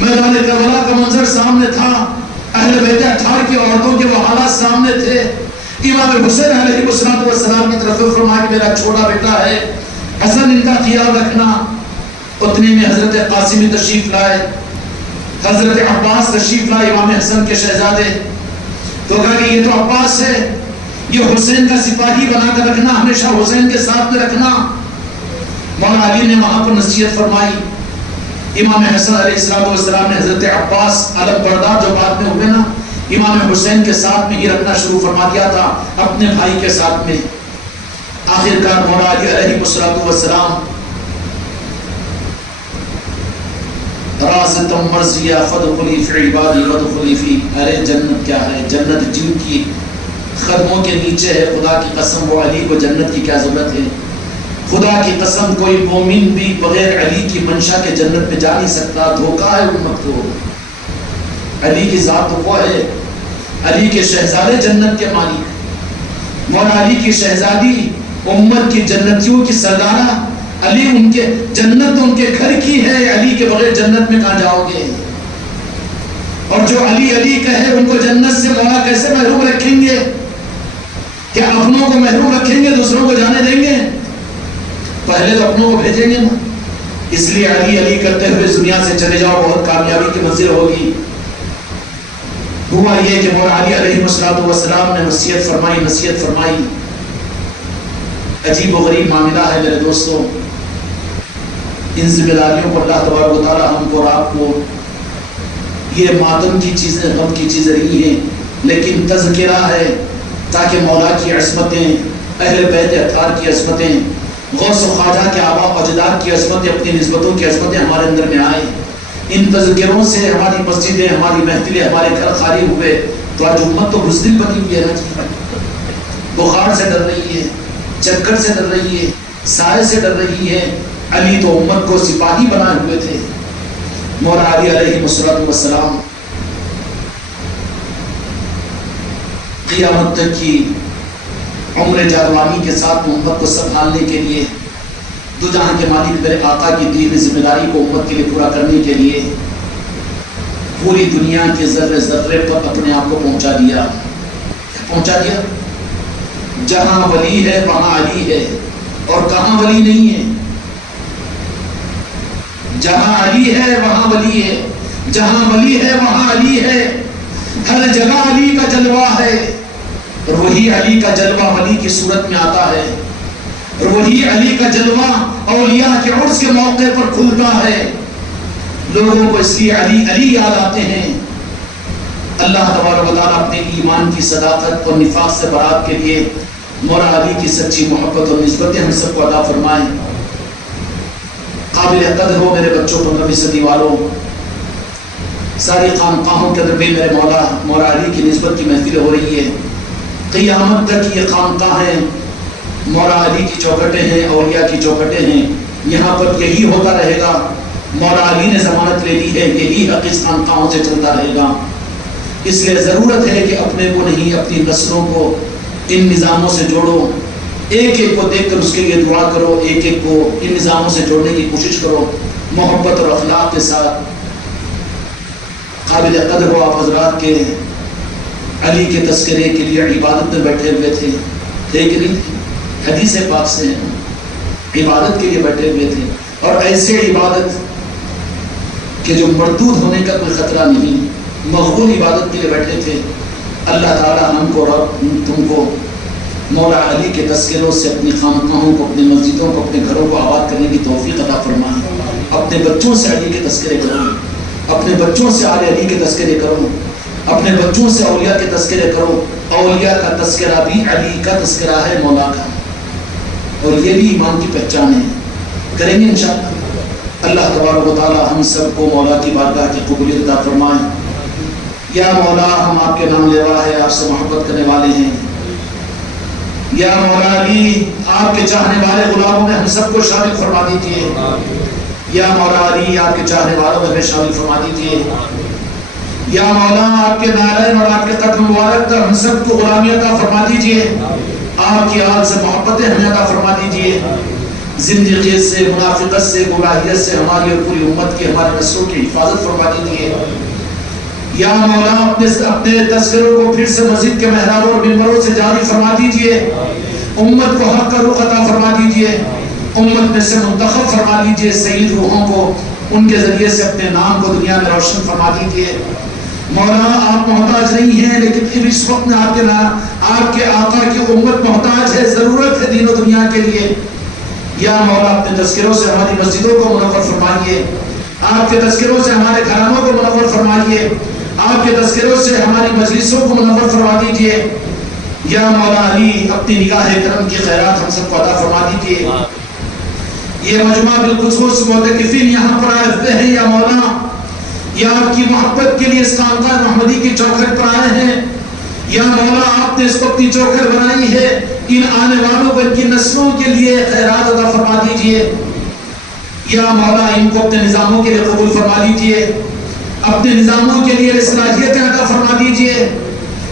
میدان کربلا کا منظر سامنے تھا، اہل بیت اطہار کی عورتوں کے وہ حالات سامنے تھے۔ امام حسین علیہ السلام کی طرف فرمایا کہ میرا چھوٹا بیٹا ہے حسن، ان کا خیال رکھنا۔ اتنے میں حضرت قاسمی تشریف لائے، حضرت عباس تشریف لائے، امام حسن کے شہزادے۔ تو کہا کہ یہ تو عباس ہے، یہ حسین کا سپاہی بنا کر رکھنا، ہمیشہ حسین کے ساتھ میں رکھنا۔ مولا علی نے وہاں پر نصیحت فرمائی۔ امام حسن علیہ السلام نے حضرت عباس علم بردار جو بعد میں ہوئے نا، امام حسین کے ساتھ میں ہی رکھنا شروع فرما دیا تھا، اپنے بھائی کے ساتھ میں۔ آخرکار مولا علی علیہ السلام رازتم مرضیہ فدخلی فی عبادی ودخلی فی، ارے جنت کیا ہے، جنت جن کی قدموں کے نیچے ہے، خدا کی قسم وہ علی کو جنت کی کیا ضرورت ہے۔ خدا کی قسم کوئی مومن بھی بغیر علی کی منشا کے جنت میں جا نہیں سکتا، دھوکہ ہے امت کو۔ علی کی ذات تو وہ ہے، علی کے شہزادے جنت کے مالک، مولا علی کی شہزادی امت کی جنتیوں کی سردارہ، علی ان کے جنت ان کے گھر کی ہے، علی کے بغیر جنت میں کہاں جاؤ گے؟ اور جو علی علی کہے ان کو جنت سے مولا کیسے محروم رکھیں گے؟ کیا اپنوں کو محروم رکھیں گے، دوسروں کو جانے دیں گے؟ پہلے تو اپنوں کو بھیجیں گے نا۔ اس لیے علی علی کرتے ہوئے دنیا سے چلے جاؤ، بہت کامیابی کی منزل ہوگی۔ ہوا یہ کہ مولا علی علیہ السلام نے نصیحت فرمائی۔ عجیب و غریب معاملہ ہے میرے دوستوں، ان ذمہ داریوں پر اللہ تبارک و تعالی ہم کو اور آپ کو، یہ ماتم کی چیزیں، غم کی چیزیں نہیں ہیں، لیکن تذکرہ ہے تاکہ مولا کی عصمتیں، اہل بیت اطہار کی عصمتیں، غوث و خواجہ کے آباء و اجداد کی عصمتیں، اپنی نسبتوں کی عصمتیں ہمارے اندر میں آئیں۔ ان تذکروں سے ہماری مسجدیں، ہماری محفلیں، ہمارے گھر خالی ہوئے تو آج امت تو بزدل بنی ہوئی ہے نا، بخار سے ڈر رہی ہے، چکر سے ڈر رہی ہے، سائے سے ڈر رہی ہے۔ علی تو امت کو سپاہی بنائے ہوئے تھے۔ مولا علی علیہ السلام قیامت تک کی عمر جاروانی کے ساتھ امت کو سنبھالنے کے لیے، دو جہاں کے مالک میرے آقا کی دی ہوئی ذمہ داری کو امت کے لیے پورا کرنے کے لیے پوری دنیا کے ذرے ذرے پر اپنے آپ کو پہنچا دیا۔ جہاں ولی ہے وہاں علی ہے، اور کہاں ولی نہیں ہے؟ جہاں علی ہے وہاں ولی ہے، جہاں ولی ہے وہاں علی ہے، ہر جگہ علی کا جلوہ ہے، اور وہی علی کا جلوہ ولی کی صورت میں آتا ہے، اور وہی علی کا جلوہ اولیاء کے عرس کے موقع پر کھلتا ہے۔ لوگوں کو اس لیے علی علی یاد آتے ہیں۔ اللہ تبارک و تعالیٰ اپنے ایمان کی صداقت اور نفاق سے برات کے لیے مولا علی کی سچی محبت اور نسبتیں ہم سب کو عطا فرمائیں۔ قابل قدر ہو میرے بچوں، 15ویں صدی والوں، ساری خانقاہوں کے اندر بھی میرے مولا علی کی نسبت کی محفل ہو رہی ہے۔ قیامت تک یہ خانقاہیں مولا علی کی چوکھٹیں ہیں، اولیاء کی چوکھٹیں ہیں، یہاں پر یہی ہوتا رہے گا۔ مولا علی نے ضمانت لے لی ہے، یہی حق اس خانقاہوں سے چلتا رہے گا۔ اس لیے ضرورت ہے کہ اپنے کو نہیں، اپنی نسلوں کو ان نظاموں سے جوڑو، ایک ایک کو دیکھ کر اس کے لیے دعا کرو، ایک ایک کو ان نظاموں سے جوڑنے کی کوشش کرو، محبت اور اخلاق کے ساتھ۔ قابل قدر ہو آپ حضرات کے علی کے تذکرے کے لیے عبادت میں بیٹھے ہوئے تھے کہ نہیں تھے؟ حدیث پاک سے عبادت کے لیے بیٹھے ہوئے تھے، اور ایسے عبادت کہ جو مردود ہونے کا کوئی خطرہ نہیں، مقبول عبادت کے لیے بیٹھے تھے۔ اللہ تعالیٰ ہم کو اور تم کو مولا علی کے تذکروں سے اپنی خانقاہوں کو، اپنی مسجدوں کو، اپنے گھروں کو آباد کرنے کی توفیق عطا فرمائے۔ اپنے بچوں سے علی کے تذکرے کرو، اپنے بچوں سے آل علی کے تذکرے کرو، اپنے بچوں سے اولیاء کے تذکرے کرو۔ اولیاء کا تذکرہ بھی علی کا تذکرہ ہے، مولا کا، اور یہ بھی ایمان کی پہچان ہے۔ کریں گے انشاءاللہ۔ اللہ تبارک و تعالی ہم سب کو مولا کی بارگاہ کی قبولیت عطا فرمائے۔ یا مولا ہم آپ کے نام لیوا ہے، آپ سے محبت کرنے والے ہیں۔ یا مولا علی آپ کے چاہنے والے غلاموں میں ہم سب کو شامل فرما دیجیے۔ یا مولا علی آپ کے چاہنے والوں میں ہمیں شامل فرما دیجیے۔ یا مولا آپ کے نعرین اور آپ کے قدم مبارک تک ہم سب کو غلامی عطا فرما دیجیے۔ آپ کی آل سے محبتیں ہمیں عطا فرما دیجیے۔ زندگیت سے، منافقت سے، گمراہیت سے ہماری اور پوری امت کی، ہمارے نسلوں کی حفاظت فرما دیجیے۔ یا مولا اپنے تذکروں کو پھر سے مسجد کے محرابوں اور منبروں سے جاری فرما دیجیے۔ امت کو حق کا رخ عطا فرما دیجیے۔ امت میں سے منتخب فرما دیجیے سید روحوں کو، ان کے ذریعے سے اپنے نام کو دنیا میں روشن فرما دیجیے۔ مولا آپ محتاج نہیں ہیں، لیکن اس وقت میں آپ کے آقا کی امت محتاج ہے، ضرورت ہے دین و دنیا کے لیے۔ یا مولا اپنے تذکروں سے ہماری مسجدوں کو منور فرمائیے، آپ کے تذکروں سے ہمارے گھرانوں کو منور فرمائیے، آپ کے تذکروں سے ہماری مجلسوں کو منور فرما دیجیے۔ یا مولا علی اپنی نگاہ کرم کی خیرات ہم سب کو عطا فرما دیجیے۔ یہ مجمع بالخصوص معتکفین یہاں پر آئے ہوئے ہیں، یا مولا یا آپ کی محبت کے لیے اس خانقاہ محمدی کی چوکھٹ پر آئے ہیں۔ یا مولا آپ نے اس کو اپنی چوکھٹ بنائی ہے، ان آنے والوں کو، ان کی نسلوں کے لیے خیرات عطا فرما دیجیے۔ یا مولا ان کو اپنے نظاموں کے لیے قبول فرما لیجیے، اپنے نظاموں کے لیے صلاحیتیں عطا فرما دیجیے۔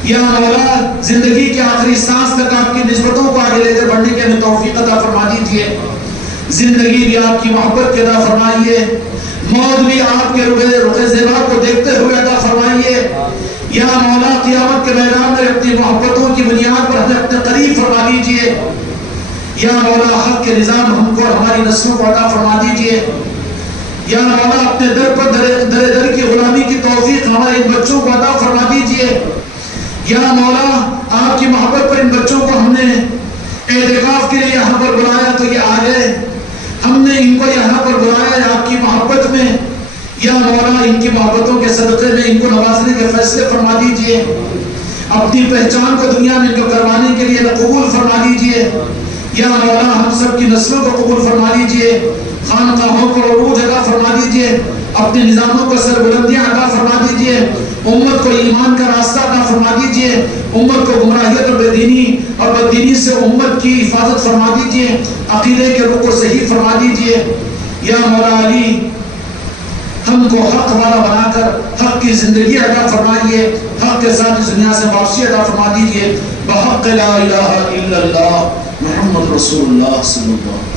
یا مولا زندگی کے آخری سانس تک آپ کی نسبتوں کو آگے لے کر بڑھنے کے ہمیں توفیق عطا فرما دیجیے۔ زندگی بھی آپ کی محبت کے عطا فرمائیے، موت بھی آپ کے رخ زیبا کو دیکھتے ہوئے عطا فرمائیے۔ یا مولا قیامت کے میدان میں اپنی محبتوں کی بنیاد پر ہمیں اپنے قریب فرما دیجیے۔ یا مولا حق کے نظام ہم کو اور ہماری نسلوں کو عطا فرما دیجیے۔ یا مولا اپنے در پر در کی غلامی کی توفیق ہمارے ان بچوں کو عطا فرما دیجیے۔ یا مولا آپ کی محبت پر ان بچوں کو ہم نے اعتکاف کے لیے یہاں پر بلایا تو یہ آ گئے، ہم نے ان کو یہاں پر بلایا آپ کی محبت میں۔ یا مولا ان کی محبتوں کے صدقے میں ان کو نوازنے کے فیصلے فرما دیجیے، اپنی پہچان کو دنیا میں ان کو کروانے کے لیے قبول فرما دیجیے۔ یا مولا ہم سب کی نسلوں کو قبول فرما دیجیے، خانقاہوں کو عروج عطا فرما دیجیے، اپنے نظاموں کو سربلندیاں عطا فرما دیجیے، امت کو ایمان کا راستہ عطا فرما دیجیے، امت کو گمراہیت اور بے دینی اور بددینی سے امت کی حفاظت فرما دیجیے، عقیدے کے رخ کو صحیح فرما دیجیے۔ یا مولا علی ہم کو حق والا بنا کر حق کی زندگی عطا فرمائیے، حق کے ساتھ اس دنیا سے واپسی عطا فرما دیجیے، بحق لا الہ الا اللہ محمد رسول اللہ صلی اللہ علیہ وسلم۔